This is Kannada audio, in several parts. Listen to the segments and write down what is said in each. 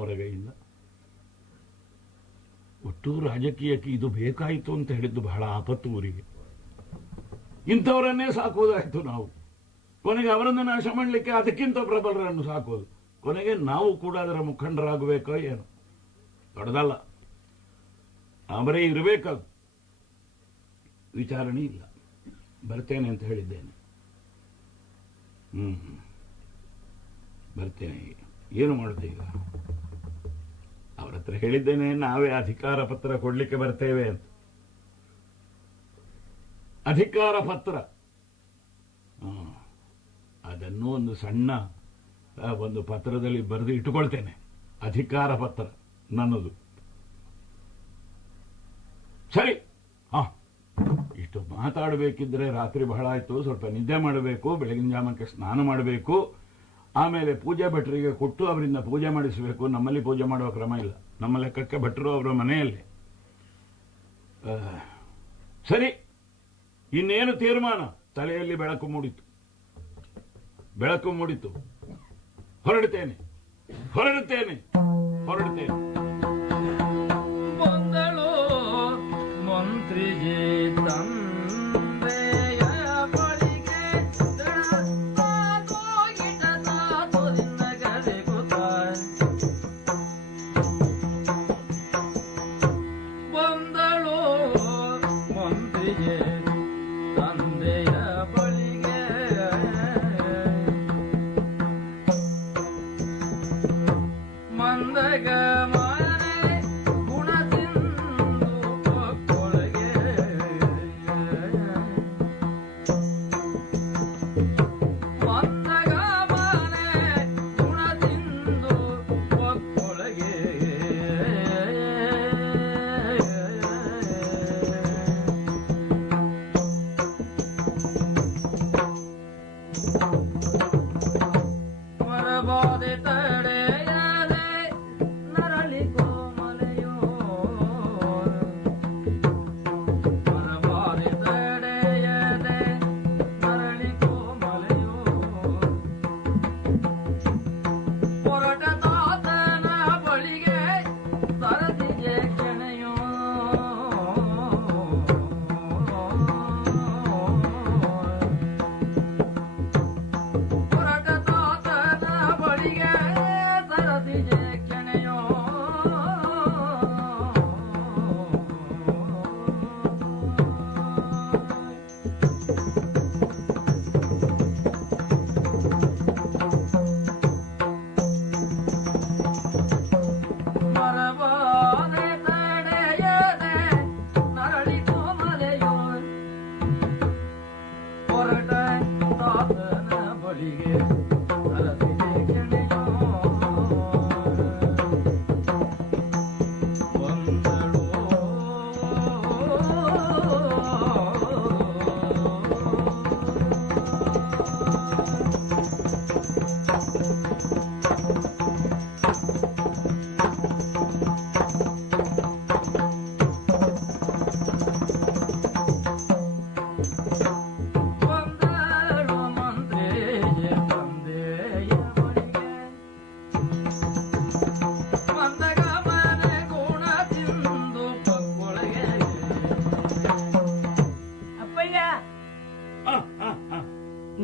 ಹೊರಗೆಯಿಂದ ಒಟ್ಟು ರಾಜಕೀಯಕ್ಕೆ ಇದು ಬೇಕಾಯಿತು ಅಂತ ಹೇಳಿದ್ದು ಬಹಳ ಆಪತ್ತು ಊರಿಗೆ. ಇಂಥವರನ್ನೇ ಸಾಕೋದಾಯ್ತು ನಾವು. ಕೊನೆಗೆ ಅವರನ್ನು ನಾಶ ಮಾಡಲಿಕ್ಕೆ ಅದಕ್ಕಿಂತ ಪ್ರಬಲರನ್ನು ಸಾಕೋದು. ಕೊನೆಗೆ ನಾವು ಕೂಡ ಅದರ ಮುಖಂಡರಾಗಬೇಕೋ ಏನು? ದೊಡ್ಡದಲ್ಲ, ಅವರೇ ಇರಬೇಕದು. ವಿಚಾರಣೆ ಇಲ್ಲ. ಬರ್ತೇನೆ ಅಂತ ಹೇಳಿದ್ದೇನೆ. ಬರ್ತೇನೆ. ಏನು ಮಾಡುತ್ತೆ ಈಗ? ಅವರ ಹತ್ರ ಹೇಳಿದ್ದೇನೆ, ನಾವೇ ಅಧಿಕಾರ ಪತ್ರ ಕೊಡ್ಲಿಕ್ಕೆ ಬರ್ತೇವೆ ಅಂತ. ಅಧಿಕಾರ ಪತ್ರ ಅದನ್ನು ಒಂದು ಸಣ್ಣ ಒಂದು ಪತ್ರದಲ್ಲಿ ಬರೆದು ಇಟ್ಟುಕೊಳ್ತೇನೆ. ಅಧಿಕಾರ ಪತ್ರ ನನ್ನದು. ಸರಿ. ಇಷ್ಟು ಮಾತಾಡಬೇಕಿದ್ರೆ ರಾತ್ರಿ ಬಹಳ ಆಯ್ತು. ಸ್ವಲ್ಪ ನಿದ್ದೆ ಮಾಡಬೇಕು, ಬೆಳಗಿನ ಜಾಮಕ್ಕೆ ಸ್ನಾನ ಮಾಡಬೇಕು, ಆಮೇಲೆ ಪೂಜೆ ಭಟ್ರಿಗೆ ಕೊಟ್ಟು ಅವರಿಂದ ಪೂಜೆ ಮಾಡಿಸಬೇಕು. ನಮ್ಮಲ್ಲಿ ಪೂಜೆ ಮಾಡುವ ಕ್ರಮ ಇಲ್ಲ. ನಮ್ಮ ಲೆಕ್ಕಕ್ಕೆ ಭಟ್ರು ಅವರ ಮನೆಯಲ್ಲಿ. ಸರಿ, ಇನ್ನೇನು ತೀರ್ಮಾನ? ತಲೆಯಲ್ಲಿ ಬೆಳಕು ಮೂಡಿತು. ಹೊರಡುತ್ತೇನೆ. ಬಂದಳು ಮಂತ್ರಿಜಿ ತಂದೆಯ ಬಳಿಗೆ ಬಂದಳು ಮಂತ್ರಿಜಿ ತಂದೆಯ ಬಳಿಗೆ ಮಂದಗ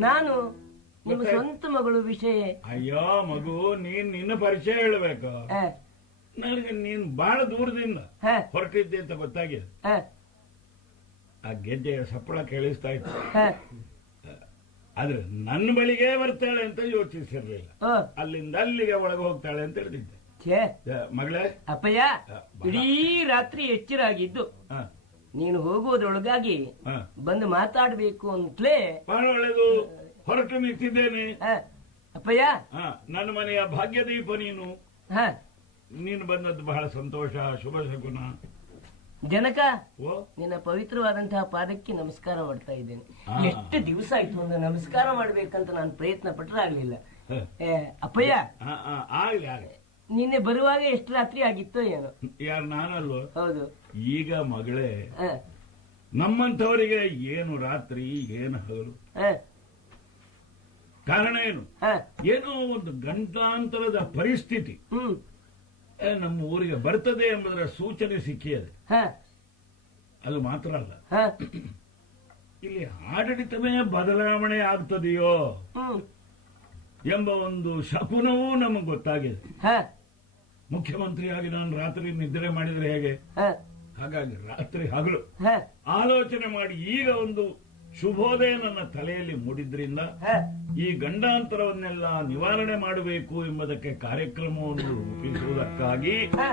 ನಾನು ನಿಮ್ಮ ಸ್ವಂತ ಮಗಳು ವಿಷಯ. ಅಯ್ಯೋ ಮಗು, ನೀನ್ ನಿನ್ನ ಪರಿಚಯ ಹೇಳಬೇಕು. ನನಗೆ ನೀನ್ ಬಹಳ ದೂರದಿಂದ ಹೊರಟಿದ್ದೆ ಅಂತ ಗೊತ್ತಾಗಿದೆ. ಆ ಗೆಜ್ಜೆಯ ಸಪ್ಪಳ ಕೇಳಿಸ್ತಾ ಇತ್ತು. ಆದ್ರೆ ನನ್ನ ಬಳಿಗೆ ಬರ್ತಾಳೆ ಅಂತ ಯೋಚಿಸಿರ್ಲಿಲ್ಲ. ಅಲ್ಲಿಂದ ಅಲ್ಲಿಗೆ ಒಳಗೆ ಹೋಗ್ತಾಳೆ ಅಂತ ಹೇಳಿದ್ದೆ. ಮಗಳೇ, ಅಪ್ಪಯ್ಯ, ಇಡೀ ರಾತ್ರಿ ಎಚ್ಚರಾಗಿದ್ದು ನೀನು ಹೋಗುವುದರೊಳಗಾಗಿ ಬಂದು ಮಾತಾಡಬೇಕು ಅಂತಲೇ ಬಹಳ ಒಳ್ಳೆದು ಹೊರಟು ನಿಂತಿದ್ದೇನೆ. ಅಪ್ಪಯ್ಯ, ನನ್ನ ಮನೆಯ ಭಾಗ್ಯದೀಪ ನೀನು. ನೀನು ಬಂದದ್ದು ಬಹಳ ಸಂತೋಷ, ಶುಭ ಶಕುನ. ಜನಕ, ನಿನ್ನ ಪವಿತ್ರವಾದಂತಹ ಪಾದಕ್ಕೆ ನಮಸ್ಕಾರ ಮಾಡ್ತಾ ಇದ್ದೇನೆ. ಎಷ್ಟು ದಿವಸ ಆಯ್ತು ಒಂದು ನಮಸ್ಕಾರ ಮಾಡ್ಬೇಕಂತ ನಾನು ಪ್ರಯತ್ನ ಪಟ್ಟರೆ ಆಗ್ಲಿಲ್ಲ. ಅಪ್ಪಯ್ಯ, ನಿನ್ನೆ ಬರುವಾಗ ಎಷ್ಟು ರಾತ್ರಿ ಆಗಿತ್ತೋ ಏನೋ. ಯಾರು? ನಾನಲ್ವ? ಹೌದು. ಈಗ ಮಗಳೇ, ನಮ್ಮಂಥವರಿಗೆ ಏನು ರಾತ್ರಿ, ಏನು ಹಗಲು? ಕಾರಣ ಏನು? ಏನೋ ಒಂದು ಗಂಟಾಂತರದ ಪರಿಸ್ಥಿತಿ ನಮ್ಮ ಊರಿಗೆ ಬರ್ತದೆ ಎಂಬುದರ ಸೂಚನೆ ಸಿಕ್ಕಿದೆ. ಹ ಅದು ಮಾತ್ರ ಅಲ್ಲ, ಹ ಇಲ್ಲಿ ಆಡಳಿತವೇ ಬದಲಾವಣೆ ಆಗ್ತದೆಯೋ ಹ್ಮ್ ಎಂಬ ಒಂದು ಶಕುನವೂ ನಮಗೆ ಗೊತ್ತಾಗಿದೆ. ಹ ಮುಖ್ಯಮಂತ್ರಿಯಾಗಿ ನಾನು ರಾತ್ರಿ ನಿದ್ರೆ ಮಾಡಿದ್ರೆ ಹೇಗೆ, ಹ ಹಾಗಾಗಿ ರಾತ್ರಿ ಹಗಲು ಹ ಆಲೋಚನೆ ಮಾಡಿ ಈಗ ಒಂದು ಶುಭೋದಯ ನನ್ನ ತಲೆಯಲ್ಲಿ ಮೂಡಿದ್ರಿಂದ ಹ ಈ ಗಂಡಾಂತರವನ್ನೆಲ್ಲ ನಿವಾರಣೆ ಮಾಡಬೇಕು ಎಂಬುದಕ್ಕೆ ಕಾರ್ಯಕ್ರಮವನ್ನು ರೂಪಿಸುವುದಕ್ಕಾಗಿ ಹ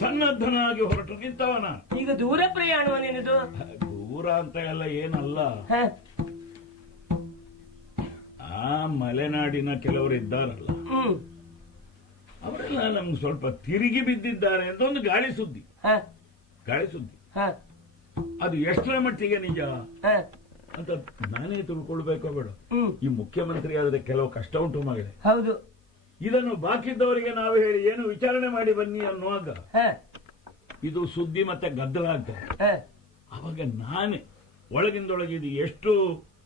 ಸನ್ನದ್ಧನಾಗಿ ಹೊರಟು ನಿಂತವ ನಾನು. ಈಗ ದೂರ ಪ್ರಯಾಣವನೇನಿದು? ದೂರ ಅಂತ ಎಲ್ಲ ಏನಲ್ಲ, ಹ ಆ ಮಲೆನಾಡಿನ ಕೆಲವರು ಇದ್ದಾರಲ್ಲ, ಹ್ಮ್ ಅವರೆಲ್ಲ ನಮ್ಗೆ ಸ್ವಲ್ಪ ತಿರುಗಿ ಬಿದ್ದಿದ್ದಾರೆ ಅಂತ ಒಂದು ಗಾಳಿ ಸುದ್ದಿ. ಹ ಗಾಳಿ ಸುದ್ದಿ ಹ ಅದು ಎಷ್ಟರ ಮಟ್ಟಿಗೆ ನಿಜ ಹ ಅಂತ ನಾನೇ ತಿಳ್ಕೊಳ್ಬೇಕೋ ಬೇಡ. ಹ್ಮ್ ಈ ಮುಖ್ಯಮಂತ್ರಿ ಆದ್ರೆ ಕೆಲವು ಕಷ್ಟ ಉಂಟು ಮಗಳೇ. ಹೌದು. ಇದನ್ನು ಬಾಕಿದ್ದವರಿಗೆ ನಾವು ಹೇಳಿ ಏನು ವಿಚಾರಣೆ ಮಾಡಿ ಬನ್ನಿ ಅನ್ನುವಾಗ ಹ ಇದು ಸುದ್ದಿ ಮತ್ತೆ ಗದ್ದಲ ಆಗ್ತದೆ. ಹ ಅವಾಗ ನಾನೇ ಒಳಗಿಂದೊಳಗೆ ಇದು ಎಷ್ಟು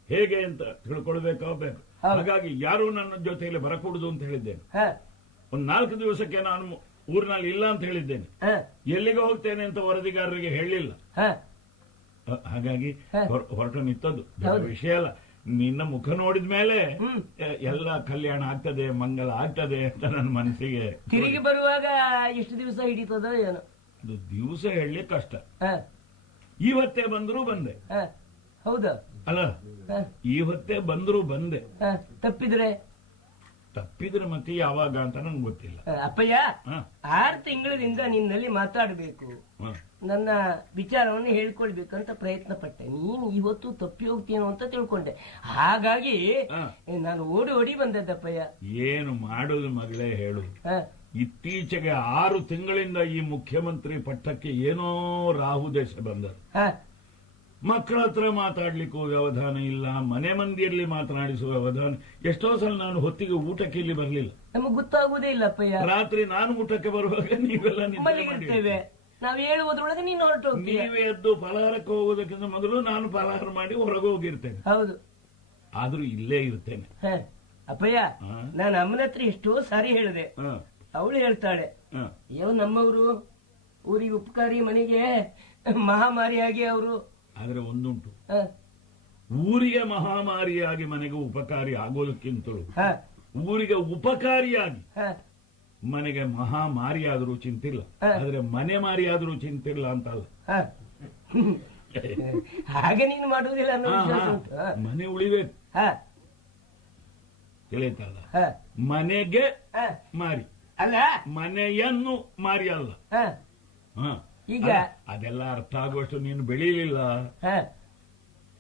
ಹೇಗೆ ಅಂತ ತಿಳ್ಕೊಳ್ಬೇಕೋ ಬೇಕು. ಹೌದು. ಹಾಗಾಗಿ ಯಾರು ನನ್ನ ಜೊತೆಯಲ್ಲಿ ಬರಕೂಡುದು ಅಂತ ಹೇಳಿದ್ದೇನೆ. ಹ ಒಂದು 4 ದಿವಸಕ್ಕೆ ನಾನು ಊರಿನಲ್ಲಿ ಇಲ್ಲ ಅಂತ ಹೇಳಿದ್ದೇನೆ. ಹ ಎಲ್ಲಿಗೆ ಹೋಗ್ತೇನೆ ಅಂತ ವರದಿಗಾರರಿಗೆ ಹೇಳಿಲ್ಲ. ಹ ಹಾಗಾಗಿ ಹ. ಹೊರಟು ನಿಂತದ್ದು ದೊಡ್ಡ ಹೌದು. ವಿಷಯ ಅಲ್ಲ. ನಿನ್ನ ಮುಖ ನೋಡಿದ ಮೇಲೆ ಹ್ಮ್. ಎಲ್ಲ ಕಲ್ಯಾಣ ಆಗ್ತದೆ, ಮಂಗಲ ಆಗ್ತದೆ ಅಂತ ನನ್ನ ಮನಸ್ಸಿಗೆ ತಿರುಗಿ ಬರುವಾಗ ಎಷ್ಟು ದಿವಸ ಹಿಡಿತದ ಏನು? ಅದು ದಿವಸ ಹೇಳಲಿ ಕಷ್ಟ. ಹ ಇವತ್ತೇ ಬಂದರೂ ಬಂದೆ ಹ ಹೌದಾ? ಅಲ್ಲ, ಹ ಇವತ್ತೇ ಬಂದರೂ ಬಂದೆ. ಹ ತಪ್ಪಿದ್ರೆ ತಪ್ಪಿದ್ರೆ ಮತ್ತೆ ಯಾವಾಗ ಅಂತ ನಂಗೆ ಗೊತ್ತಿಲ್ಲ. ಅಪ್ಪಯ್ಯ, ಹ, 6 ತಿಂಗಳಿಂದ ನಿನ್ನಲ್ಲಿ ಮಾತಾಡಬೇಕು, ಹ. ನನ್ನ ವಿಚಾರವನ್ನು ಹೇಳ್ಕೊಳ್ಬೇಕಂತ ಪ್ರಯತ್ನ ಪಟ್ಟೆ. ನೀನು ಇವತ್ತು ತಪ್ಪಿ ಹೋಗ್ತೀನೋ ಅಂತ ತಿಳ್ಕೊಂಡೆ. ಹಾಗಾಗಿ ಹ. ನಾನು ಓಡಿ ಬಂದದ್ದಪ್ಪಯ್ಯ. ಏನು ಮಾಡುದು ಮಗಳೇ ಹೇಳು. ಹ ಇತ್ತೀಚೆಗೆ 6 ತಿಂಗಳಿಂದ ಈ ಮುಖ್ಯಮಂತ್ರಿ ಪಟ್ಟಕ್ಕೆ ಏನೋ ರಾಹು ದೇಶ ಬಂದರು. ಹ ಮಕ್ಕಳ ಹತ್ರ ಮಾತಾಡ್ಲಿಕ್ಕೂ ವ್ಯವಧಾನ ಇಲ್ಲ, ಮನೆ ಮಂದಿಯಲ್ಲಿ ಮಾತನಾಡಿಸುವ ವ್ಯವಧಾನ. ಎಷ್ಟೋ ಸಲ ನಾನು ಹೊತ್ತಿಗೆ ಊಟಕ್ಕೆ ಇಲ್ಲಿ ಬರಲಿಲ್ಲ. ನಮಗ್ ಗೊತ್ತಾಗುವುದೇ ಇಲ್ಲ ಅಪ್ಪಯ್ಯ. ರಾತ್ರಿ ನಾನು ಊಟಕ್ಕೆ ಬರುವಾಗ ನೀವೆಲ್ಲ ನಿದ್ರೆ ಮಲಗಿರ್ತೇವೆ, ಮಾಡಿ ನಾವು ಹೇಳುವುದ್ರೊಳಗೆ ನೀನು ಹೊರಟು ಹೋಗ್ತೀಯ. ನೀವೇ ಎದ್ದು ಫಲಹಾರಕ್ಕೆ ಹೋಗುವುದಕ್ಕಿಂತ ಮೊದಲು ನಾನು ಫಲಹಾರ ಮಾಡಿ ಹೊರಗೆ ಹೋಗಿರ್ತೇನೆ. ಹೌದು. ಆದ್ರೂ ಇಲ್ಲೇ ಇರ್ತೇನೆ. ಹ ಅಪ್ಪಯ್ಯ, ಹ. ನಾನು ಅಮ್ಮನ ಹತ್ರ ಎಷ್ಟೋ ಸಾರಿ ಹೇಳಿದೆ. ಹ, ಅವಳು ಹೇಳ್ತಾಳೆ, ಹ. ಅಯ್ಯೋ ನಮ್ಮವರು ಊರಿಗೆ ಉಪಕಾರಿ, ಮನೆಗೆ ಮಹಾಮಾರಿಯಾಗಿ ಅವರು. ಆದ್ರೆ ಒಂದುಂಟು, ಊರಿಗೆ ಮಹಾಮಾರಿಯಾಗಿ ಮನೆಗೆ ಉಪಕಾರಿ ಆಗೋದಕ್ಕಿಂತಲೂ ಊರಿಗೆ ಉಪಕಾರಿಯಾಗಿ ಮನೆಗೆ ಮಹಾಮಾರಿಯಾದರೂ ಚಿಂತಿಲ್ಲ, ಆದ್ರೆ ಮನೆ ಮಾರಿಯಾದರೂ ಚಿಂತಿಲ್ಲ ಅಂತಲ್ಲ. ಹಾಗೆ ನೀನು ಮಾಡುವುದಿಲ್ಲ ಅನ್ನೋ ವಿಶ್ವಾಸ ಉಂಟು. ಮನೆ ಉಳಿಬೇಕು, ಹ, ತಿಳಿತಲ್ಲ. ಹ, ಮನೆಗೆ ಹ. ಮಾರಿ, ಅಲ್ಲ ಮನೆಯನ್ನು ಮಾರಿ ಅಲ್ಲ. ಹ, ಹ. ಈಗ ಅದೆಲ್ಲ ಅರ್ಥ ಆಗುವಷ್ಟು ನೀನು ಬೆಳೀಲಿಲ್ಲ. ಹ,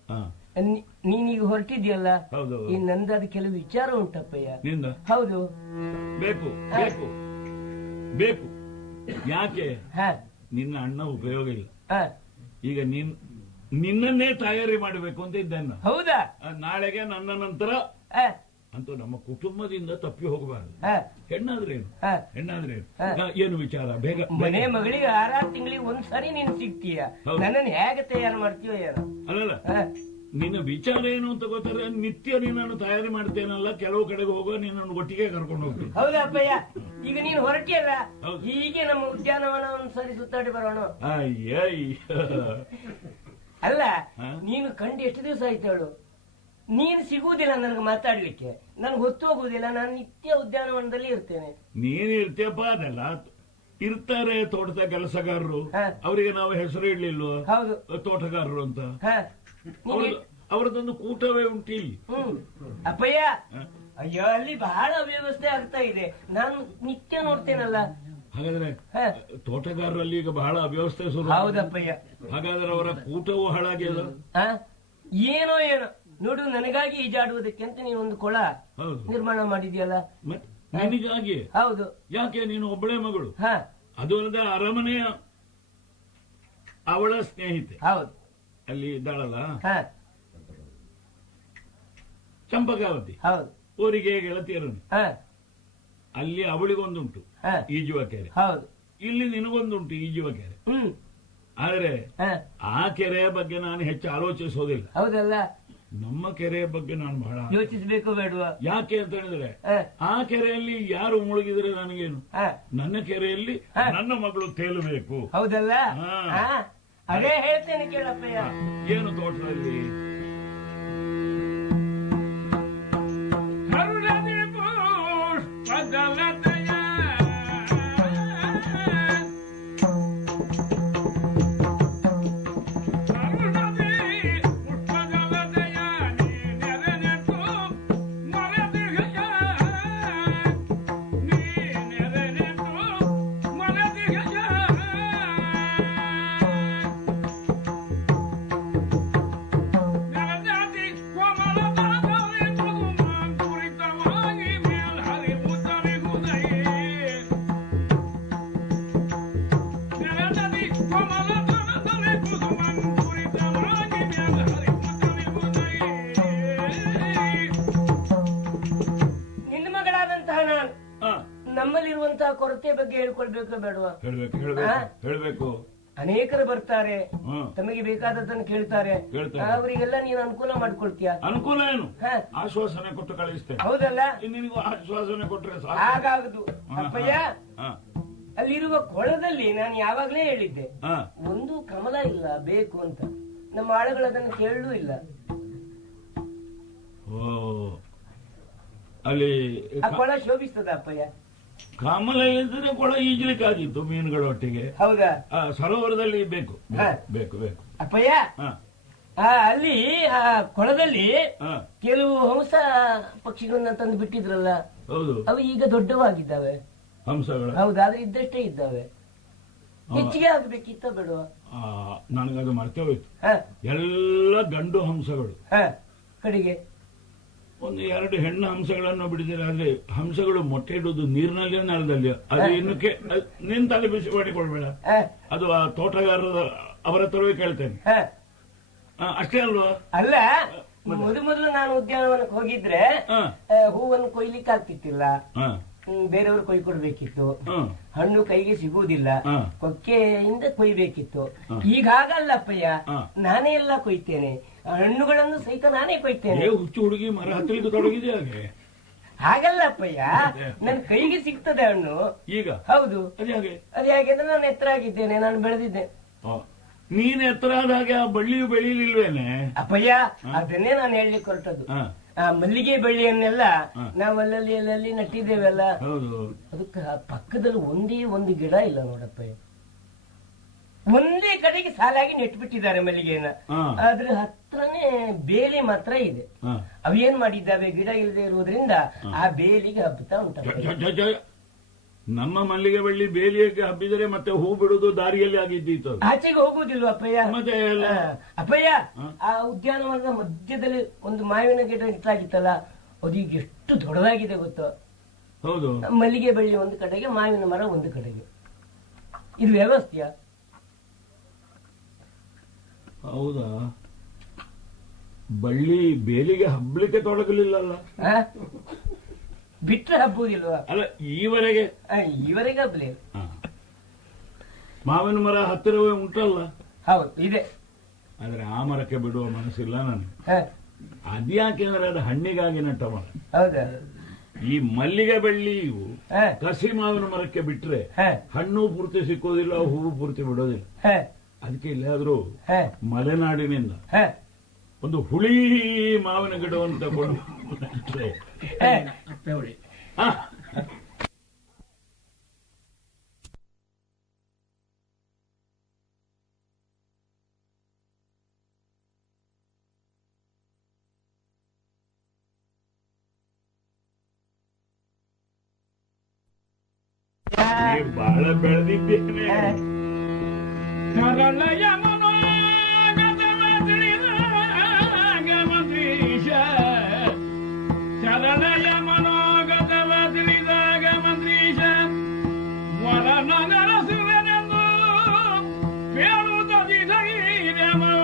ಹ. ನೀನೀಗ ಹೊರಟಿದ್ಯಲ್ಲ, ಹೌದು. ಈ ನಂದಾದ ಕೆಲವು ವಿಚಾರ ಉಂಟಪ್ಪಯ್ಯ. ನಿಂದ ಹೌದು. ಬೇಕು ಬೇಕು ಬೇಕು. ಯಾಕೆ? ಹ, ನಿನ್ನ ಅಣ್ಣ ಉಪಯೋಗ ಇಲ್ಲ. ಹ. ಈಗ ನಿನ್ನನ್ನೇ ತಯಾರಿ ಮಾಡಬೇಕು ಅಂತ ಇದ್ದೇನೆ. ಹೌದಾ? ನಾಳೆಗೆ ನನ್ನ ನಂತರ ಹ, ಅಂತೂ ನಮ್ಮ ಕುಟುಂಬದಿಂದ ತಪ್ಪಿ ಹೋಗಬಾರದು. ಹ, ಹೆಣ್ಣಾದ್ರೇನು, ಹ. ಹೆಣ್ಣಾದ್ರೇನು, ಹ. ಏನು ವಿಚಾರ? ಬೇಗ ಮನೆ ಮಗಳಿಗೆ 6 ತಿಂಗಳಿಗೆ ಒಂದ್ಸರಿ ನೀನು ಸಿಗ್ತೀಯ. ಹೌದು. ನನ್ನನ್ನು ಹೇಗೆ ತಯಾರು ಮಾಡ್ತೀಯೋ ಏನೋ. ಅಲ್ಲಲ್ಲ, ಹ, ನಿನ್ನ ವಿಚಾರ ಏನು ಅಂತ ಗೊತ್ತಾದ್ರೆ ನಿತ್ಯ ನಿನ್ನನ್ನು ತಯಾರಿ ಮಾಡ್ತೇನಲ್ಲ. ಕೆಲವು ಕಡೆಗೆ ಹೋಗುವ ನಿನ್ನನ್ನು ಒಟ್ಟಿಗೆ ಕರ್ಕೊಂಡು ಹೋಗ್ತೀನಿ. ಹೌದಾ ಅಪ್ಪಯ್ಯ? ಈಗ ನೀನು ಹೊರಟಿಯಲ್ಲ, ಹೌದು. ಹೀಗೆ ನಮ್ಮ ಉದ್ಯಾನವನ ಒಂದ್ಸರಿ ಸುತ್ತಾಡಿ ಬರೋಣ. ಅಯ್ಯ, ಅಲ್ಲ, ಹ? ನೀನು ಕಂಡು ಎಷ್ಟು ದಿವಸ ಆಯ್ತು ಹೇಳು? ನೀನು ಸಿಗುವುದಿಲ್ಲ ನನಗೆ ಮಾತಾಡ್ಲಿಕ್ಕೆ, ನನ್ಗೆ ಹೊತ್ತು ಹೋಗುವುದಿಲ್ಲ. ನಾನು ನಿತ್ಯ ಉದ್ಯಾನವನದಲ್ಲಿ ಇರ್ತೇನೆ. ನೀನ್ ಇರ್ತೀಯಪ್ಪ, ಅದೆಲ್ಲ ಇರ್ತಾರೆ ತೋಟದ ಕೆಲಸಗಾರರು. ಹ. ಅವರಿಗೆ ನಾವು ಹೆಸರು ಇಡ್ಲಿಲ್ವ ಹೌದು. ತೋಟಗಾರರು ಅಂತ? ಹ, ನೀನು- ಅವರದೊಂದು ಕೂಟವೇ ಉಂಟು ಇಲ್ಲಿ. ಹ್ಮ್. ಅಪ್ಪಯ್ಯ, ಹ? ಅಯ್ಯೋ ಅಲ್ಲಿ ಬಹಳ ಅವ್ಯವಸ್ಥೆ ಆಗ್ತಾ ಇದೆ, ನಾನು ನಿತ್ಯ ನೋಡ್ತೇನಲ್ಲ. ಹಾಗಾದ್ರೆ ಹ. ತೋಟಗಾರರಲ್ಲಿ ಈಗ ಬಹಳ ಅವ್ಯವಸ್ಥೆ ಶುರು. ಹೌದಪ್ಪಯ್ಯ. ಹಾಗಾದ್ರೆ ಅವರ ಕೂಟವೂ ಹಾಳಾಗ್ಯದ. ಹ? ಏನೋ ನೋಡು, ನನಗಾಗಿ ಈಜಾಡುವುದಕ್ಕೆ ಅಂತ ನೀನು ಒಂದು ಕೊಳ ಹೌದು. ನಿರ್ಮಾಣ ಮಾಡಿದ್ಯಲ್ಲ. ಮತ್ತೆ ನಿನಗಾಗಿ? ಹೌದು. ಯಾಕೆ? ನೀನು ಒಬ್ಬಳೇ ಮಗಳು. ಹ, ಅದು ಅಲ್ಲದೆ ಅರಮನೆಯ ಅವಳ ಸ್ನೇಹಿತೆ ಹೌದು. ಅಲ್ಲಿ ಇದ್ದಾಳಲ್ಲ, ಹ, ಚಂಪಕಾವತಿ, ಹೌದು. ಊರಿಗೆ ಗೆಳತಿಯರು. ಹ, ಅಲ್ಲಿ ಅವಳಿಗೊಂದುಂಟು ಹ, ಈಜುವ ಕೆರೆ, ಹೌದು. ಇಲ್ಲಿ ನಿನಗೊಂದುಂಟು ಈಜುವ ಕೆರೆ. ಹ್ಮ್. ಆದ್ರೆ ಹ, ಆ ಕೆರೆಯ ಬಗ್ಗೆ ನಾನು ಹೆಚ್ಚು ಆಲೋಚಿಸೋದಿಲ್ಲ. ಹೌದಲ್ಲ. ನಮ್ಮ ಕೆರೆಯ ಬಗ್ಗೆ ನಾನು ಬಹಳ ಯೋಚಿಸ್ಬೇಕು ಬೇಡವಾ? ಯಾಕೆ ಅಂತ ಹೇಳಿದ್ರೆ ಹ, ಆ ಕೆರೆಯಲ್ಲಿ ಯಾರು ಮುಳುಗಿದ್ರೆ ನನಗೇನು, ಹ, ನನ್ನ ಕೆರೆಯಲ್ಲಿ ಹ. ನನ್ನ ಮಗಳು ತೇಲಬೇಕು. ಹೌದಲ್ಲ? ಹಾ. ಹ, ಅದೇ ಹೇಳ್ತೇನೆ ಕೇಳಪ್ಪಯ್ಯ. ಏನು ತೋಟದಲ್ಲಿ ಹರುಳದಿ ಪುಷ್ಪದಲತೆಯ ಹರುಳದಿ ಪುಷ್ಪದಲತೆಯ ನೀನೆರೆನೆಟ್ಟು ಮರೆದಿಗೆಯ ನೀನೆರೆನೆಟ್ಟು ಮರೆದಿಗೆಯ ನೆಲಜಾತಿ ಕೋಮಲದಾದರೆ ಮಧುಮಾನ್ ಕುರಿತವಾಗಿ ಮೇಲ್ಹರಿವುತ್ತರಿಗುದೈ ನೆಲಜಾತಿ ಕೋಮಲದಾದರೆ ಮಧುಮಾನ್ ಕುರಿತವಾಗಿ ಮೇಲ್ಹರಿವುತ್ತರಿಗುದೈ ನಿನ್ನ ಮಗಳಾದಂತಹ ನಾನು ಹ, ನಮ್ಮಲ್ಲಿರುವಂತಹ ಕೊರತೆ ಬಗ್ಗೆ ಹೇಳ್ಕೊಳ್ಬೇಕು ಬೇಡವಾ? ಹೇಳ್ಬೇಕು ಹಾ? ಹೇಳ್ಬೇಕು. ಅನೇಕರು ಬರ್ತಾರೆ, ಹ್ಮ್. ತಮಗೆ ಬೇಕಾದದ್ದನ್ನು ಕೇಳ್ತಾರೆ, ಕೇಳ್ತಾರೆ. ಅವರಿಗೆಲ್ಲ ನೀನು ಅನುಕೂಲ ಮಾಡ್ಕೊಳ್ತೀಯ. ಅನುಕೂಲ ಏನು, ಹ, ಆಶ್ವಾಸನೆ ಕೊಟ್ಟು ಕಳಿಸ್ತೇನೆ. ಹೌದಲ್ಲ? ನಿನಗೂ ಆಶ್ವಾಸನೆ ಕೊಟ್ರೆ ಸಾಕು. ಹಾಗಾಗುದು ಹ, ಅಪ್ಪಯ್ಯ. ಹ, ಅಲ್ಲಿರುವ ಕೊಳದಲ್ಲಿ ನಾನು ಯಾವಾಗ್ಲೇ ಹೇಳಿದ್ದೆ, ಹ. ಒಂದು ಕಮಲ ಇಲ್ಲ ಬೇಕು ಅಂತ. ನಮ್ಮ ಆಳುಗಳು ಅದನ್ನು ಕೇಳಲೂ ಇಲ್ಲ. ಓ, ಅಲ್ಲಿ ಆ ಕೊಳ ಶೋಭಿಸ್ತದ ಅಪ್ಪಯ್ಯ? ಕಮಲ ಇದ್ರೆ ಕೊಳ ಈಜಲಿಕ್ಕಾಗಿತ್ತು ಮೀನುಗಳೊಟ್ಟಿಗೆ. ಹೌದಾ? ಆ, ಸರೋವರದಲ್ಲಿ ಬೇಕು ಹ. ಬೇಕು ಬೇಕು. ಅಪ್ಪಯ್ಯ, ಹ, ಅಲ್ಲಿ ಆ ಕೊಳದಲ್ಲಿ ಹ. ಕೆಲವು ಹಂಸ ಪಕ್ಷಿಗಳನ್ನ ತಂದು ಬಿಟ್ಟಿದ್ರಲ್ಲ, ಹೌದು, ಅವು ಈಗ ದೊಡ್ಡವಾಗಿದ್ದಾವೆ. ಹಂಸಗಳು. ಹೌದಾದ್ರೆ ಇದ್ದಷ್ಟೇ ಇದ್ದಾವೆ. ಹೆಚ್ಚಿಗೆ ಆಗ್ಬೇಕಿತ್ತ ಬೇಡವಾ? ನನಗದು ಮರ್ತೇ ಹೋಯ್ತು. ಹ, ಎಲ್ಲ ಗಂಡು ಹಂಸಗಳು, ಹ, ಕಡೆಗೆ ಒಂದು 2 ಹೆಣ್ಣು ಹಂಸಗಳನ್ನು ಬಿಡಿದರೆ, ಆದ್ರೆ ಹಂಸಗಳು ಮೊಟ್ಟೆ ಇಡುವುದು ನೀರಿನಲ್ಲಿ ನೆಲದಲ್ಲಿ. ಅದು ಇನ್ನು ನಿಂತಲ್ಲಿ ಬಿಸಿ ಮಾಡಿಕೊಳ್ಬೇಡ. ಹ, ಅದು ಆ ತೋಟಗಾರರ ಅವರ ಹತ್ರವೇ ಕೇಳ್ತೇನೆ. ಹ. ಅಷ್ಟೇ ಅಲ್ವಾ? ಅಲ್ಲ, ಮೊದಲು ನಾನು ಉದ್ಯಾನವನಕ್ಕೆ ಹೋಗಿದ್ರೆ ಹ, ಹೂವನ್ನು ಕೊಯ್ಲಿಕ್ಕೆ ಆಗ್ತಿತ್ತಿಲ್ಲ. ಹ, ಬೇರೆಯವರು ಕೊಯ್ ಕೊಡ್ಬೇಕಿತ್ತು. ಹ, ಹಣ್ಣು ಕೈಗೆ ಸಿಗುವುದಿಲ್ಲ, ಹ. ಕೊಕ್ಕೆಯಿಂದ ಕೊಯ್ಬೇಕಿತ್ತು. ಹ. ಈಗ ಹಾಗಲ್ಲಪ್ಪಯ್ಯ, ಹ. ನಾನೇ ಎಲ್ಲ ಕೊಯ್ತೇನೆ. ಹಣ್ಣುಗಳನ್ನು ಸಹಿತ ನಾನೇ ಕೊಯ್ತೇನೆ. ಹುಚ್ಚು ಹುಡುಗಿ ಮರ ಹತ್ತಲಿಕ್ಕೆ ತೊಡಗಿದೆ ಹಾಗೆ. ಹಾಗಲ್ಲಪ್ಪಯ್ಯ, ನನ್ನ ಕೈಗೆ ಸಿಗ್ತದೆ ಹಣ್ಣು. ಈಗ ಹೌದು. ಅದೇ ಹಾಗೆ. ಅದೇ ಹಾಗೆಂದ್ರೆ ನಾನು ಎತ್ತರ ಆಗಿದ್ದೇನೆ, ನಾನು ಬೆಳೆದಿದ್ದೆ. ನೀನ್ ಎತ್ತರ ಆದ ಹಾಗೆ ಆ ಬಳ್ಳಿಯು ಬೆಳೀಲಿಲ್ವೇನೆ? ಅಪ್ಪಯ್ಯ, ಅದನ್ನೇ ನಾನು ಹೇಳಲಿಕ್ಕೆ ಹೊರಟದ್ದು. ಹ, ಆ ಮಲ್ಲಿಗೆ ಬಳ್ಳಿಯನ್ನೆಲ್ಲ ಹ. ನಾವು ಅಲ್ಲಲ್ಲಿ ನಟ್ಟಿದ್ದೇವಲ್ಲ, ಹೌದು. ಅದಕ್ಕೆ ಪಕ್ಕದಲ್ಲಿ ಒಂದೇ ಒಂದು ಗಿಡ ಇಲ್ಲ ನೋಡಪ್ಪಯ್ಯ. ಒಂದೇ ಕಡೆಗೆ ಸಾಲಾಗಿ ನೆಟ್ಬಿಟ್ಟಿದ್ದಾರೆ ಮಲ್ಲಿಗೆಯನ್ನ. ಹ, ಅದ್ರ ಹತ್ರನೇ ಬೇಲಿ ಮಾತ್ರ ಇದೆ. ಹ. ಅವೇನ್ ಮಾಡಿದ್ದಾವೆ, ಗಿಡ ಇಲ್ಲದೆ ಇರುವುದರಿಂದ ಆ ಬೇಲಿಗೆ ಹಬ್ಬತಾ ಜ- ಉಂಟು. ಜ- ಜ- ಜ- ನಮ್ಮ ಮಲ್ಲಿಗೆ ಬಳ್ಳಿ ಬೇಲಿಯಕ್ಕೆ ಹಬ್ಬಿದರೆ ಮತ್ತೆ ಹೂ ಬಿಡುದು ದಾರಿಯಲ್ಲಿ ಆಗಿದ್ದೀತು. ಆಚೆಗೆ ಹೋಗುವುದಿಲ್ವ ಅಪ್ಪಯ್ಯ? ಮತ್ತೆ ಎಲ್ಲ ಅಪ್ಪಯ್ಯ, ಹ? ಆ ಉದ್ಯಾನವನದ ಮಧ್ಯದಲ್ಲಿ ಒಂದು ಮಾವಿನ ಗಿಡ ಇಟ್ಲಾಗಿತ್ತಲ್ಲ, ಅದು ಈಗ ಎಷ್ಟು ದೊಡ್ಡದಾಗಿದೆ ಗೊತ್ತೋ. ಹೌದು. ಮಲ್ಲಿಗೆ ಬಳ್ಳಿ ಒಂದು ಕಡೆಗೆ, ಮಾವಿನ ಮರ ಒಂದು ಕಡೆಗೆ. ಇದು ವ್ಯವಸ್ಥೆಯ? ಹೌದಾ? ಬಳ್ಳಿ ಬೇಲಿಗೆ ಹಬ್ಲಿಕ್ಕೆ ತೊಡಗಲಿಲ್ಲಲ್ಲ? ಆ? ಬಿಟ್ರೆ ಹಬ್ಬುವುದಿಲ್ವಾ? ಅಲ್ಲ, ಈವರೆಗೆ ಈವರೆಗೆ ಹಬ್ಬಲಿ. ಹ. ಮಾವಿನ ಮರ ಹತ್ತಿರವೇ ಉಂಟಲ್ಲ? ಹೌದು, ಇದೆ. ಆದ್ರೆ ಆ ಮರಕ್ಕೆ ಬಿಡುವ ಮನಸ್ಸಿಲ್ಲ ನನಗೆ. ಹ, ಅದ್ಯಾಕೆಂದ್ರೆ ಅದು ಹಣ್ಣಿಗಾಗಿ ನೆಟ್ಟ ಮರ. ಹೌದಾ? ಈ ಮಲ್ಲಿಗೆ ಬಳ್ಳಿಯು ಹ, ಕಸಿ ಮಾವಿನ ಮರಕ್ಕೆ ಬಿಟ್ರೆ ಹ, ಹಣ್ಣು ಪೂರ್ತಿ ಸಿಕ್ಕೋದಿಲ್ಲ, ಹೂವು ಪೂರ್ತಿ ಬಿಡೋದಿಲ್ಲ. ಹ, ಅದಕ್ಕೆ ಇಲ್ಲಾದ್ರೂ ಹ, ಮಲೆನಾಡಿನಿಂದ ಹ, ಒಂದು ಹುಳಿ ಮಾವಿನ ಗಿಡವನ್ನು ತಗೊಂಡು ನೆಟ್ರೆ, ಹ. ಹ, ನೀ ಬಹಳ ಬೆಳೆದಿದ್ದೇನೆ. ಸರಳಯ ಮನೋಗತವ ತಿಳಿದಾಗ ಮಂತ್ರೀಶ, ಸರಳಯ ಮನೋಗತವ ತಿಳಿದಾಗ ಮಂತ್ರೀಶ, ವರನಗರ ಸುರನೆಂದು ಪೇಳುತ್ತದಿ ಧೈರ್ಯಮು,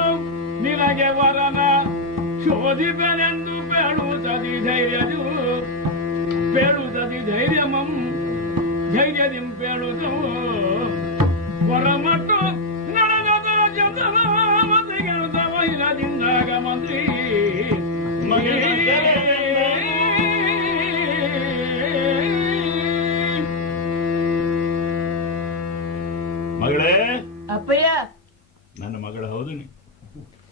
ನಿನಗೆ ವರನ ಶೋಧಿಪನೆಂದು ಪೇಳುತ್ತದಿ ಧೈರ್ಯದು, ಪೇಳುತ್ತದಿ ಧೈರ್ಯಮಂ ಧೈರ್ಯದಿಂಪೇಳುತ್ತೋ ಹೊರಮಟ್ಟು ನಡೆದ ಜೊತೆ ಗೆಳತ ವೈರದಿಂದಾಗ ಮಂತ್ರಿ ಮಗಳೇ, ಅಪ್ಪಯ್ಯ ನನ್ನ ಮಗಳು ಹೌದು ನೀ?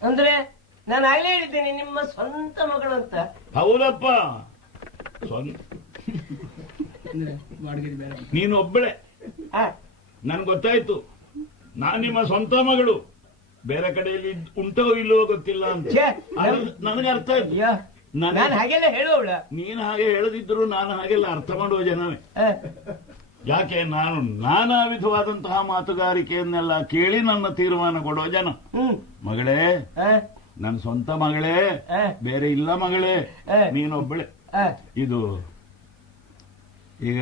ಅಂದ್ರೆ ನಾನು ಆಗ್ಲೇ ಹೇಳಿದ್ದೇನೆ ನಿಮ್ಮ ಸ್ವಂತ ಮಗಳು ಅಂತ. ಹೌದಪ್ಪ, ನೀನು ಒಬ್ಬಳೆ. ಆ, ನನ್ ಗೊತ್ತಾಯ್ತು, ನಾನ್ ನಿಮ್ಮ ಸ್ವಂತ ಮಗಳು. ಬೇರೆ ಕಡೆಯಲ್ಲಿ ಉಂಟೋ ಇಲ್ಲವೋ ಗೊತ್ತಿಲ್ಲ ಅಂತ ಛೇ, ನನಗೆ ಅರ್ಥ ಆಯ್ತು. ಅಯ್ಯೋ, ನಾನು ಹಾಗೆಲ್ಲ ಹೇಳುವವಳ. ನೀನು ಹಾಗೆ ಹೇಳದಿದ್ರು ನಾನು ಹಾಗೆಲ್ಲ ಅರ್ಥ ಮಾಡುವ ಜನವೇ. ಯಾಕೆ, ನಾನು ನಾನಾ ವಿಧವಾದಂತಹ ಮಾತುಗಾರಿಕೆಯನ್ನೆಲ್ಲ ಕೇಳಿ ನನ್ನ ತೀರ್ಮಾನ ಕೊಡುವ ಜನ. ಮಗಳೇ, ನನ್ನ ಸ್ವಂತ ಮಗಳೇ, ಬೇರೆ ಇಲ್ಲ ಮಗಳೇ, ನೀನೊಬ್ಬಳೆ. ಇದು ಈಗ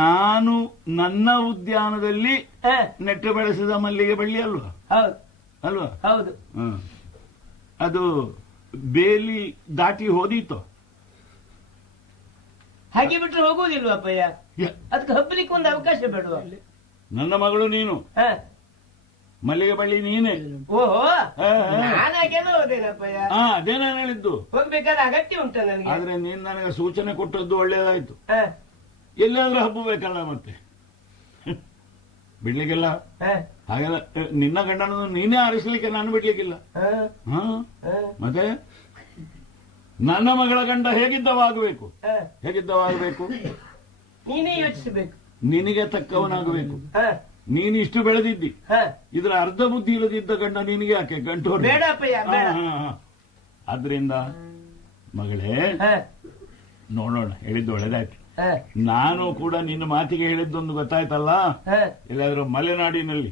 ನಾನು ನನ್ನ ಉದ್ಯಾನದಲ್ಲಿ ನೆಟ್ಟು ಬೆಳೆಸಿದ ಮಲ್ಲಿಗೆ ಬಳ್ಳಿ ಅಲ್ವಾ? ಅಲ್ವಾ? ಹೌದು. ಅದು ಬೇಲಿ ದಾಟಿ ಹೋದೀತು. ಹಾಗೆ ಬಿಟ್ರೆ ಹೋಗುವುದಿಲ್ವ ಅಪ್ಪಯ್ಯ? ಅದಕ್ಕೆ ಹಬ್ಬಲಿಕ್ಕೆ ಒಂದು ಅವಕಾಶ ಬೇಡುವ. ನನ್ನ ಮಗಳು ನೀನು, ಮಲ್ಲಿಗೆ ಬಳ್ಳಿ ನೀನೇ. ಓಹೋ, ನಾನು ಹಾಗೆಲ್ಲ ಹೋದೇನಪ್ಪಯ್ಯ. ಅದೇ ನಾನು ಹೇಳಿದ್ದು. ಹೋಗ್ಬೇಕಾದ ಅಗತ್ಯ ಉಂಟ ನನಗೆ. ಆದ್ರೆ ನೀನ್ ನನಗೆ ಸೂಚನೆ ಕೊಟ್ಟದ್ದು ಒಳ್ಳೇದಾಯ್ತು. ಎಲ್ಲಾದ್ರೂ ಹಬ್ಬಬೇಕಲ್ಲ ಮತ್ತೆ, ಬಿಡ್ಲಿಕ್ಕಿಲ್ಲ. ಹಾಗೆಲ್ಲ ನಿನ್ನ ಗಂಡನನ್ನು ನೀನೇ ಆರಿಸ್ಲಿಕ್ಕೆ ನಾನು ಬಿಡ್ಲಿಕ್ಕಿಲ್ಲ. ಮತ್ತೆ ನನ್ನ ಮಗಳ ಗಂಡ ಹೇಗಿದ್ದವಾಗಬೇಕು, ಹೇಗಿದ್ದವಾಗಬೇಕು? ನೀನೇ ಯೋಚಿಸಬೇಕು. ನಿನಗೆ ತಕ್ಕವನಾಗಬೇಕು. ನೀನು ಇಷ್ಟು ಬೆಳೆದಿದ್ದಿ, ಇದರ ಅರ್ಧ ಬುದ್ಧಿ ಇಲ್ಲದಿದ್ದ ಗಂಡ ನಿನಗೆ ಯಾಕೆ ಗಂಟು? ಆದ್ರಿಂದ ಮಗಳೇ, ನೋಡೋಣ, ಹೇಳಿದ್ದು ಒಳ್ಳೇದಾಯ್ತು. ನಾನು ಕೂಡ ನಿನ್ನ ಮಾತಿಗೆ ಹೇಳಿದ್ದೊಂದು ಗೊತ್ತಾಯ್ತಲ್ಲ. ಎಲ್ಲಾದ್ರೂ ಮಲೆನಾಡಿನಲ್ಲಿ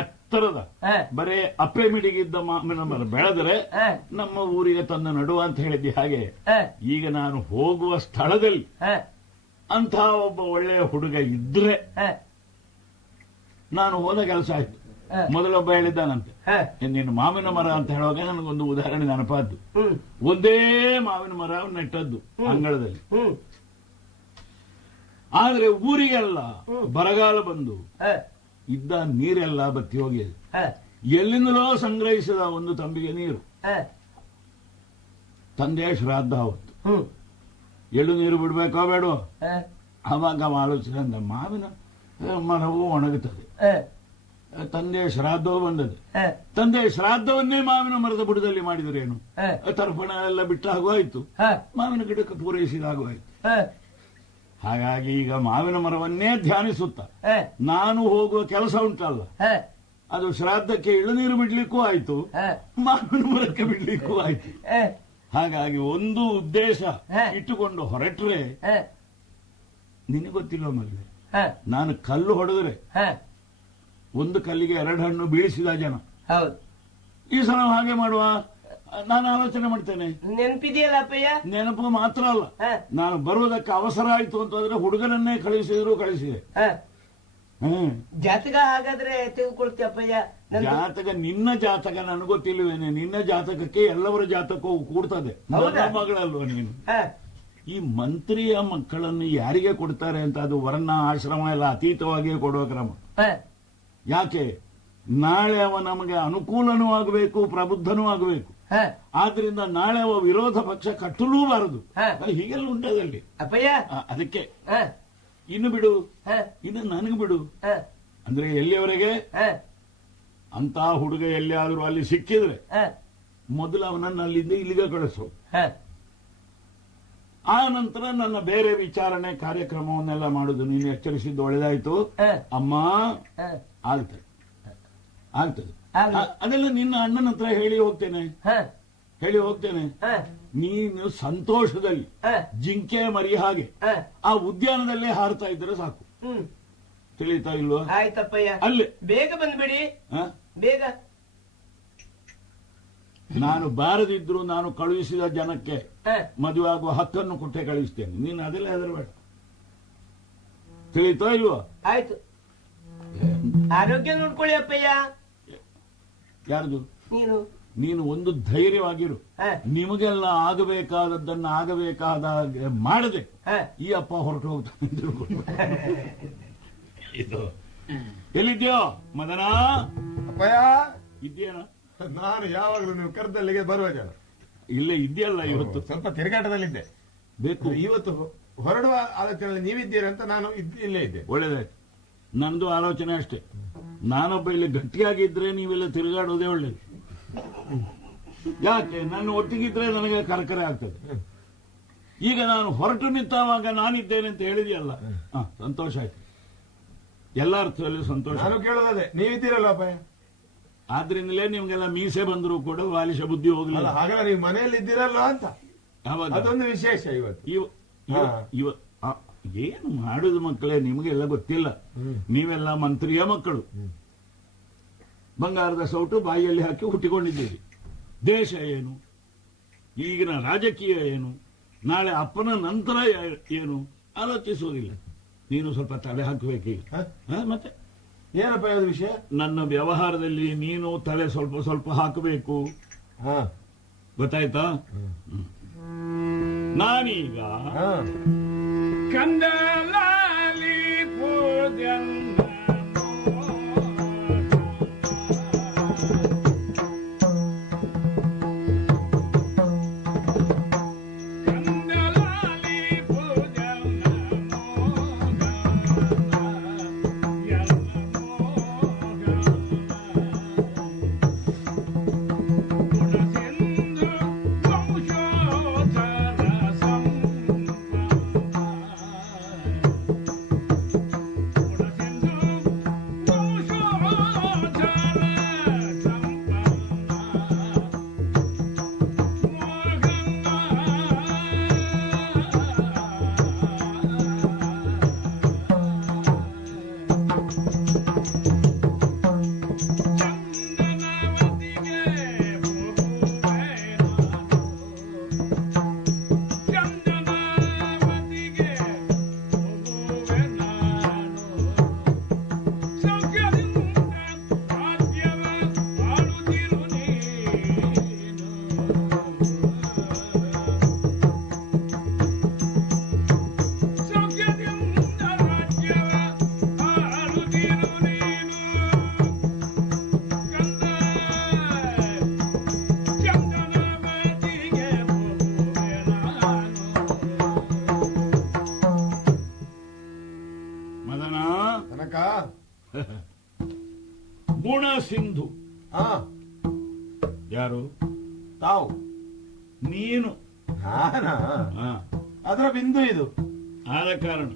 ಎತ್ತರದ ಬರೇ ಅಪ್ಪೆ ಮಿಡಿಗಿದ್ದ ಮಾವಿನ ಮರ ಬೆಳೆದರೆ ನಮ್ಮ ಊರಿಗೆ ತಂದು ನಡುವ ಅಂತ ಹೇಳಿದ್ದಿ. ಹಾಗೆ ಈಗ ನಾನು ಹೋಗುವ ಸ್ಥಳದಲ್ಲಿ ಅಂಥ ಒಬ್ಬ ಒಳ್ಳೆಯ ಹುಡುಗ ಇದ್ರೆ ನಾನು ಹೋದ ಕೆಲಸ ಆಯ್ತು. ಮೊದಲೊಬ್ಬ ಹೇಳಿದ್ದಾನಂತೆ, ನೀನು ಮಾವಿನ ಮರ ಅಂತ ಹೇಳುವಾಗ ನನಗೊಂದು ಉದಾಹರಣೆ ನೆನಪಾದ್ದು. ಒಂದೇ ಮಾವಿನ ಮರ ನೆಟ್ಟದ್ದು ಅಂಗಳದಲ್ಲಿ. ಆದ್ರೆ ಊರಿಗೆಲ್ಲ ಬರಗಾಲ ಬಂದು ಇದ್ದ ನೀರೆಲ್ಲ ಬತ್ತಿ ಹೋಗಿದೆ. ಎಲ್ಲಿಂದಲೋ ಸಂಗ್ರಹಿಸಿದ ಒಂದು ತಂಬಿಗೆ ನೀರು. ತಂದೆ ಶ್ರಾದ್ದ ಹೊತ್ತು ಎಳ್ಳು ನೀರು ಬಿಡ್ಬೇಕೋ ಬೇಡೋ? ಅವಾಗ ಆಲೋಚನೆ ಅಂದ, ಮಾವಿನ ಮರವು ಒಣಗುತ್ತದೆ, ತಂದೆ ಶ್ರಾದ್ದವು ಬಂದದ್ದು. ತಂದೆ ಶ್ರಾದ್ದವನ್ನೇ ಮಾವಿನ ಮರದ ಬುಡದಲ್ಲಿ ಮಾಡಿದರೇನು? ತರ್ಪಣ ಎಲ್ಲ ಬಿಟ್ಟಾಗೂ ಆಯ್ತು, ಮಾವಿನ ಗಿಡಕ್ಕೆ ಪೂರೈಸಿದಾಗೂ ಆಯ್ತು. ಹಾಗಾಗಿ ಈಗ ಮಾವಿನ ಮರವನ್ನೇ ಧ್ಯಾನಿಸುತ್ತ ನಾನು ಹೋಗುವ ಕೆಲಸ ಉಂಟಲ್ಲ, ಅದು ಶ್ರಾದ್ದಕ್ಕೆ ಇಳುನೀರು ಬಿಡ್ಲಿಕ್ಕೂ ಆಯ್ತು, ಮಾವಿನ ಮರಕ್ಕೆ ಬಿಡ್ಲಿಕ್ಕೂ ಆಯ್ತು. ಹಾಗಾಗಿ ಒಂದು ಉದ್ದೇಶ ಇಟ್ಟುಕೊಂಡು ಹೊರಟ್ರೆ, ನಿನಗೆ ಗೊತ್ತಿಲ್ಲ ಮಗಳೆ, ನಾನು ಕಲ್ಲು ಹೊಡೆದ್ರೆ ಒಂದು ಕಲ್ಲಿಗೆ 2 ಹಣ್ಣು ಬೀಳಿಸಿದ ಜನ. ಈ ಸಲ ಹಾಗೆ ಮಾಡುವ ನಾನು ಆಲೋಚನೆ ಮಾಡ್ತೇನೆ. ನೆನಪಿದೆಯಲ್ಲ ಅಪ್ಪಯ್ಯ? ನೆನಪು ಮಾತ್ರ ಅಲ್ಲ, ನಾನು ಬರುವುದಕ್ಕೆ ಅವಸರ ಆಯ್ತು ಅಂತಂದ್ರೆ ಹುಡುಗನನ್ನೇ ಕಳಿಸಿದ್ರು ಕಳಿಸಿದೆ. ಜಾತಕ ಹಾಗಾದ್ರೆ ತೆಗೆದುಕೊಳ್ತೀಯಪ್ಪಯ್ಯ? ಜಾತಕ, ನಿನ್ನ ಜಾತಕ ನನಗೆ ಗೊತ್ತಿಲ್ವೇನೆ? ನಿನ್ನ ಜಾತಕಕ್ಕೆ ಎಲ್ಲವರ ಜಾತಕವು ಕೂಡ್ತದೆ. ಮಗಳಲ್ವ ನೀನು? ಈ ಮಂತ್ರಿಯ ಮಕ್ಕಳನ್ನು ಯಾರಿಗೆ ಕೊಡ್ತಾರೆ ಅಂತ, ಅದು ವರ್ಣ ಆಶ್ರಮ ಎಲ್ಲ ಅತೀತವಾಗಿಯೇ ಕೊಡುವ ಕ್ರಮ. ಯಾಕೆ? ನಾಳೆ ಅವ ನಮಗೆ ಅನುಕೂಲನೂ ಆಗಬೇಕು, ಪ್ರಬುದ್ಧನೂ ಆಗಬೇಕು. ಆದ್ರಿಂದ ನಾಳೆ ಅವ ವಿರೋಧ ಪಕ್ಷ ಕಟ್ಟಲೂಬಾರದು. ಹೀಗೆಲ್ಲ ಉಂಟದಲ್ಲಿ ಅಪ್ಪಯ್ಯ. ಅದಕ್ಕೆ ಇನ್ನು ಬಿಡು, ಇನ್ನು ನನಗೆ ಬಿಡು. ಅಂದ್ರೆ ಎಲ್ಲಿಯವರೆಗೆ? ಅಂತ ಹುಡುಗ ಎಲ್ಲಿಯಾದ್ರೂ ಅಲ್ಲಿ ಸಿಕ್ಕಿದ್ರೆ ಮೊದಲು ಅವನನ್ನು ಅಲ್ಲಿಂದ ಇಲ್ಲಿಗೆ ಕಳಿಸು. ಆ ನಂತರ ನನ್ನ ಬೇರೆ ವಿಚಾರಣೆ ಕಾರ್ಯಕ್ರಮವನ್ನೆಲ್ಲ ಮಾಡುದು. ನೀನು ಎಚ್ಚರಿಸಿದ್ದು ಒಳ್ಳೆದಾಯ್ತು ಅಮ್ಮ. ಆಗ್ತದೆ, ಆಗ್ತದೆ. ಅದೆಲ್ಲ ನಿನ್ನ ಅಣ್ಣನ ಹತ್ರ ಹೇಳಿ ಹೋಗ್ತೇನೆ. ನೀನು ಸಂತೋಷದಲ್ಲಿ ಜಿಂಕೆ ಮರಿ ಹಾಗೆ ಆ ಉದ್ಯಾನದಲ್ಲೇ ಹಾರ್ತಾ ಇದ್ರೆ ಸಾಕು. ತಿಳಿತಾ ಇಲ್ವಾ? ಆಯ್ತಪ್ಪಯ್ಯ, ಅಲ್ಲೇ ಬೇಗ ಬಂದ್ಬಿಡಿ. ಬೇಗ. ನಾನು ಬಾರದಿದ್ರು ನಾನು ಕಳುಹಿಸಿದ ಜನಕ್ಕೆ ಮದುವೆ ಆಗುವ ಹಕ್ಕನ್ನು ಕೊಟ್ಟೆ ಕಳಿಸ್ತೇನೆ. ನೀನು ಅದೆಲ್ಲ ಹೆದರಬೇಡ. ತಿಳಿತಾ ಇಲ್ವಾ? ಆಯ್ತು. ಆರೋಗ್ಯ ನೋಡ್ಕೊಳ್ಳಿ ಅಪ್ಪಯ್ಯ. ಯಾರ್ದು? ನೀನು ಒಂದು ಧೈರ್ಯವಾಗಿರು. ನಿಮಗೆಲ್ಲ ಆಗಬೇಕಾದದ್ದನ್ನ ಆಗಬೇಕಾದ ಮಾಡದೆ ಈ ಅಪ್ಪ ಹೊರಟು ಹೋಗ್ತಾನೆ. ಇದು ಎಲ್ಲಿದ್ಯೋ ಮದನ? ಅಪ್ಪಯ್ಯ ಇದ್ದೇನ? ನಾನು ಯಾವಾಗಲೂ ನೀವು ಕರೆದಲ್ಲಿಗೆ ಬರುವ ಜನ. ಇಲ್ಲೇ ಇದೆಯಲ್ಲ. ಇವತ್ತು ಸ್ವಲ್ಪ ತಿರುಗಾಟದಲ್ಲಿದ್ದೆ. ಬೇಕು. ಇವತ್ತು ಹೊರಡುವ ಆಲೋಚನೆ ನೀವಿದ್ದೀರಿ ಅಂತ ನಾನು ಇಲ್ಲೇ ಇದ್ದೆ. ಒಳ್ಳೇದಾಯ್ತು. ನಂದು ಆಲೋಚನೆ ಅಷ್ಟೇ. ನಾನೊಬ್ಬ ಇಲ್ಲಿ ಗಟ್ಟಿಯಾಗಿದ್ರೆ ನೀವೆಲ್ಲ ತಿರುಗಾಡೋದೇ ಒಳ್ಳೇದು. ಯಾಕೆ ನನ್ನ ಒಟ್ಟಿಗಿದ್ರೆ ನನಗೆ ಕರಕರೆ ಆಗ್ತದೆ. ಈಗ ನಾನು ಹೊರಟು ನಿಂತಾವಾಗ ನಾನಿದ್ದೇನೆ ಅಂತ ಹೇಳಿದೆಯಲ್ಲ, ಸಂತೋಷ ಆಯ್ತು. ಎಲ್ಲ ಅರ್ಥದಲ್ಲೂ ಸಂತೋಷ. ನಾನು ಕೇಳೋದೇ ನೀವಿದ್ದೀರಲ್ಲ ಅಪ್ಪಯ್ಯ, ಆದ್ರಿಂದಲೇ ನಿಮ್ಗೆಲ್ಲ ಮೀಸೆ ಬಂದರೂ ಕೂಡ ಬಾಲಿಶ ಬುದ್ಧಿ ಹೋಗ್ಲಿಲ್ಲ. ಹಾಗಾದ್ರೆ ನೀವು ಮನೆಯಲ್ಲಿ ಇದ್ದೀರಲ್ಲ ಅಂತ ಯಾವಾಗ ಅದೊಂದು ವಿಶೇಷ ಇವತ್ತು. ಏನು ಮಾಡುದು ಮಕ್ಕಳೇ, ನಿಮಗೆಲ್ಲ ಗೊತ್ತಿಲ್ಲ. ನೀವೆಲ್ಲ ಮಂತ್ರಿಯ ಮಕ್ಕಳು, ಬಂಗಾರದ ಸೌಟು ಬಾಯಿಯಲ್ಲಿ ಹಾಕಿ ಹುಟ್ಟಿಕೊಂಡಿದ್ದೀರಿ. ದೇಶ ಏನು, ಈಗಿನ ರಾಜಕೀಯ ಏನು, ನಾಳೆ ಅಪ್ಪನ ನಂತರ ಏನು ಆಲೋಚಿಸುವುದಿಲ್ಲ. ನೀನು ಸ್ವಲ್ಪ ತಲೆ ಹಾಕಬೇಕೀಗ. ಮತ್ತೆ ಏನಪ್ಪ ಯಾವ್ದು ವಿಷಯ? ನನ್ನ ವ್ಯವಹಾರದಲ್ಲಿ ನೀನು ತಲೆ ಸ್ವಲ್ಪ ಸ್ವಲ್ಪ ಹಾಕಬೇಕು. ಗೊತ್ತಾಯ್ತಾ? ನಾನೀಗ ಕಂದಲಾಲಿ ಪೂಜನ್ ಗುಣ ಸಿಂಧು. ಯಾರು? ತಾವು. ನೀನು. ಅದರ ಬಿಂದು ಇದು. ಆದ ಕಾರಣ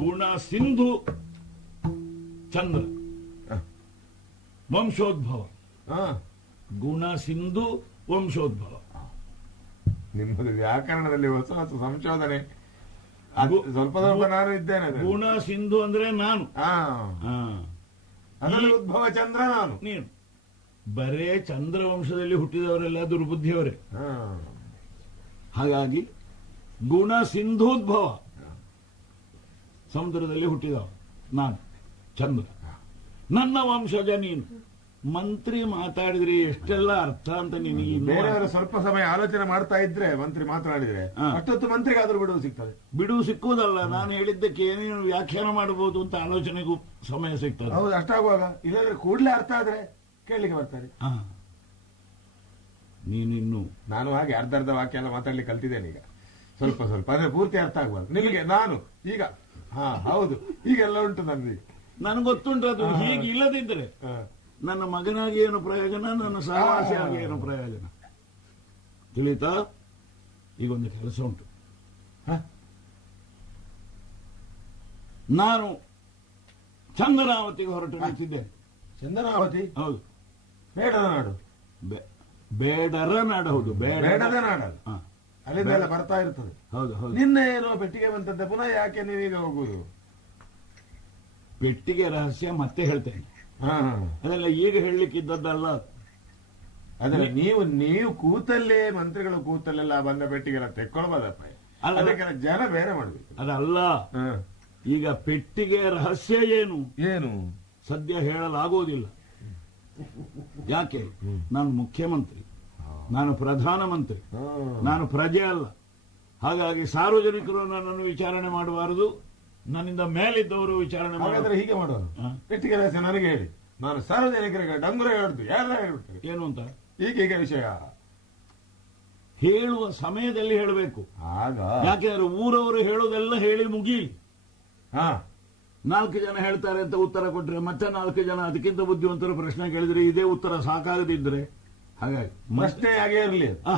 ಗುಣ ಸಿಂಧು ಚಂದ್ರ ವಂಶೋದ್ಭವ. ಗುಣ ಸಿಂಧು ವಂಶೋದ್ಭವ. ನಿಮ್ಮದು ವ್ಯಾಕರಣದಲ್ಲಿ ಹೊಸ ಹೊಸ ಸಂಶೋಧನೆ. ಸ್ವಲ್ಪ ಸ್ವಲ್ಪ ನಾನು ಇದ್ದೇನೆ. ಗುಣ ಸಿಂಧು ಅಂದ್ರೆ ನಾನು, ಅದರಲ್ಲಿ ಉದ್ಭವ ಚಂದ್ರ ನಾನು. ನೀನು ಬರೇ ಚಂದ್ರ ವಂಶದಲ್ಲಿ ಹುಟ್ಟಿದವರೆಲ್ಲ ದುರ್ಬುದ್ಧಿಯವರೇ. ಹಾಗಾಗಿ ಗುಣ ಸಿಂಧೂದ್ಭವ, ಸಮುದ್ರದಲ್ಲಿ ಹುಟ್ಟಿದವ ನಾನು ಚಂದ್ರ. ನನ್ನ ವಂಶಜ ನೀನು. ಮಂತ್ರಿ ಮಾತಾಡಿದ್ರೆ ಎಷ್ಟೆಲ್ಲ ಅರ್ಥ ಅಂತ ನಿನಗೆ. ಬೇರೆಯವರು ಸ್ವಲ್ಪ ಸಮಯ ಆಲೋಚನೆ ಮಾಡ್ತಾ ಇದ್ರೆ ಮಂತ್ರಿ ಮಾತನಾಡಿದ್ರೆ ಅಷ್ಟೊತ್ತು ಮಂತ್ರಿಗಾದ್ರೂ ಬಿಡುವು ಸಿಗ್ತದೆ. ಬಿಡುವು ಸಿಕ್ಕುವುದಲ್ಲ, ನಾನು ಹೇಳಿದ್ದಕ್ಕೆ ಏನೇನು ವ್ಯಾಖ್ಯಾನ ಮಾಡಬಹುದು ಅಂತ ಆಲೋಚನೆಗೂ ಸಮಯ ಸಿಗ್ತದೆ. ಹೌದು, ಅಷ್ಟಾಗುವಾಗ. ಇಲ್ಲಾಂದ್ರೆ ಕೂಡಲೇ ಅರ್ಥ ಆದ್ರೆ ಕೇಳಲಿಕ್ಕೆ ಬರ್ತಾರೆ. ನೀನಿನ್ನು ನಾನು ಹಾಗೆ ಅರ್ಧ ಅರ್ಧ ವಾಕ್ಯ ಎಲ್ಲ ಮಾತಾಡ್ಲಿಕ್ಕೆ ಕಲ್ತಿದ್ದೇನೆ ಈಗ, ಸ್ವಲ್ಪ ಸ್ವಲ್ಪ. ಅಂದ್ರೆ ಪೂರ್ತಿ ಅರ್ಥ ಆಗ್ಬಾರ್ದು ನಿಮಗೆ. ನಾನು ಈಗ ಹೌದು ಹೀಗೆಲ್ಲ ಉಂಟು ನನಗೆ. ನನಗೆ ಗೊತ್ತುಂಟು ಅದು. ಹೀಗೆ ಇಲ್ಲದಿದ್ರೆ ನನ್ನ ಮಗನಾಗಿ ಏನು ಪ್ರಯೋಜನ, ನನ್ನ ಸಹವಾಸಿಯಾಗಿ ಏನು ಪ್ರಯೋಜನ, ತಿಳಿತಾ? ಈಗೊಂದು ಕೆಲಸ ಉಂಟು. ನಾನು ಚಂದನಾವತಿಗೆ ಹೊರಟು ನಿಂತಿದ್ದೇನೆ. ಚಂದನಾವತಿ? ಹೌದು. ಬೇಡರ ನಾಡು. ಬೇಡರ ನಾಡು. ಹೌದು, ಬೇಡದ ನಾಡು. ಅಲ್ಲಿಂದ ಎಲ್ಲ ಬರ್ತಾ ಇರ್ತದೆ. ಹೌದು ಹೌದು. ನಿನ್ನೆ ಏನೋ ಪೆಟ್ಟಿಗೆ ಬಂತಂತೆ, ಪುನಃ ಯಾಕೆ ನೀವೀಗ ಹೋಗುದು? ಪೆಟ್ಟಿಗೆ ರಹಸ್ಯ ಮತ್ತೆ ಹೇಳ್ತೇನೆ. ಅದೆಲ್ಲ ಈಗ ಹೇಳಲಿಕ್ಕಿದ್ದದ್ದಲ್ಲ. ಅದೇ ನೀವು ಕೂತಲ್ಲೇ, ಮಂತ್ರಿಗಳು ಕೂತಲ್ಲೆಲ್ಲ ಬಂದ ಪೆಟ್ಟಿಗೆಲ್ಲ ತೆಕ್ಕೊಳ್ಬೋದಪ್ಪ. ಅದಕ್ಕೆಲ್ಲ ಜನ ಬೇರೆ ಮಾಡ್ಬೇಕು. ಅದಲ್ಲ, ಈಗ ಪೆಟ್ಟಿಗೆ ರಹಸ್ಯ ಏನು ಏನು ಸದ್ಯ ಹೇಳಲಾಗುವುದಿಲ್ಲ. ಯಾಕೆ? ನಾನು ಮುಖ್ಯಮಂತ್ರಿ, ನಾನು ಪ್ರಧಾನಮಂತ್ರಿ, ನಾನು ಪ್ರಜೆ ಅಲ್ಲ. ಹಾಗಾಗಿ ಸಾರ್ವಜನಿಕರು ನನ್ನನ್ನು ವಿಚಾರಣೆ ಮಾಡಬಾರದು, ನನ್ನಿಂದ ಮೇಲಿದ್ದವರು ವಿಚಾರಣೆ ಹಾಗಾದ್ರೆ ಹೀಗೆ ಮಾಡೋಣ. ಪೆಟ್ಟಿಗೆ ರಹಸ್ಯ ನನಗೆ ಹೇಳಿ, ನಾನು ಸಾರ್ವಜನಿಕರಿಗೆ ಡಂಗುರ ಹೇಳ್ದು ಎಲ್ಲ ಹೇಳ್ಬಿಡ್ತೇನೆ. ಏನು ಅಂತ ಈಗ ವಿಷಯ ಹೇಳುವ ಸಮಯದಲ್ಲಿ ಹೇಳಬೇಕು. ಆಗ ಯಾಕೆಂದ್ರೆ ಊರವರು ಹೇಳೋದೆಲ್ಲ ಹೇಳಿ ಮುಗಿ. 4 ಜನ ಹೇಳ್ತಾರೆ ಅಂತ ಉತ್ತರ ಕೊಟ್ರೆ ಮತ್ತೆ 4 ಜನ ಅದಕ್ಕಿಂತ ಬುದ್ಧಿವಂತರ ಪ್ರಶ್ನೆ ಕೇಳಿದ್ರೆ ಇದೇ ಉತ್ತರ ಸಾಕಾಗದಿದ್ರೆ ಹಾಗಾಗಿ ಪ್ರಶ್ನೆ ಹಾಗೆ ಇರಲಿ. ಆ,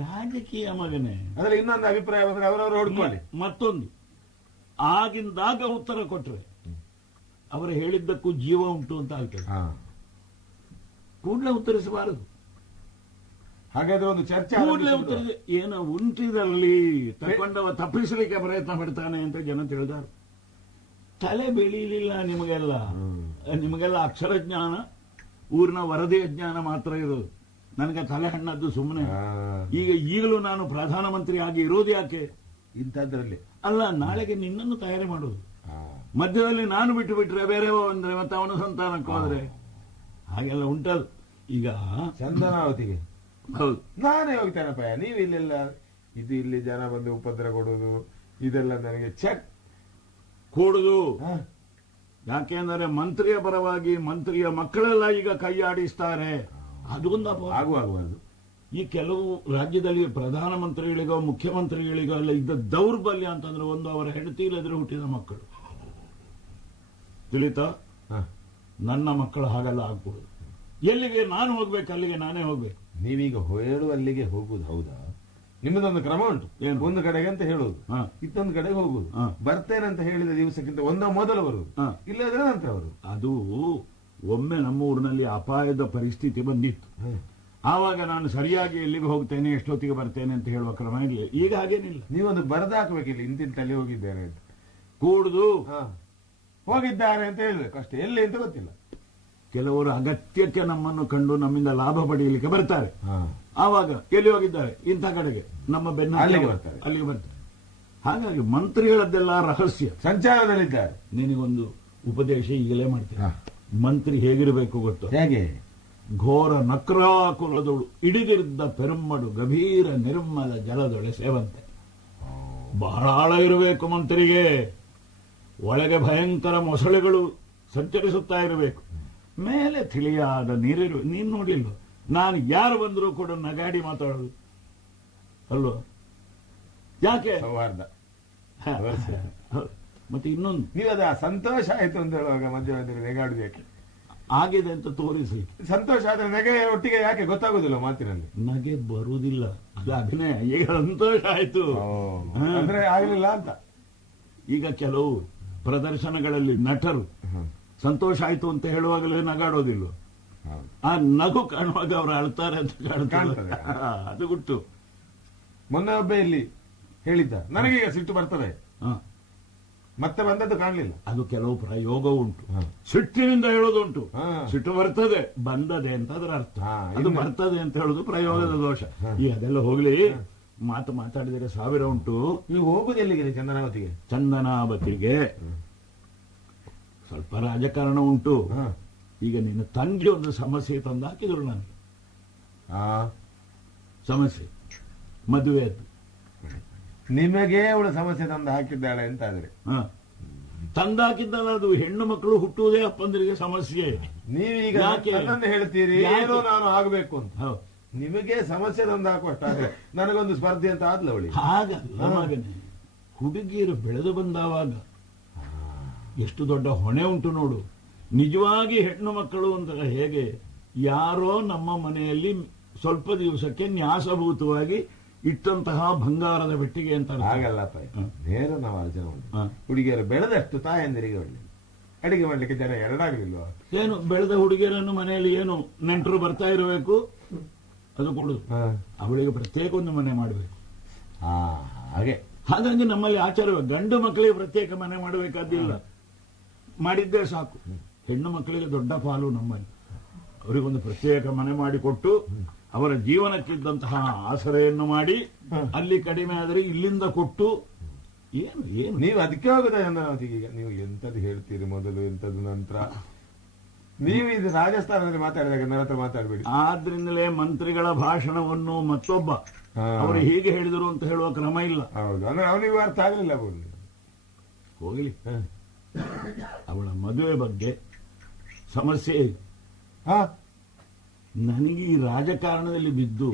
ರಾಜಕೀಯ ಮಗನೇ. ಅದ್ರ ಇನ್ನೊಂದು ಅಭಿಪ್ರಾಯ ಬಂದ್ರೆ ಅವರವರು ಹೊಡ್ಕೊಳ್ಳಿ. ಮತ್ತೊಂದು ಆಗಿಂದಾಗ ಉತ್ತರ ಕೊಟ್ರೆ ಅವರು ಹೇಳಿದ್ದಕ್ಕೂ ಜೀವ ಉಂಟು ಅಂತ ಆಗ್ತದೆ. ಕೂಡಲೇ ಉತ್ತರಿಸಬಾರದು. ಹಾಗಾದ್ರೆ ಒಂದು ಚರ್ಚೆ ಕೂಡಲೇ ಉತ್ತರಿಸಿ ಏನೋ ಉಂಟಿದಲ್ಲಿ ತಗೊಂಡವ ತಪ್ಪಿಸಲಿಕ್ಕೆ ಪ್ರಯತ್ನ ಪಡ್ತಾನೆ ಅಂತ ಜನ ತಿಳಿದಾರೆ. ತಲೆ ಬೆಳೀಲಿಲ್ಲ ನಿಮಗೆಲ್ಲ ಅಕ್ಷರ ಜ್ಞಾನ, ಊರಿನ ವರದಿಯ ಜ್ಞಾನ ಮಾತ್ರ ಇರೋದು. ನನಗೆ ತಲೆ ಹಣ್ಣದ್ದು ಸುಮ್ಮನೆ. ಈಗಲೂ ನಾನು ಪ್ರಧಾನಮಂತ್ರಿ ಆಗಿ ಇರೋದು ಯಾಕೆ ಇಂಥದ್ರಲ್ಲಿ ಅಲ್ಲ, ನಾಳೆಗೆ ನಿನ್ನನ್ನು ತಯಾರಿ ಮಾಡೋದು. ಮಧ್ಯದಲ್ಲಿ ನಾನು ಬಿಟ್ಟು ಬಿಟ್ರೆ ಬೇರೆ ಅಂದ್ರೆ ಮತ್ತೆ ಅವನ ಸಂತಾನಕ್ಕೆ ಹೋದ್ರೆ ಹಾಗೆಲ್ಲ ಉಂಟದು. ಈಗ ಚಂದನಾವತಿಗೆ ಹೌದು ನಾನೇ ಹೋಗ್ತೇನಪ್ಪ, ನೀವು ಇಲ್ಲೆಲ್ಲ ಇಲ್ಲಿ ಜನ ಬಂದು ಉಪದ್ರ ಕೊಡುದು ಇದೆಲ್ಲ ನನಗೆ ಚೆಕ್ ಕೂಡುದು. ಯಾಕೆಂದರೆ ಮಂತ್ರಿಯ ಪರವಾಗಿ ಮಂತ್ರಿಯ ಮಕ್ಕಳೆಲ್ಲ ಈಗ ಕೈ ಆಡಿಸ್ತಾರೆ. ಅದೊಂದು ಆಗುವಾಗಬಾರ್ದು. ಈ ಕೆಲವು ರಾಜ್ಯದಲ್ಲಿ ಪ್ರಧಾನಮಂತ್ರಿಗಳಿಗೋ ಮುಖ್ಯಮಂತ್ರಿಗಳಿಗೋ ಎಲ್ಲ ಇದ್ದ ದೌರ್ಬಲ್ಯ ಅಂತಂದ್ರೆ ಒಂದು ಅವರ ಹೆಂಡತಿ ಇಲ್ಲದ್ರೆ ಹುಟ್ಟಿದ ಮಕ್ಕಳು. ತಿಳಿತಾ? ನನ್ನ ಮಕ್ಕಳು ಹಾಗೆಲ್ಲ ಆಗ್ಬಹುದು. ಎಲ್ಲಿಗೆ ನಾನು ಹೋಗ್ಬೇಕು ಅಲ್ಲಿಗೆ ನಾನೇ ಹೋಗ್ಬೇಕು. ನೀವೀಗ ಹೇಳುವಲ್ಲಿಗೆ ಹೋಗುದು ಹೌದಾ? ನಿಮ್ಮದೊಂದು ಕ್ರಮ ಉಂಟು. ಒಂದು ಕಡೆಗೆ ಅಂತ ಹೇಳುದು, ಇತ್ತೊಂದು ಕಡೆಗೆ ಹೋಗುದು. ಬರ್ತೇನೆ ಅಂತ ಹೇಳಿದ ದಿವಸಕ್ಕಿಂತ ಮೊದಲು ಬರುದು, ಇಲ್ಲದ್ರೆ ನಂತರ ಬರುದು. ಅದು ಒಮ್ಮೆ ನಮ್ಮ ಊರಿನಲ್ಲಿ ಅಪಾಯದ ಪರಿಸ್ಥಿತಿ ಬಂದಿತ್ತು. ಆವಾಗ ನಾನು ಸರಿಯಾಗಿ ಎಲ್ಲಿಗೆ ಹೋಗ್ತೇನೆ ಎಷ್ಟೊತ್ತಿಗೆ ಬರ್ತೇನೆ ಅಂತ ಹೇಳುವ ಕ್ರಮ ಇಲ್ಲ. ಈಗ ಹಾಗೇನಿಲ್ಲ. ನೀವೊಂದು ಬರೆದಾಕಬೇಕಿಲ್ಲ, ಇಂತಿಂತಲ್ಲಿ ಹೋಗಿದ್ದೇನೆ ಅಂತ. ಕೂಡುದು ಹೋಗಿದ್ದಾರೆ ಅಂತ ಹೇಳ್ಬೇಕು ಅಷ್ಟೇ, ಎಲ್ಲಿ ಅಂತ ಗೊತ್ತಿಲ್ಲ. ಕೆಲವರು ಅಗತ್ಯಕ್ಕೆ ನಮ್ಮನ್ನು ಕಂಡು ನಮ್ಮಿಂದ ಲಾಭ ಪಡೆಯಲಿಕ್ಕೆ ಬರ್ತಾರೆ. ಆವಾಗ ಎಲ್ಲಿ ಹೋಗಿದ್ದಾರೆ ಇಂಥ ಕಡೆಗೆ ನಮ್ಮ ಬೆನ್ನ ಅಲ್ಲಿಗೆ ಬರ್ತಾರೆ. ಹಾಗಾಗಿ ಮಂತ್ರಿಗಳದ್ದೆಲ್ಲ ರಹಸ್ಯ. ಸಂಚಾರದಲ್ಲಿದ್ದಾರೆ. ನಿನಗೊಂದು ಉಪದೇಶ ಈಗಲೇ ಮಾಡ್ತೇನೆ. ಮಂತ್ರಿ ಹೇಗಿರಬೇಕು ಗೊತ್ತು? ಹೇಗೆ? ಘೋರ ನಕ್ರಾಕುಲದೊಳು ಇಡಿದಿದ್ದ ಪೆರುಮ್ಮಡು ಗಭೀರ ನಿರ್ಮಲ ಜಲದೊಳೆ ಸೇವಂತೆ. ಬಹಳ ಆಳ ಇರಬೇಕು ಮಂತ್ರಿಗೆ. ಒಳಗೆ ಭಯಂಕರ ಮೊಸಳೆಗಳು ಸಂಚರಿಸುತ್ತಾ ಇರಬೇಕು, ಮೇಲೆ ತಿಳಿಯಾದ ನೀರಿರು. ನೀನ್ ನೋಡಿಲ್ವ, ನಾನು ಯಾರು ಬಂದರೂ ಕೂಡ ನಗಾಡಿ ಮಾತಾಡೋದು ಅಲ್ವ? ಯಾಕೆ? ಸೌಹಾರ್ದ. ಮತ್ತೆ ಇನ್ನೊಂದು, ನೀವದ ಸಂತೋಷ ಆಯ್ತು ಅಂತ ಹೇಳುವಾಗ ಮಧ್ಯ ಮಧ್ಯದಲ್ಲಿ ನೆಗಾಡುವುದಕ್ಕೆ ಆಗಿದೆ ಅಂತ ತೋರಿಸಿ. ಸಂತೋಷ ಆದ್ರೆ ನಗೆ ಒಟ್ಟಿಗೆ ಯಾಕೆ ಗೊತ್ತಾಗುದಿಲ್ಲ ಮಾತಿನಲ್ಲಿ? ನಗೆ ಬರುವುದಿಲ್ಲ, ಅದು ಅಭಿನಯ. ಈಗ ಸಂತೋಷ ಆಯ್ತು ಅಂದ್ರೆ ಆಗಲಿಲ್ಲ ಅಂತ. ಈಗ ಕೆಲವು ಪ್ರದರ್ಶನಗಳಲ್ಲಿ ನಟರು ಸಂತೋಷ ಆಯ್ತು ಅಂತ ಹೇಳುವಾಗಲೇ ನಗಾಡೋದಿಲ್ಲ. ಆ ನಗು ಕಾಣುವಾಗ ಅವರು ಅಳ್ತಾರೆ ಅಂತ ಕಾಣ್ತದೆ. ಅದು ಗುಟ್ಟು. ಮೊನ್ನೆ ಒಬ್ಬ ಇಲ್ಲಿ ಹೇಳಿದ್ದ, ನನಗೀಗ ಸಿಟ್ಟು ಬರ್ತದೆ, ಮತ್ತೆ ಬಂದದ್ದು ಕಾಣಲಿಲ್ಲ. ಅದು ಕೆಲವು ಪ್ರಯೋಗ ಉಂಟು. ಸಿಟ್ಟಿನಿಂದ ಹೇಳೋದುಂಟು, ಸಿಟ್ಟು ಬರ್ತದೆ ಬಂದದೆ ಅಂತ ಅದರ ಅರ್ಥ. ಅದು ಬರ್ತದೆ ಅಂತ ಹೇಳೋದು ಪ್ರಯೋಗದ ದೋಷ. ಈ ಅದೆಲ್ಲ ಹೋಗ್ಲಿ, ಮಾತಾಡಿದರೆ 1000 ಉಂಟು. ನೀವು ಹೋಗುದು ಎಲ್ಲಿಗೆ? ಚಂದನಾವತಿಗೆ. ಚಂದನಾವತಿಗೆ ಸ್ವಲ್ಪ ರಾಜಕಾರಣ ಉಂಟು. ಈಗ ನಿನ್ನ ತಂಗಿ ಒಂದು ಸಮಸ್ಯೆ ತಂದು ಹಾಕಿದ್ರು ನನಗೆ. ಸಮಸ್ಯೆ ಮದುವೆ ಅದು. ನಿಮಗೆ ಅವಳು ಸಮಸ್ಯೆ ತಂದು ಹಾಕಿದ್ದಾಳೆ ಅಂತ ಆದ್ರೆ ತಂದಾಕಿದ್ದಲ್ಲ, ಅದು ಹೆಣ್ಣು ಮಕ್ಕಳು ಹುಟ್ಟುವುದೇ ಅಪ್ಪಂದರಿಗೆ ಸಮಸ್ಯೆ. ನೀವೀಗ ನನ್ನನ್ನು ಹೇಳ್ತೀರಿ ಏನೋ ನಾನು ಆಗಬೇಕು ಅಂತ. ನಿಮಗೆ ಸಮಸ್ಯೆ ತಂದು ಹಾಕುವಷ್ಟಾದ್ರೆ ನನಗೊಂದು ಸ್ಪರ್ಧೆ ಅಂತ ಆದ್ಲ ಅವಳಿ. ಹಾಗಲ್ಲ ಮಗನೇ, ಹುಡುಗಿಯರು ಬೆಳೆದು ಬಂದಾವಾಗ ಎಷ್ಟು ದೊಡ್ಡ ಹೊಣೆ ಉಂಟು ನೋಡು. ನಿಜವಾಗಿ ಹೆಣ್ಣು ಮಕ್ಕಳು ಅಂತ ಹೇಗೆ ಯಾರೋ ನಮ್ಮ ಮನೆಯಲ್ಲಿ ಸ್ವಲ್ಪ ದಿವಸಕ್ಕೆ ನ್ಯಾಸಭೂತವಾಗಿ ಇಟ್ಟಂತಹ ಬಂಗಾರದ ಬೆಟ್ಟಿಗೆ ಅಂತ ಹಾಗಲ್ಲಪ್ಪ. ನೇರ ನಾವು ಆಲೋಚನೆ ಮಾಡಿ ಹುಡುಗಿಯರು ಬೆಳೆದಷ್ಟು ತಾಯಂದಿರಿಗೆ ಒಳ್ಳೆ ಅಡಿಗೆ ಮಾಡ್ಲಿಕ್ಕೆ ಜನ ಎರಡಾಗಲಿಲ್ವಾ? ಏನು ಬೆಳೆದ ಹುಡುಗಿಯರನ್ನು ಮನೆಯಲ್ಲಿ ಏನು ನೆಂಟರು ಬರ್ತಾ ಇರಬೇಕು, ಅದು ಕೊಡುದು. ಅವಳಿಗೆ ಪ್ರತ್ಯೇಕ ಒಂದು ಮನೆ ಮಾಡಬೇಕು. ಹಾಗೆ ಹಾಗಾಗಿ ನಮ್ಮಲ್ಲಿ ಆಚಾರ ಗಂಡು ಮಕ್ಕಳಿಗೆ ಪ್ರತ್ಯೇಕ ಮನೆ ಮಾಡಬೇಕಾದಿಲ್ಲ, ಮಾಡಿದ್ದೇ ಸಾಕು. ಹೆಣ್ಣು ಮಕ್ಕಳಿಗೆ ದೊಡ್ಡ ಪಾಲು ನಮ್ಮಲ್ಲಿ. ಅವರಿಗೊಂದು ಪ್ರತ್ಯೇಕ ಮನೆ ಮಾಡಿಕೊಟ್ಟು ಅವರ ಜೀವನಕ್ಕಿದ್ದಂತಹ ಆಸರೆಯನ್ನು ಮಾಡಿ, ಅಲ್ಲಿ ಕಡಿಮೆ ಆದರೆ ಇಲ್ಲಿಂದ ಕೊಟ್ಟು. ಏನು ಏನು ನೀವು ಅದಕ್ಕೆ ಹೋಗುದ ಚಂದನಾವತಿಗೆ? ಈಗ ನೀವು ಎಂತದ್ದು ಹೇಳ್ತೀರಿ ಮೊದಲು, ಎಂತದ್ದು ನಂತರ. ನೀವು ಇದು ರಾಜಸ್ಥಾನದಲ್ಲಿ ಮಾತಾಡಿದಾಗ ನನ್ನ ಹತ್ರ ಮಾತಾಡಬೇಡಿ. ಆದ್ರಿಂದಲೇ ಮಂತ್ರಿಗಳ ಭಾಷಣವನ್ನು ಮತ್ತೊಬ್ಬ ಅವರು ಹೀಗೆ ಹೇಳಿದರು ಅಂತ ಹೇಳುವ ಕ್ರಮ ಇಲ್ಲ. ಹೌದು, ಅಂದ್ರೆ ಅವನಿಗೂ ಅರ್ಥ ಆಗಲಿಲ್ಲ. ಹೋಗಲಿ, ಅವಳ ಮದುವೆ ಬಗ್ಗೆ ಸಮಸ್ಯೆ. ನನಗೆ ಈ ರಾಜಕಾರಣದಲ್ಲಿ ಬಿದ್ದು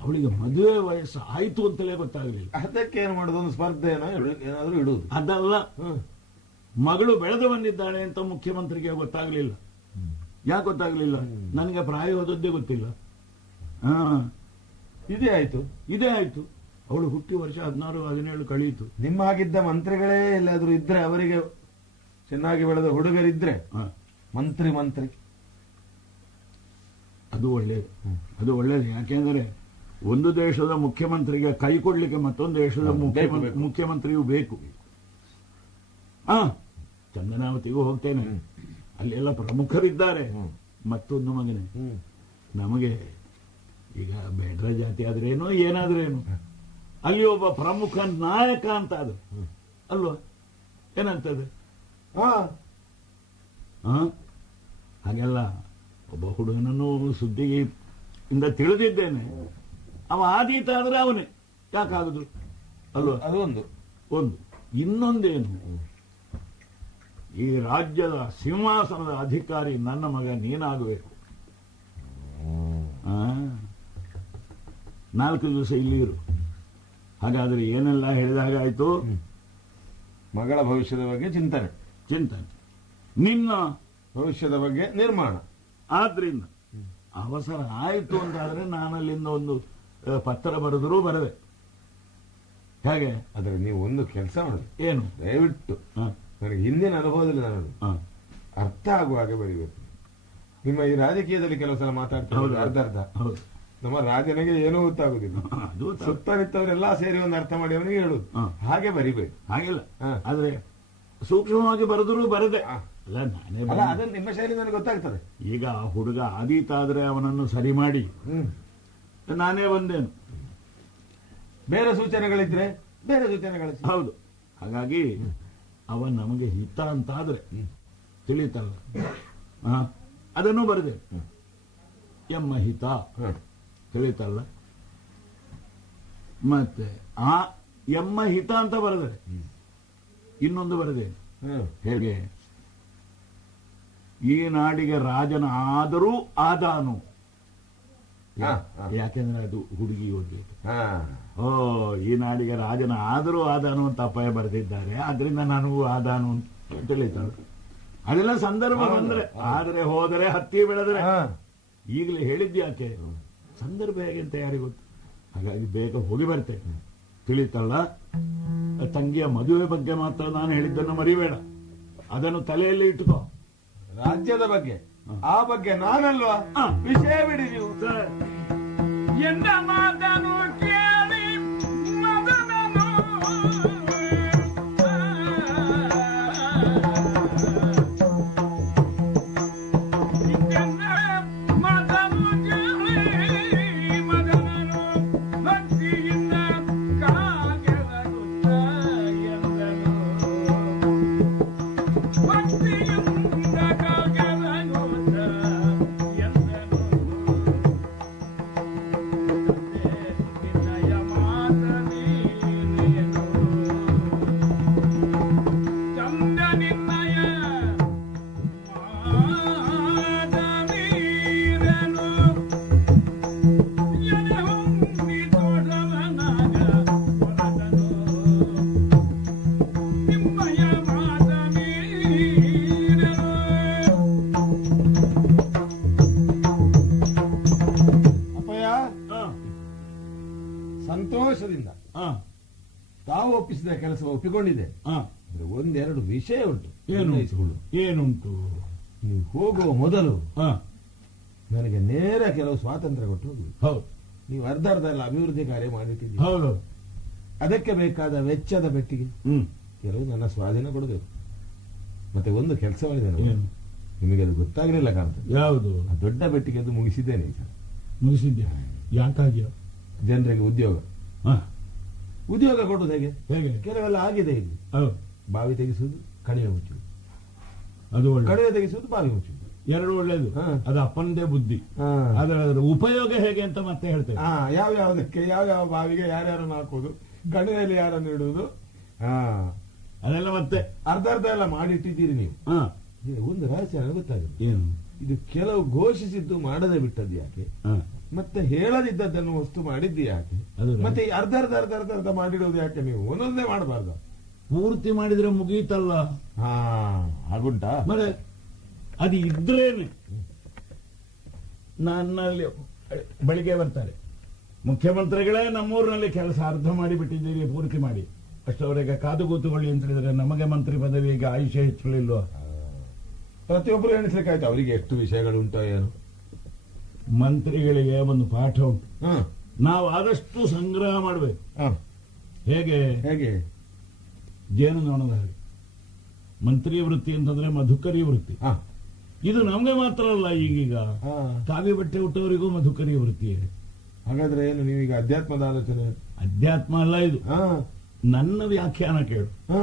ಅವಳಿಗೆ ಮದುವೆ ವಯಸ್ಸು ಆಯ್ತು ಅಂತಲೇ ಗೊತ್ತಾಗಲಿಲ್ಲ. ಅದಕ್ಕೆ ಏನು ಮಾಡೋದು? ಒಂದು ಸ್ಪರ್ಧೆ ಏನಾದ್ರೂ ಇಡುವುದು. ಅದಲ್ಲ, ಮಗಳು ಬೆಳೆದು ಬಂದಿದ್ದಾಳೆ ಅಂತ ಮುಖ್ಯಮಂತ್ರಿಗೆ ಗೊತ್ತಾಗ್ಲಿಲ್ಲ. ಯಾಕೆ ಗೊತ್ತಾಗ್ಲಿಲ್ಲ? ನನಗೆ ಪ್ರಾಯ ಹೋದದ್ದೇ ಗೊತ್ತಿಲ್ಲ. ಹಾ, ಇದೇ ಆಯ್ತು. ಅವಳು ಹುಟ್ಟಿ ವರ್ಷ 16-17 ಕಳೆಯಿತು. ನಿಮ್ಮ ಹಾಗಿದ್ದ ಮಂತ್ರಿಗಳೇ ಎಲ್ಲಾದ್ರೂ ಇದ್ರೆ, ಅವರಿಗೆ ಚೆನ್ನಾಗಿ ಬೆಳೆದ ಹುಡುಗರಿದ್ರೆ ಮಂತ್ರಿ ಅದು ಒಳ್ಳೇದು. ಯಾಕೆಂದ್ರೆ ಒಂದು ದೇಶದ ಮುಖ್ಯಮಂತ್ರಿಗೆ ಕೈ ಕೊಡ್ಲಿಕ್ಕೆ ಮತ್ತೊಂದು ದೇಶದ ಮುಖ್ಯಮಂತ್ರಿಯೂ ಬೇಕು. ಚಂದನಾವತಿಗೂ ಹೋಗ್ತೇನೆ, ಅಲ್ಲೆಲ್ಲ ಪ್ರಮುಖರಿದ್ದಾರೆ. ಮತ್ತೊಂದು ಮಗನೇ, ನಮಗೆ ಈಗ ಬೇಡ್ರ ಜಾತಿ ಆದ್ರೇನು ಏನಾದ್ರೇನು, ಅಲ್ಲಿ ಒಬ್ಬ ಪ್ರಮುಖ ನಾಯಕ ಅಂತ ಅದು ಅಲ್ವಾ? ಏನಂತದೆ? ಹಾಗೆಲ್ಲ ಒಬ್ಬ ಹುಡುಗನನ್ನು ಸುದ್ದಿಗೆ ಇಂದ ತಿಳಿದಿದ್ದೇನೆ. ಅವ ಆದೀತ ಆದ್ರೆ ಅವನೇ, ಯಾಕಾಗುದು ಅಲ್ವಾ? ಅದೊಂದು ಇನ್ನೊಂದೇನು, ಈ ರಾಜ್ಯದ ಸಿಂಹಾಸನದ ಅಧಿಕಾರಿ ನನ್ನ ಮಗ ನೀನಾಗಬೇಕು. 4 ದಿವಸ ಇಲ್ಲಿ ಇರು. ಹಾಗಾದ್ರೆ ಏನೆಲ್ಲ ಹೇಳಿದಾಗಾಯ್ತು? ಮಗಳ ಭವಿಷ್ಯದ ಬಗ್ಗೆ ಚಿಂತನೆ, ನಿನ್ನ ಭವಿಷ್ಯದ ಬಗ್ಗೆ ನಿರ್ಮಾಣ. ಆದ್ರಿಂದ ಅವಸರ ಆಯ್ತು ಅಂತಾದ್ರೆ ನಾನಲ್ಲಿಂದ ಒಂದು ಪತ್ರ ಬರೆದರೂ ಬರದೆ. ಹೇಗೆ? ಆದ್ರೆ ನೀವು ಒಂದು ಕೆಲಸ ಮಾಡಿ, ಏನು? ದಯವಿಟ್ಟು ನನಗೆ ಹಿಂದಿನ ಅನುಭವದಲ್ಲಿ ನಾನು ಅರ್ಥ ಆಗುವ ಹಾಗೆ ಬರೀಬೇಕು. ನಿಮ್ಮ ಈ ರಾಜಕೀಯದಲ್ಲಿ ಕೆಲವು ಸಲ ಮಾತಾಡ್ತಾರೆ ಅರ್ಧ ನಮ್ಮ ರಾಜನಿಗೆ ಏನೂ ಗೊತ್ತಾಗುದಿಲ್ಲ, ಸುತ್ತಮುತ್ತವರೆಲ್ಲ ಸೇರಿ ಒಂದು ಅರ್ಥ ಮಾಡಿ ಅವನಿಗೆ ಹೇಳುದು, ಹಾಗೆ ಬರಿಬೇಕು. ಹಾಗಿಲ್ಲ, ಆದ್ರೆ ಸೂಕ್ಷ್ಮವಾಗಿ ಬರೆದರೂ ಬರದೆ. ಅದನ್ನ ನಿಮ್ಮ ಶೈಲಿ ನನಗೆ ಗೊತ್ತಾಗ್ತದೆ. ಈಗ ಹುಡುಗ ಆದೀತ ಆದ್ರೆ ಅವನನ್ನು ಸರಿ ಮಾಡಿ ನಾನೇ ಬಂದೇನು. ಬೇರೆ ಸೂಚನೆಗಳಿದ್ರೆ ಬೇರೆ ಸೂಚನೆಗಳು. ಹೌದು. ಹಾಗಾಗಿ ಅವ ನಮಗೆ ಹಿತ ಅಂತಾದ್ರೆ ತಿಳಿತಲ್ಲ, ಅದನ್ನು ಬರದೆ. ಎಮ್ಮ ಹಿತ ತಿಳಿತಲ್ಲ, ಮತ್ತೆ ಆ ಎಮ್ಮ ಹಿತ ಅಂತ ಬರೆದರೆ ಇನ್ನೊಂದು ಬರದೆ. ಹೇಗೆ? ಈ ನಾಡಿಗೆ ರಾಜನ ಆದರೂ ಆದಾನು. ಯಾಕೆಂದ್ರೆ ಅದು ಹುಡುಗಿ ಓದ್ಬೇಕು. ಈ ನಾಡಿಗೆ ರಾಜನ ಆದರೂ ಆದಾನು ಅಂತ ಅಪಾಯ ಬರೆದಿದ್ದಾರೆ. ಆದ್ರಿಂದ ನನಗೂ ಆದಾನು ಅಂತ ತಿಳಿತಾಳೆ. ಅದೆಲ್ಲ ಸಂದರ್ಭ ಬಂದ್ರೆ, ಆದ್ರೆ ಹೋದರೆ ಹತ್ತಿ ಬೆಳೆದ್ರೆ. ಈಗಲೇ ಹೇಳಿದ್ಯಾಕೆ? ಸಂದರ್ಭ ಹೇಗೆ ಅಂತ ಯಾರಿಗೂ ಗೊತ್ತು. ಹಾಗಾಗಿ ಬೇಗ ಹೋಗಿ ಬರ್ತೇನೆ, ತಿಳಿತಲ್ಲ. ತಂಗಿಯ ಮದುವೆ ಬಗ್ಗೆ ಮಾತ್ರ ನಾನು ಹೇಳಿದ್ದನ್ನು ಮರಿಬೇಡ, ಅದನ್ನು ತಲೆಯಲ್ಲಿ ಇಟ್ಟುಕೋ. ರಾಜ್ಯದ ಬಗ್ಗೆ, ಆ ಬಗ್ಗೆ ನಾನಲ್ವಾ? ವಿಷಯ ಬಿಡಿ ನೀವು. ಎಂದ ಮಾತನು ಕೇಳಿ ಮದನನು ಮಾತನು ಕೇಳಿ ಮದನನು ಭಕ್ತಿಯಿಂದ ಕಾಗೆರಗುತ್ತ ಎಂದನು. ಭಕ್ತಿಯಿಂದ ಕಾಗೆರಗುತ್ತ ಎಂದನು. ನಿನ್ನಯ ಮಾತನೇನು ಚಂದ, ನಿನ್ನಯ ಮಾತವೀರನು ಎನಹುಂಬಿ ತೋಡಲನಾಗ ಹೊರಟನು. ನಿಮ್ಮಯ ಮಾತವೀರನು. ಅಪ್ಪಯ್ಯ, ಸಂತೋಷದಿಂದ ತಾವು ಒಪ್ಪಿಸಿದ ಕೆಲಸ ಒಪ್ಪಿಕೊಂಡಿದೆ. ಒಂದೆರಡು ವಿಷಯ ಉಂಟು. ಏನುಂಟು? ನೀವು ಹೋಗುವ ಮೊದಲು ನನಗೆ ನೇರ ಕೆಲವು ಸ್ವಾತಂತ್ರ್ಯ ಕೊಟ್ಟು ಹೋಗುದು. ಹೌದು. ನೀವು ಅರ್ಧ ಎಲ್ಲ ಅಭಿವೃದ್ಧಿ ಕಾರ್ಯ ಮಾಡಿಟ್ಟಿದ್ದೀರಿ. ಹೌದು. ಅದಕ್ಕೆ ಬೇಕಾದ ವೆಚ್ಚದ ಪೆಟ್ಟಿಗೆ ಕೆಲವು ನನ್ನ ಸ್ವಾಧೀನ ಕೊಡಬೇಕು. ಮತ್ತೆ ಒಂದು ಕೆಲಸ ಮಾಡಿದೆ, ನಿಮಗೆ ಅದು ಗೊತ್ತಾಗಲಿಲ್ಲ ಕಾಣ್ತದೆ. ಯಾವುದು? ದೊಡ್ಡ ಪೆಟ್ಟಿಗೆದ್ದು ಮುಗಿಸಿದ್ದೇನೆ. ಮುಗಿಸಿದ್ದೆ. ಯಾಕಾಗಿಯೋ? ಜನರಿಗೆ ಉದ್ಯೋಗ ಕೊಡುವುದು ಹೇಗೆ? ಕೆಲವೆಲ್ಲ ಆಗಿದೆ. ಇಲ್ಲಿ ಬಾವಿ ತೆಗೆಸುವುದು, ಕಣಿವೆ ಮುಚ್ಚುವುದು. ಅದು ಕಣಿವೆ ತೆಗೆಸುವುದು, ಬಾವಿ ಮುಚ್ಚುವುದು, ಎರಡು ಒಳ್ಳೇದು. ಅದು ಅಪ್ಪನದೇ ಬುದ್ಧಿ. ಅದರ ಉಪಯೋಗ ಹೇಗೆ ಅಂತ ಮತ್ತೆ ಹೇಳ್ತೇವೆ. ಯಾವ್ಯಾವುದಕ್ಕೆ ಯಾವ ಬಾವಿಗೆ ಯಾರ್ಯಾರನ್ನು ಹಾಕುವುದು, ಕಣಿವೆಯಲ್ಲಿ ಯಾರನ್ನು ಇಡುವುದು, ಅದೆಲ್ಲ ಮತ್ತೆ ಅರ್ಧ ಎಲ್ಲ ಮಾಡಿಟ್ಟಿದ್ದೀರಿ ನೀವು. ಒಂದು ರಹಸ್ಯ ನನಗೆ ಗೊತ್ತಾಗಿದೆ. ಏನು? ಇದು ಕೆಲವು ಘೋಷಿಸಿದ್ದು ಮಾಡದೆ ಬಿಟ್ಟದ್ದು ಯಾಕೆ? ಮತ್ತೆ ಹೇಳದಿದ್ದದ್ದನ್ನು ವಸ್ತು ಮಾಡಿದ್ದು ಯಾಕೆ? ಮತ್ತೆ ಅರ್ಧ ಮಾಡಿಡುವುದು ಯಾಕೆ? ನೀವು ಒಂದೊಂದೇ ಮಾಡಬಾರ್ದು. ಪೂರ್ತಿ ಮಾಡಿದ್ರೆ ಮುಗೀತಲ್ಲ. ಹಾ ಹಾಗುಂಟಾ? ಮತ್ತೆ ಅದು ಇದ್ರೇನೆ ನನ್ನಲ್ಲಿ ಬೆಳಿಗ್ಗೆ ಬರ್ತಾರೆ, ಮುಖ್ಯಮಂತ್ರಿಗಳೇ ನಮ್ಮೂರಿನಲ್ಲಿ ಕೆಲಸ ಅರ್ಧ ಮಾಡಿಬಿಟ್ಟಿದ್ದೀರಿ, ಪೂರ್ತಿ ಮಾಡಿ, ಅಷ್ಟವರೆಗೆ ಕಾದು ಕೂತುಕೊಳ್ಳಿ ಅಂತ ಹೇಳಿದ್ರೆ ನಮಗೆ ಮಂತ್ರಿ ಪದವಿಗೆ ಆಯುಷ್ಯ ಹೆಚ್ಚಲಿಲ್ವ? ಪ್ರತಿಯೊಬ್ಬರು ಎಣಿಸ್ಲಿಕ್ಕಾಯ್ತು ಅವರಿಗೆ ಎಷ್ಟು ವಿಷಯಗಳು ಉಂಟೋ ಏನು. ಮಂತ್ರಿಗಳಿಗೆ ಒಂದು ಪಾಠ ಉಂಟು, ಹ ನಾವು ಆದಷ್ಟು ಸಂಗ್ರಹ ಮಾಡಬೇಕು. ಹ. ಹೇಗೆ? ಹೇಗೆ? ಜೇನುನೊಣದ ಹಾಗೆ. ಮಂತ್ರಿ ವೃತ್ತಿ ಅಂತಂದ್ರೆ ಮಧುಕರಿ ವೃತ್ತಿ. ಹ ಇದು ನಮ್ಗೆ ಮಾತ್ರ ಅಲ್ಲ, ಈಗೀಗ ಹ. ಕಾವಿ ಬಟ್ಟೆ ಹುಟ್ಟವರಿಗೂ ಮಧುಕರಿ ವೃತ್ತಿ ಇದೆ. ಹಾಗಾದ್ರೆ ಏನು ನೀವೀಗ ಅಧ್ಯಾತ್ಮದ ಆಲೋಚನೆ? ಅಧ್ಯಾತ್ಮ ಅಲ್ಲ ಇದು, ಹ ನನ್ನ ವ್ಯಾಖ್ಯಾನ ಕೇಳು. ಹ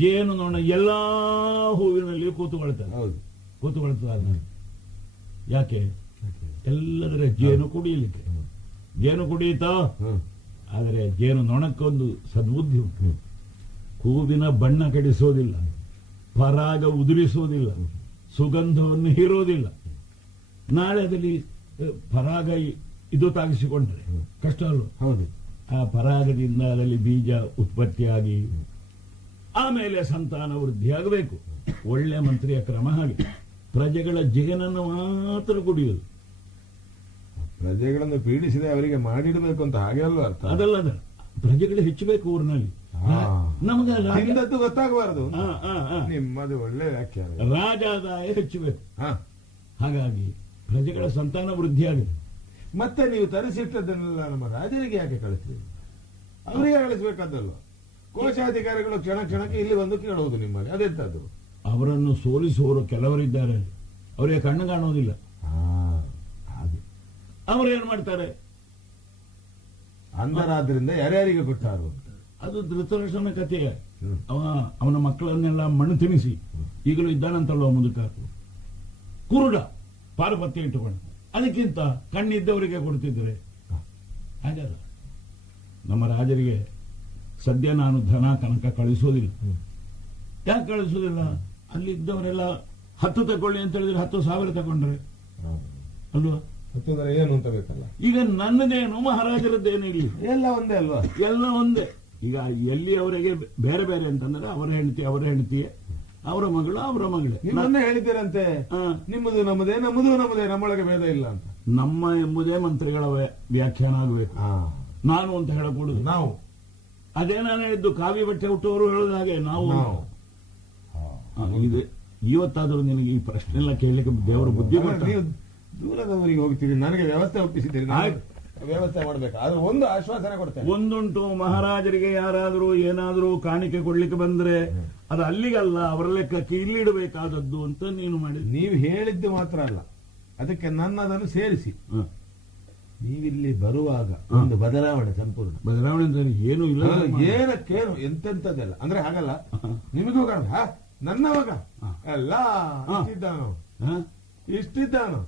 ಜೇನುನೊಣ ಎಲ್ಲಾ ಹೂವಿನಲ್ಲಿ ಕೂತುಕೊಳ್ತದೆ. ಹೌದು. ಕೂತುಕೊಳ್ತದೆ. ಯಾಕೆ? ಎಲ್ಲದರ ಜೇನು ಕುಡಿಯಲಿಕ್ಕೆ. ಜೇನು ಕುಡಿಯಿತಾ? ಹ್ಮ್ ಆದರೆ ಜೇನು ನೊಣಕ್ಕೊಂದು ಸದ್ಬುದ್ಧಿ ಉಂಟು. ಹೂವಿನ ಬಣ್ಣ ಕೆಡಿಸೋದಿಲ್ಲ, ಪರಾಗ ಉದುರಿಸೋದಿಲ್ಲ, ಸುಗಂಧವನ್ನು ಹೀರೋದಿಲ್ಲ. ನಾಳೆ ಅದರಲ್ಲಿ ಪರಾಗ ಇದು ತಾಗಿಸಿಕೊಂಡ್ರೆ ಕಷ್ಟ ಅಲ್ವ? ಹೌದು. ಆ ಪರಾಗದಿಂದ ಅದರಲ್ಲಿ ಬೀಜ ಉತ್ಪತ್ತಿಯಾಗಿ ಆಮೇಲೆ ಸಂತಾನ ವೃದ್ಧಿಯಾಗಬೇಕು. ಒಳ್ಳೆ ಮಂತ್ರಿಯ ಕ್ರಮ ಹಾಗೆ. ಪ್ರಜೆಗಳ ಜೇನನ್ನು ಮಾತ್ರ ಕುಡಿಯುವುದು. ಪ್ರಜೆಗಳನ್ನು ಪೀಡಿಸಿದೆ ಅವರಿಗೆ ಮಾಡಿಡಬೇಕು ಅಂತ ಹಾಗೆ ಅಲ್ವಾ ಅರ್ಥ? ಅದಲ್ಲ, ಪ್ರಜೆಗಳು ಹೆಚ್ಚಬೇಕು ಊರಿನಲ್ಲಿ. ನಮಗೆ ಹಿಂದದ್ದು ಗೊತ್ತಾಗಬಾರದು. ನಿಮ್ಮದು ಒಳ್ಳೆ ವ್ಯಾಖ್ಯಾನ. ರಾಜಾದಾಯ ಹೆಚ್ಚಬೇಕು. ಹ ಹಾಗಾಗಿ ಪ್ರಜೆಗಳ ಸಂತಾನ ವೃದ್ಧಿಯಾಗಿದೆ. ಮತ್ತೆ ನೀವು ತರಿಸಿಟ್ಟದನ್ನೆಲ್ಲ ನಮ್ಮ ರಾಜರಿಗೆ ಯಾಕೆ ಕಳಿಸ್ತೀರಿ? ಅವರಿಗೆ ಕಳಿಸ್ಬೇಕಾದಲ್ವ? ಕೋಶಾಧಿಕಾರಿಗಳು ಕ್ಷಣ ಕ್ಷಣಕ್ಕೆ ಇಲ್ಲಿ ಬಂದು ಕೇಳುವುದು ನಿಮ್ಮಲ್ಲಿ, ಅದೆಂತದ್ದು? ಅವರನ್ನು ಸೋಲಿಸುವವರು ಕೆಲವರಿದ್ದಾರೆ, ಅವರಿಗೆ ಕಣ್ಣು ಕಾಣುವುದಿಲ್ಲ. ಹಾಗೆ ಅವರು ಏನ್ ಮಾಡ್ತಾರೆ? ಅಂಧರಾದ್ರಿಂದ ಯಾರ್ಯಾರಿಗೆ ಕೊಟ್ಟಾರು? ಅದು ಧೃತರಾಷ್ಟ್ರನ ಕಥೆಯ. ಅವನ ಮಕ್ಕಳನ್ನೆಲ್ಲ ಮಣ್ಣು ತಿನ್ನಿಸಿ, ಈಗಲೂ ಇದ್ದಾನಂತಲ್ವ ಮುದುಕ, ಕುರುಡ, ಪಾರುಪತ್ಯ ಇಟ್ಟುಕೊಂಡು, ಅದಕ್ಕಿಂತ ಕಣ್ಣಿದ್ದವರಿಗೆ ಕೊಡ್ತಿದ್ರೆ ಹಾಗಲ್ಲ. ನಮ್ಮ ರಾಜರಿಗೆ ಸದ್ಯ ನಾನು ಧನ ಕನಕ ಕಳಿಸೋದಿಲ್ಲ. ಯಾಕೆ ಕಳಿಸೋದಿಲ್ಲ? ಅಲ್ಲಿದ್ದವರೆಲ್ಲ 10 ತಗೊಳ್ಳಿ ಅಂತ ಹೇಳಿದ್ರೆ 10,000 ತಗೊಂಡ್ರೆ ಅಲ್ವಾ? ಏನು ಅಂತ ಬೇಕಲ್ಲ. ಈಗ ನನ್ನದೇನು ಮಹಾರಾಜರದ್ದೇನು ಇಲ್ಲಿ ಎಲ್ಲ ಒಂದೇ ಅಲ್ವಾ? ಎಲ್ಲ ಒಂದೇ. ಈಗ ಎಲ್ಲಿ ಅವರಿಗೆ ಬೇರೆ ಬೇರೆ ಅಂತಂದ್ರೆ ಅವರ ಹೆಂಡತಿಯೇ, ಅವರ ಮಗಳು ಅವರ ಮಗಳೇ. ನಿಮ್ಮನ್ನೇ ಹೇಳಿದ್ದೀರಂತೆ, ನಿಮ್ಮದು ನಮ್ಮದೇ, ನಮ್ಮದು ನಮ್ಮದೇ, ನಮ್ಮೊಳಗೆ ಭೇದ ಇಲ್ಲ ಅಂತ. ನಮ್ಮ ಎಂಬುದೇ ಮಂತ್ರಿಗಳ ವ್ಯಾಖ್ಯಾನ ಆಗಬೇಕು. ನಾನು ಅಂತ ಹೇಳಕೂಡುದು. ನಾವು ಅದೇ ನಾನು ಹೇಳಿದ್ದು, ಕಾವಿ ಬಟ್ಟೆ ಹುಟ್ಟುವವರು ಹೇಳೋದು ಹಾಗೆ ನಾವು. ಇದು ಇವತ್ತಾದ್ರೂ ನಿನಗೆ ಈ ಪ್ರಶ್ನೆ ಎಲ್ಲ ಕೇಳಲಿಕ್ಕೆ ದೇವರ ಬುದ್ಧಿ ಕೊಟ್ಟ. ನೀವು ದೂರದವರಿಗೆ ಹೋಗ್ತೀರಿ, ನನಗೆ ವ್ಯವಸ್ಥೆ ಒಪ್ಪಿಸಿದ್ದೀರಿ, ವ್ಯವಸ್ಥೆ ಮಾಡ್ಬೇಕು. ಆದ್ರೆ ಒಂದು ಆಶ್ವಾಸನೆ ಕೊಡ್ತೇನೆ. ಒಂದುಂಟು, ಮಹಾರಾಜರಿಗೆ ಯಾರಾದರೂ ಏನಾದರೂ ಕಾಣಿಕೆ ಕೊಡ್ಲಿಕ್ಕೆ ಬಂದ್ರೆ ಅದು ಅಲ್ಲಿಗಲ್ಲ, ಅವರ ಲೆಕ್ಕಕ್ಕೆ ಇಲ್ಲಿಡಬೇಕಾದದ್ದು ಅಂತ ನೀನು ಮಾಡಿದ್ರಿ. ನೀವು ಹೇಳಿದ್ದು ಮಾತ್ರ ಅಲ್ಲ, ಅದಕ್ಕೆ ನನ್ನದನ್ನು ಸೇರಿಸಿ. ನೀವಿಲ್ಲಿ ಬರುವಾಗ ಒಂದು ಬದಲಾವಣೆ, ಸಂಪೂರ್ಣ ಬದಲಾವಣೆ ಅಂತ ಏನು ಇಲ್ಲ. ಏನಕ್ಕೇನು ಎಂತೆಂತದೆಲ್ಲ ಅಂದ್ರೆ ಹಾಗಲ್ಲ. ನಿಮಗೂ ಕಾಣ, ನನ್ನ ಮಗ ಎಲ್ಲ ಇಷ್ಟಿದ್ದಾನು,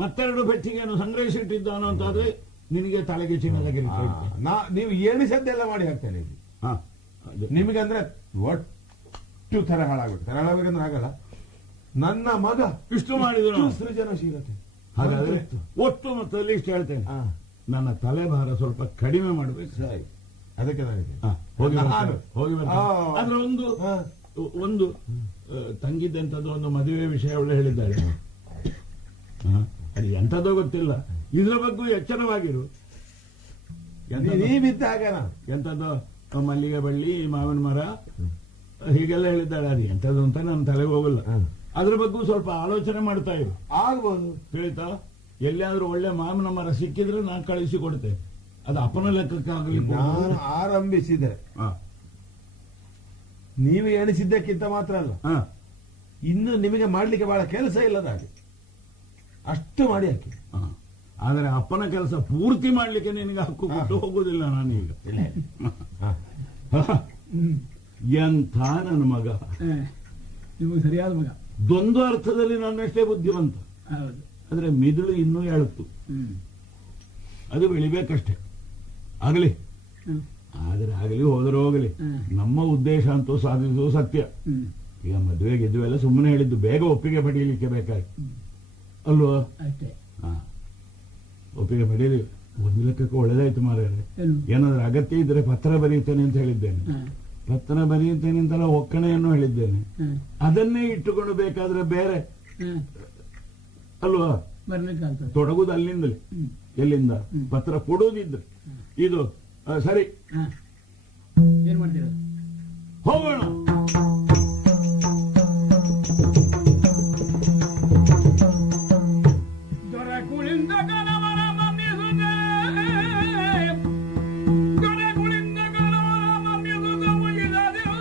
ಮತ್ತೆರಡು ಪೆಟ್ಟಿಗೆಯನ್ನು ಸಂಗ್ರಹಿಸಿಟ್ಟಿದ್ದಾನು ಅಂತಾದ್ರೆ ನಿನಗೆ ತಲೆಗೆ ಚಿನ್ನದ ನೀವು ಎಣಿಸದ್ದೆಲ್ಲ ಮಾಡಿ ಹಾಕ್ತೇನೆ ಇಲ್ಲಿ. ನಿಮಗೆ ಅಂದ್ರೆ ಒಟ್ಟು ತರ ಹಾಳಾಗ್ಬೇಕಂದ್ರೆ ಆಗಲ್ಲ. ನನ್ನ ಮಗ ಇಷ್ಟು ಮಾಡಿದ್ರು ಸೃಜನಶೀಲತೆ. ಹಾಗಾದ್ರೆ ಒಟ್ಟು ಮೊತ್ತದಲ್ಲಿ ಇಷ್ಟು ಹೇಳ್ತೇನೆ, ನನ್ನ ತಲೆಭಾರ ಸ್ವಲ್ಪ ಕಡಿಮೆ ಮಾಡಬೇಕು. ಸರಿ, ಅದಕ್ಕೆ ನನಗೆ ಹೋಗಿ ಆದ್ರೆ ಒಂದು ತಂಗಿದ್ದಂಥದ್ದು ಒಂದು ಮದುವೆ ವಿಷಯ ಅವಳು ಹೇಳಿದ್ದಾಳೆ. ಅದು ಎಂಥದ್ದೋ ಗೊತ್ತಿಲ್ಲ, ಇದ್ರ ಬಗ್ಗೆ ಎಚ್ಚರವಾಗಿರು. ನೀವಿದ್ದಾಗ ಎಂಥದ್ದು ಮಲ್ಲಿಗೆ ಬಳ್ಳಿ, ಮಾವಿನ ಮರ ಹೀಗೆಲ್ಲ ಹೇಳಿದ್ದಾಳೆ. ಅದು ಎಂಥದ್ದು ಅಂತ ನನ್ನ ತಲೆಗೆ ಹೋಗಲ್ಲ. ಅದ್ರ ಬಗ್ಗೆ ಸ್ವಲ್ಪ ಆಲೋಚನೆ ಮಾಡ್ತಾ ಇರು. ಆಗ್ಬೋದು, ತಿಳಿತಾ? ಎಲ್ಲಿಯಾದ್ರೂ ಒಳ್ಳೆ ಮಾವಿನ ಮರ ಸಿಕ್ಕಿದ್ರೆ ನಾನು ಕಳಿಸಿ ಕೊಡ್ತೇನೆ. ಅದು ಅಪ್ಪನ ಲೆಕ್ಕಕ್ಕಾಗಲಿ. ನಾನು ಆರಂಭಿಸಿದೆ, ನೀವು ಎಣಿಸಿದ್ದಕ್ಕಿಂತ ಮಾತ್ರ ಅಲ್ಲ, ಇನ್ನು ನಿಮಗೆ ಮಾಡ್ಲಿಕ್ಕೆ ಬಹಳ ಕೆಲಸ ಇಲ್ಲದ ಹಾಗೆ ಅಷ್ಟು ಮಾಡಿ ಹಾಕಿ. ಆದ್ರೆ ಅಪ್ಪನ ಕೆಲಸ ಪೂರ್ತಿ ಮಾಡ್ಲಿಕ್ಕೆ ನಿನಗೆ ಹಕ್ಕು ಕೊಟ್ಟು ಹೋಗುದಿಲ್ಲ ನಾನೀಗ. ಎಂಥ ನನ್ನ ಮಗ, ನಿಮಗೆ ಸರಿಯಾದ ಮಗ. ದೊಂದು ಅರ್ಥದಲ್ಲಿ ನನ್ನಷ್ಟೇ ಬುದ್ಧಿವಂತ, ಆದ್ರೆ ಮಿದುಳು ಇನ್ನೂ ಎಳುತ್ತು. ಅದು ಬೆಳಿಬೇಕಷ್ಟೇ. ಆಗಲಿ, ಆದ್ರೆ ಆಗಲಿ, ಹೋದ್ರೆ ಹೋಗಲಿ. ನಮ್ಮ ಉದ್ದೇಶ ಅಂತೂ ಸಾಧಿಸುವುದು ಸತ್ಯ. ಈಗ ಮದುವೆ ಗೆದ್ದುವೆಲ್ಲ ಸುಮ್ಮನೆ ಹೇಳಿದ್ದು, ಬೇಗ ಒಪ್ಪಿಗೆ ಪಡೆಯಲಿಕ್ಕೆ ಬೇಕಾಗಿ ಅಲ್ವಾ? ಒಪ್ಪಿಗೆ ಪಡೆಯಲಿ. ಒಂದು ಲೆಕ್ಕಕ್ಕೆ ಒಳ್ಳೇದಾಯ್ತು ಮಾರ್ರೆ. ಏನು ಏನಾದ್ರೂ ಅಗತ್ಯ ಇದ್ರೆ ಪತ್ರ ಬರೆಯುತ್ತೇನೆ ಅಂತ ಹೇಳಿದ್ದೇನೆ. ಹಾ, ಪತ್ರ ಬರೆಯುತ್ತೇನೆ ಅಂತೆಲ್ಲ ಒಕ್ಕಣೆಯನ್ನು ಹೇಳಿದ್ದೇನೆ. ಹಾ, ಅದನ್ನೇ ಇಟ್ಟುಕೊಂಡು ಬೇಕಾದ್ರೆ ಬೇರೆ ಹಾ, ಅಲ್ವಾ ಬರ್ಲಿಕ್ಕಾಗ್ತದೆ. ತೊಡಗುದು ಅಲ್ಲಿಂದಲೇ. ಹ್ಮ್. ಎಲ್ಲಿಂದ ಪತ್ರ ಕೊಡುವುದಿದ್ರೆ ಇದು ಸರಿ, ಹಾ. ಏನ್ ಮಾಡ್ತೀರ? ಹೋಗೋಣ. ದೊರಕುಳಿಂದ ಕಣವನ ಮಮ್ಮಿಸುತ್ತೆ, ದೊರಕುಳಿಂದ ಕಣವನ ಮಮ್ಮಿಸುತ್ತ ಮುಗಿದದೆವು,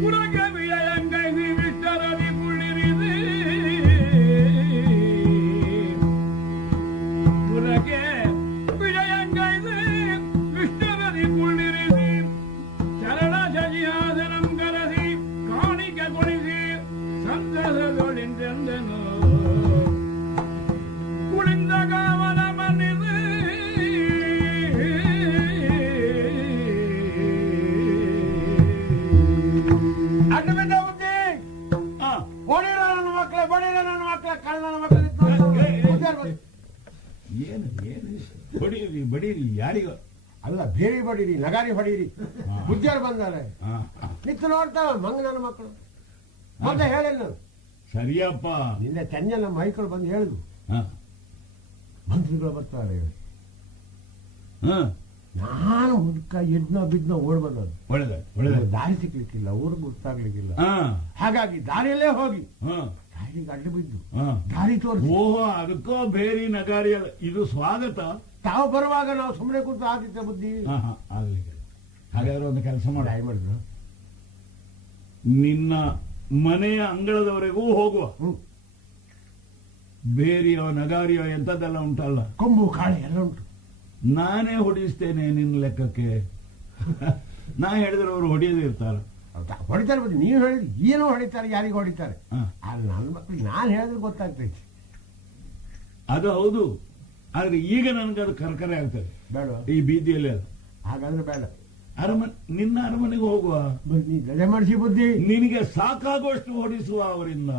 ಪುರಗೆ ವಿಜಯಂಗೈಸಿ ವಿಷ್ಟರದಿ ಕುಳ್ಳಿರಿಸಿ, ಪುರಗೆ ವಿಜಯಂಗೈಸಿ ವಿಷ್ಟರದಿ ಕುಳ್ಳಿರಿಸಿ, ಚರಣ ಶಜಿಹಾಸನಂ ಕರಸಿ ಕಾಣಿಕೆ ಕೊಡಿಸಿ ಸಂತಸದೊಳಿಂದೆಂದೆನು ಕುಳಿಂದ ಕಾವನ ಮನ್ನಿಸಿ. ಅಡ್ಡ ಬಿದ್ದ ಬುದ್ಧಿ ಹೊಡಿರ ನನ್ನ ಮಕ್ಕಳೇ, ಬಡಿರ ನನ್ನ ಮಕ್ಕಳೇ, ಕಳ್ಳ ನನ್ನ ಮಕ್ಕಳೇ. ಏನು ಏನು ಬಡೀರಿ ಬಡೀರಿ ಯಾರಿಗ ಅಲ್ಲ, ಬೇರೆ ಬಡೀರಿ, ನಗಾರಿ ಹೊಡೀರಿ. ಬುದ್ಧಿಯರು ಬಂದಾರೆ, ನಿಂತು ನೋಡ್ತಾರ ಮಂಗ ನನ್ನ ಮಕ್ಕಳು. ಮತ್ತೆ ಹೇಳಿಲ್ಲ ಸರಿಯಪ್ಪ. ನಿನ್ನೆ ತಂಜೆ ನಮ್ಮ ಮೈಕಳು ಬಂದು ಹೇಳಿದ್ರು, ಹ, ಮಂತ್ರಿಗಳು ಬರ್ತಾರೆ. ಹ, ನಾನು ಹುಡ್ಕ ಎದ್ನ ಬಿದ್ನ ಓಡ್ ಬಂದದ್ದು. ಒಳ್ಳೆದ ಒಳ್ಳೆದ. ದಾರಿ ಸಿಗ್ಲಿಕ್ಕಿಲ್ಲ, ಊರಿಗೆ ಗೊತ್ತಾಗ್ಲಿಕ್ಕಿಲ್ಲ. ಹ, ಹಾಗಾಗಿ ದಾರಿಯಲ್ಲೇ ಹೋಗಿ ಹ, ದಾರಿಗೆ ಅಡ್ಡ ಬಿದ್ದು ಹ. ದಾರಿ ತೋರಿಸಿ ಓಹೋ, ಅದಕ್ಕೋ ಬೇರೆ ನಗಾರಿ ಅಲ್ಲ. ಇದು ಸ್ವಾಗತ. ತಾವು ಬರುವಾಗ ನಾವು ಸುಮ್ಮನೆ ಕೂತು ಆದಿತ್ಯ ಬುದ್ಧಿ ಹ, ಹ, ಆಗ್ಲಿ. ಹಾಗಾದ್ರೆ ಒಂದು ಕೆಲಸ ಮಾಡ, ದಾರಿ ಮಾಡಿದ್ರು. ನಿನ್ನ ಮನೆಯ ಅಂಗಳದವರೆಗೂ ಹೋಗುವ. ಹ್ಮ್, ಬೇರೆಯೋ ನಗಾರಿಯೋ ಎಂತದ್ದೆಲ್ಲ ಉಂಟಲ್ಲ, ಕೊಂಬು ಕಾಳೆ ಎಲ್ಲ ಉಂಟು. ನಾನೇ ಹೊಡಿಸ್ತೇನೆ ನಿನ್ನ ಲೆಕ್ಕಕ್ಕೆ. ನಾ ಹೇಳಿದ್ರೆ ಅವರು ಹೊಡಿಯದೇ ಇರ್ತಾರ. ಹೊಡಿತಾರೆ ಬುದ್ಧಿ, ನೀವು ಹೇಳಿದ್ರಿ ಏನು ಹೊಡಿತಾರೆ, ಯಾರಿಗೆ ಹೊಡಿತಾರೆ. ಹ. ಆದ್ರೆ ನನ್ನ ಮಕ್ಕಳಿಗೆ ನಾನು ಹೇಳಿದ್ರೆ ಗೊತ್ತಾಗ್ತೈತಿ. ಅದು ಹೌದು. ಆದ್ರೆ ಈಗ ನನ್ಗದು ಕರ್ಕರೆ ಆಗ್ತದೆ ಬೇಡ, ಈ ಬೀದಿಯಲ್ಲಿ. ಅದು ಹಾಗಾದ್ರೆ ಬೇಡ. ನಿನ್ನ ಅರಮನೆಗೆ ಹೋಗುವ. ನೀ ದಯ ಮಾಡಿಸಿ ಬುದ್ಧಿ. ನಿನಗೆ ಸಾಕಾಗುವಷ್ಟು ಹೊಡಿಸುವ ಅವರಿಂದ.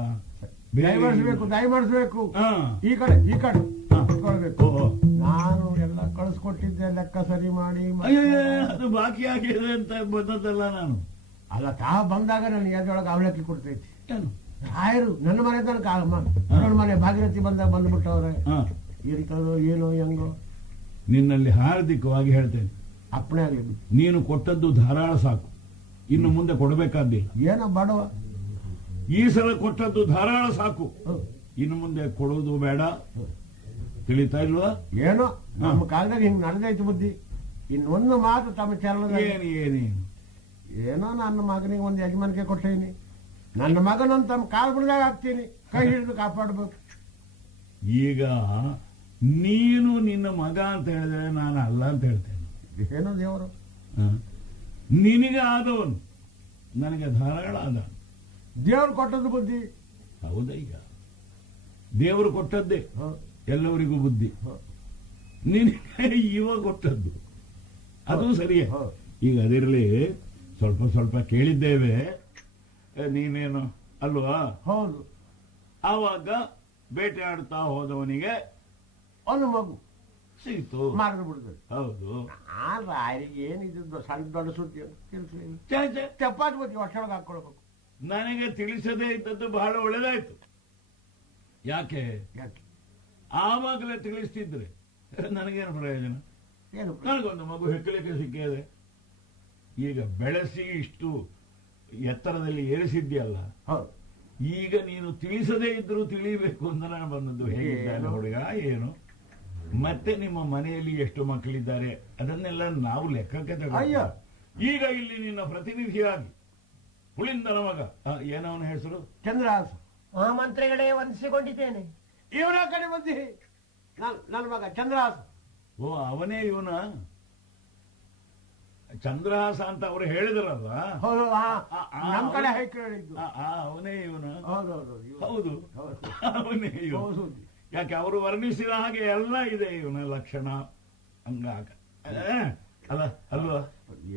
ದಯ ಮಾಡಿಸ್ಬೇಕು, ದಯ ಮಾಡಿಸ್ಬೇಕು. ಹಾ. ಈ ಕಡೆ ಹಾ. ಇಟ್ಕೊಳ್ಬೇಕು. ಓಹೋ. ನಾನು ಎಲ್ಲ ಕಳಿಸ್ಕೊಟ್ಟಿದ್ದೆ, ಲೆಕ್ಕ ಸರಿ ಮಾಡಿ. ಅಯ್ಯಯ್ಯ, ಅದು ಬಾಕಿ ಆಗಿದೆ ಅಂತ ಬಂದದ್ದಲ್ಲ ನಾನು. ಅಲ್ಲ, ತಾ ಬಂದಾಗ ನಾನು ಎದೊಳಗೆ ಅವಲಕ್ಕಿ ಕೊಡ್ತೈತಿ. ಏನು? ರಾಯರು ನನ್ನ ಮನೆ ತನಕ ಅವಳ ಮನೆ ಭಾಗೀರಥಿ ಬಂದಾಗ ಬಂದ್ಬಿಟ್ಟವ್ರೆ. ಹಾ. ಇರ್ತದೋ ಏನೋ ಹೆಂಗೋ. ನಿನ್ನಲ್ಲಿ ಹಾರ್ದಿಕವಾಗಿ ಹೇಳ್ತೇನೆ, ಅಪ್ಪಣೆ ಆಗಲಿ. ನೀನು ಕೊಟ್ಟದ್ದು ಧಾರಾಳ ಸಾಕು, ಇನ್ನು ಮುಂದೆ ಕೊಡಬೇಕಾದ್ದಿಲ್ಲ. ಏನೋ ಬಡವ, ಈ ಸಲ ಕೊಟ್ಟದ್ದು ಧಾರಾಳ ಸಾಕು, ಇನ್ನು ಮುಂದೆ ಕೊಡುವುದು ಬೇಡ. ತಿಳಿತಾ ಇಲ್ವಾ? ಏನೋ ನಮ್ಮ ಕಾಲದಾಗ ಹಿಂಗ್ ನಡೆದೈತಿ ಬುದ್ಧಿ. ಇನ್ನೊಂದು ಮಾತು ತಮ್ಮ ಚಾಲನ ಏನೇನು ಏನೋ ನನ್ನ ಮಗನಿಗೆ ಒಂದು ಯಜಮಾನಿಕೆ ಕೊಟ್ಟೇನಿ. ನನ್ನ ಮಗನೊಂದು ತಮ್ಮ ಕಾಲು ಬಿಡ್ದಾಗ ಹಾಕ್ತೀನಿ, ಕೈ ಹಿಡಿದು ಕಾಪಾಡ್ಬೇಕು. ಈಗ ನೀನು ನಿನ್ನ ಮಗ ಅಂತ ಹೇಳಿದ್ರೆ ನಾನು ಅಲ್ಲ ಅಂತ ಹೇಳ್ತೇನೆ. ಏನೋ ದೇವರು ಹ? ನಿನಗೆ ಆದವನು, ನನಗೆ ಧಾರಾಳ ಆದ. ದೇವ್ರು ಕೊಟ್ಟದ್ದು ಬುದ್ಧಿ. ಹೌದಾ? ಈಗ ದೇವರು ಕೊಟ್ಟದ್ದೇ ಹ, ಎಲ್ಲವರಿಗೂ ಬುದ್ಧಿ. ಹ. ನಿನಗೆ ಇವ ಕೊಟ್ಟದ್ದು ಅದು ಸರಿಯೇ. ಹ. ಈಗ ಅದಿರಲಿ, ಸ್ವಲ್ಪ ಸ್ವಲ್ಪ ಕೇಳಿದ್ದೇವೆ, ನೀನೇನು ಅಲ್ವಾ? ಹೌದು. ಆವಾಗ ಬೇಟೆ ಆಡ್ತಾ ಹೋದವನಿಗೆ ಒಂದು ಮಗು ಸಿಕ್ತು. ಮಾರ್ದು ಬಿಡ್ತದೆ. ಹೌದು. ಆ ರಾಯರಿಗೆ ಏನಿದ್ದು ಸಣ್ಣ ದೊಡ್ಡ ಸುದ್ದಿ ಅಂತ ತಿಳಿಸ್ಲಿಲ್ಲ. ಛೆ, ಛೆ. ಚಪಾತಿ ಬುದ್ಧಿ ಹೊಟ್ಟೆಯೊಳಗೆ ಹಾಕೊಳ್ಬೇಕು. ನನಗೆ ತಿಳಿಸದೇ ಇದ್ದದ್ದು ಬಹಳ ಒಳ್ಳೇದಾಯ್ತು. ಯಾಕೆ? ಯಾಕೆ? ಆವಾಗಲೇ ತಿಳಿಸ್ತಿದ್ರೆ ನನಗೇನು ಪ್ರಯೋಜನ? ಏನು ನನಗೊಂದು ಮಗು ಹೆಕ್ಕಲಿಕ್ಕೆ ಸಿಕ್ಕಿದೆ. ಈಗ ಬೆಳೆಸಿ ಇಷ್ಟು ಎತ್ತರದಲ್ಲಿ ಏರಿಸಿದ್ಯಲ್ಲ, ಹೌದು. ಈಗ ನೀನು ತಿಳಿಸದೇ ಇದ್ರೂ ತಿಳಿಬೇಕು ಅಂತ ನಾನು ಬಂದದ್ದು. ಹೇಗಿದ್ದಾನೆ ಹುಡುಗ, ಏನು, ಮತ್ತೆ ನಿಮ್ಮ ಮನೆಯಲ್ಲಿ ಎಷ್ಟು ಮಕ್ಕಳಿದ್ದಾರೆ ಅದನ್ನೆಲ್ಲ ನಾವು ಲೆಕ್ಕಕ್ಕೆ ಅಯ್ಯೋ. ತಗೊಂಡು ಈಗ ಇಲ್ಲಿ ನಿನ್ನ ಪ್ರತಿನಿಧಿಯಾಗಿ ಹುಳಿಂದನ ಮಗ, ಏನವನ ಹೆಸರು? ಚಂದ್ರಹಾಸ. ಆ ಮಂತ್ರಿಗಳೇ ವಂದಿಸಿಕೊಂಡಿದ್ದೇನೆ. ಇವನ ಕಡೆ ಬುದ್ಧಿ. ನನ್ನ ಮಗ ಚಂದ್ರಹಾಸ. ಓ, ಅವನೇ ಇವನ ಚಂದ್ರಹಾಸ ಅಂತ ಅವರು ಹೇಳಿದ್ರಲ್ಲ. ಹೌದು. ನಮ್ಮ ಕಡೆ ಹೈಕ್ ಹೇಳಿದ್ದು. ಅವನೇ ಇವನ. ಹೌದೌದು. ಹೌದು, ಹೌದು. ಅವನೇ ಇವನು. ಹೌದು. ಯಾಕೆ ಅವರು ವರ್ಣಿಸಿದ ಹಾಗೆ ಎಲ್ಲ ಇದೆ ಇವನ ಲಕ್ಷಣ, ಹಂಗಾಗ ಅಲ್ಲ ಅಲ್ವಾ?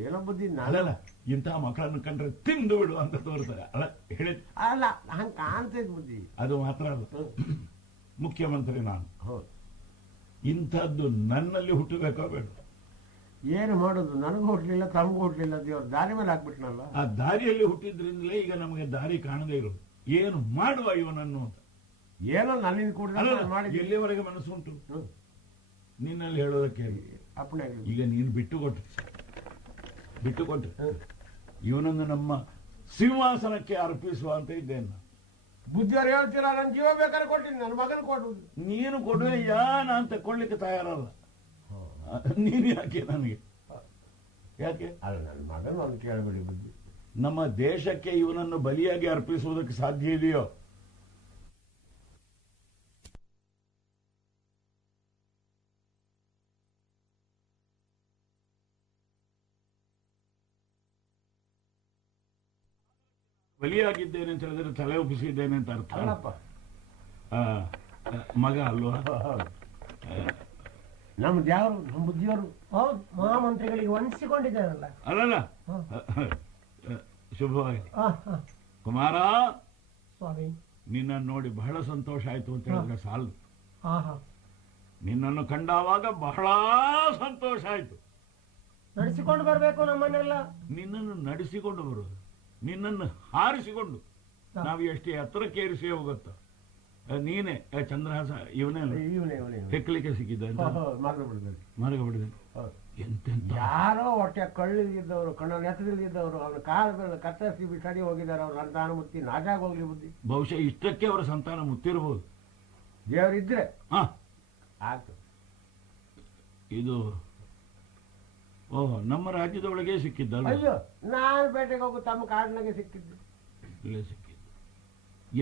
ಏನೋ ಬುದ್ಧಿ. ಅಲ್ಲಲ್ಲ, ಇಂತಹ ಮಕ್ಕಳನ್ನು ಕಂಡ್ರೆ ತಿಂದು ಬಿಡು ಅಂತ ತೋರ್ತಾರೆ ಅಲ್ಲ, ಹೇಳಿ. ಅಲ್ಲ, ಹಂಗ ಕಾಣ್ತೈತಿ ಬುದ್ಧಿ. ಅದು ಮಾತ್ರ ಅಲ್ಲ, ಮುಖ್ಯಮಂತ್ರಿ ನಾನು. ಹೌದು. ಇಂಥದ್ದು ನನ್ನಲ್ಲಿ ಹುಟ್ಟಬೇಕೋ ಬೇಡ? ಏನು ಮಾಡೋದು, ನನಗೂ ಹುಟ್ಲಿಲ್ಲ ತಮಗೂ ಹುಟ್ಲಿಲ್ಲ, ದೇವ್ರ ದಾರಿ ಮೇಲೆ ಹಾಕ್ಬಿಟ್ನಲ್ಲ. ಆ ದಾರಿಯಲ್ಲಿ ಹುಟ್ಟಿದ್ರಿಂದಲೇ ಈಗ ನಮಗೆ ದಾರಿ ಕಾಣದೇ ಇರೋದು. ಏನು ಮಾಡುವ ಇವನನ್ನು ಅಂತ. ಏನೋ ನನ್ನಿಂದ ಕೂಡ ಮಾಡಿ ಎಲ್ಲಿವರೆಗೆ ಮನಸ್ಸುಂಟು ನಿನ್ನಲ್ಲಿ ಹೇಳೋದಕ್ಕೆ? ಅಪ್ಪಣೆ ಈಗ ನೀನು ಬಿಟ್ಟುಕೊಟ್ಟು ಇವನನ್ನು ನಮ್ಮ ಸಿಂಹಾಸನಕ್ಕೆ ಅರ್ಪಿಸುವ ಅಂತ ಇದ್ದೇನೆ. ಬುದ್ಧಿಯವ್ರು ಹೇಳ್ತೀರಾ, ನನ್ನ ಜೀವ ಬೇಕಾದ್ರೆ ಕೊಟ್ಟಿನಿ, ನನ್ನ ಮಗನ ಕೊಡುವುದು. ನೀನು ಕೊಡುವೆಯಾ? ನಾನು ತಕೊಳ್ಳಿಕ್ಕೆ ತಯಾರಲ್ಲ. ನೀನು ಯಾಕೆ ನನಗೆ? ಯಾಕೆ? ಅಲ್ಲ, ನನ್ನ ಮಗನ ಒಂದು ಕೇಳಬೇಡಿ ಬುದ್ಧಿ. ನಮ್ಮ ದೇಶಕ್ಕೆ ಇವನನ್ನು ಬಲಿಯಾಗಿ ಅರ್ಪಿಸುವುದಕ್ಕೆ ಸಾಧ್ಯ ಇದೆಯೋ? ಬಲಿಯಾಗಿದ್ದೇನೆ ಅಂತ ಹೇಳಿದ್ರೆ ತಲೆ ಒಪ್ಪಿಸಿದ್ದೇನೆ ಅಂತ ಅರ್ಥ. ಅಲ್ಲಪ್ಪ, ಮಗ ಅಲ್ವಾ? ನಮ್ಮ ದೇವರು, ನಮ್ಮ ಬುದ್ಧಿಯವರು. ಹೌದು, ಮಹಾಮಂತ್ರಿಗಳಿಗೆ ವಂಚಿಸಿಕೊಂಡಿದ್ದಾರಲ್ಲ. ಅಲ್ಲಲ್ಲ, ಶುಭವಾಗಲಿ. ಕುಮಾರ, ಸ್ವಾಮಿ, ನಿನ್ನನ್ನು ನೋಡಿ ಬಹಳ ಸಂತೋಷ ಆಯ್ತು ಅಂತ ಹೇಳಿದ್ರೆ ಸಾಲದು. ಆಹಾ, ನಿನ್ನನ್ನು ಕಂಡಾವಾಗ ಬಹಳ ಸಂತೋಷ ಆಯ್ತು. ನಡೆಸಿಕೊಂಡು ಬರ್ಬೇಕು ನಮ್ಮನ್ನೆಲ್ಲ. ನಿನ್ನನ್ನು ನಡೆಸಿಕೊಂಡು ಬರುವುದು, ನಿನ್ನನ್ನು ಹಾರಿಸಿಕೊಂಡು ನಾವು ಎಷ್ಟು ಎತ್ತರಕ್ಕೆ ಏರಿಸಿ ಹೋಗುತ್ತ. ನೀನೇ ಚಂದ್ರಹಾಸ ಇವನೇ ಹೆಕ್ಕಲಿಕ್ಕೆ ಸಿಕ್ಕಿದ್ದ ಮಾರ್ಗ ಬಿಡಿದೆ. ಎಂತೆಂತ ಯಾರೋ ಹೊಟ್ಟೆ ಕಳ್ಳಿದ್ದವರು, ಕಣ್ಣ ನೆತ್ತದಿದ್ದವರು, ಅವ್ರ ಕಾಲ ಮೇಲೆ ಕತ್ತರಿಸಿ ಬಿಸಾಡಿ ಹೋಗಿದ್ದಾರೆ. ಅವ್ರ ಸಂತಾನ ಮುತ್ತಿ ನಾಜಾಗ ಹೋಗ್ಲಿ ಬುದ್ಧಿ. ಬಹುಶಃ ಇಷ್ಟಕ್ಕೆ ಅವರ ಸಂತಾನ ಮುತ್ತಿರಬಹುದು. ದೇವರಿದ್ರೆ ಹಾ ಆಯ್ತು. ಇದು ಓಹ್, ನಮ್ಮ ರಾಜ್ಯದ ಒಳಗೆ ಸಿಕ್ಕಿದ್ದಲ್ಲ? ಅಯ್ಯೋ, ನಾನು ಬೇಟೆಗೆ ಹೋಗು ತಮ್ಮ ಕಾಡಿನಾಗೆ ಸಿಕ್ಕಿದ್ದು. ಇಲ್ಲೇ ಸಿಕ್ಕಿದ್ದು.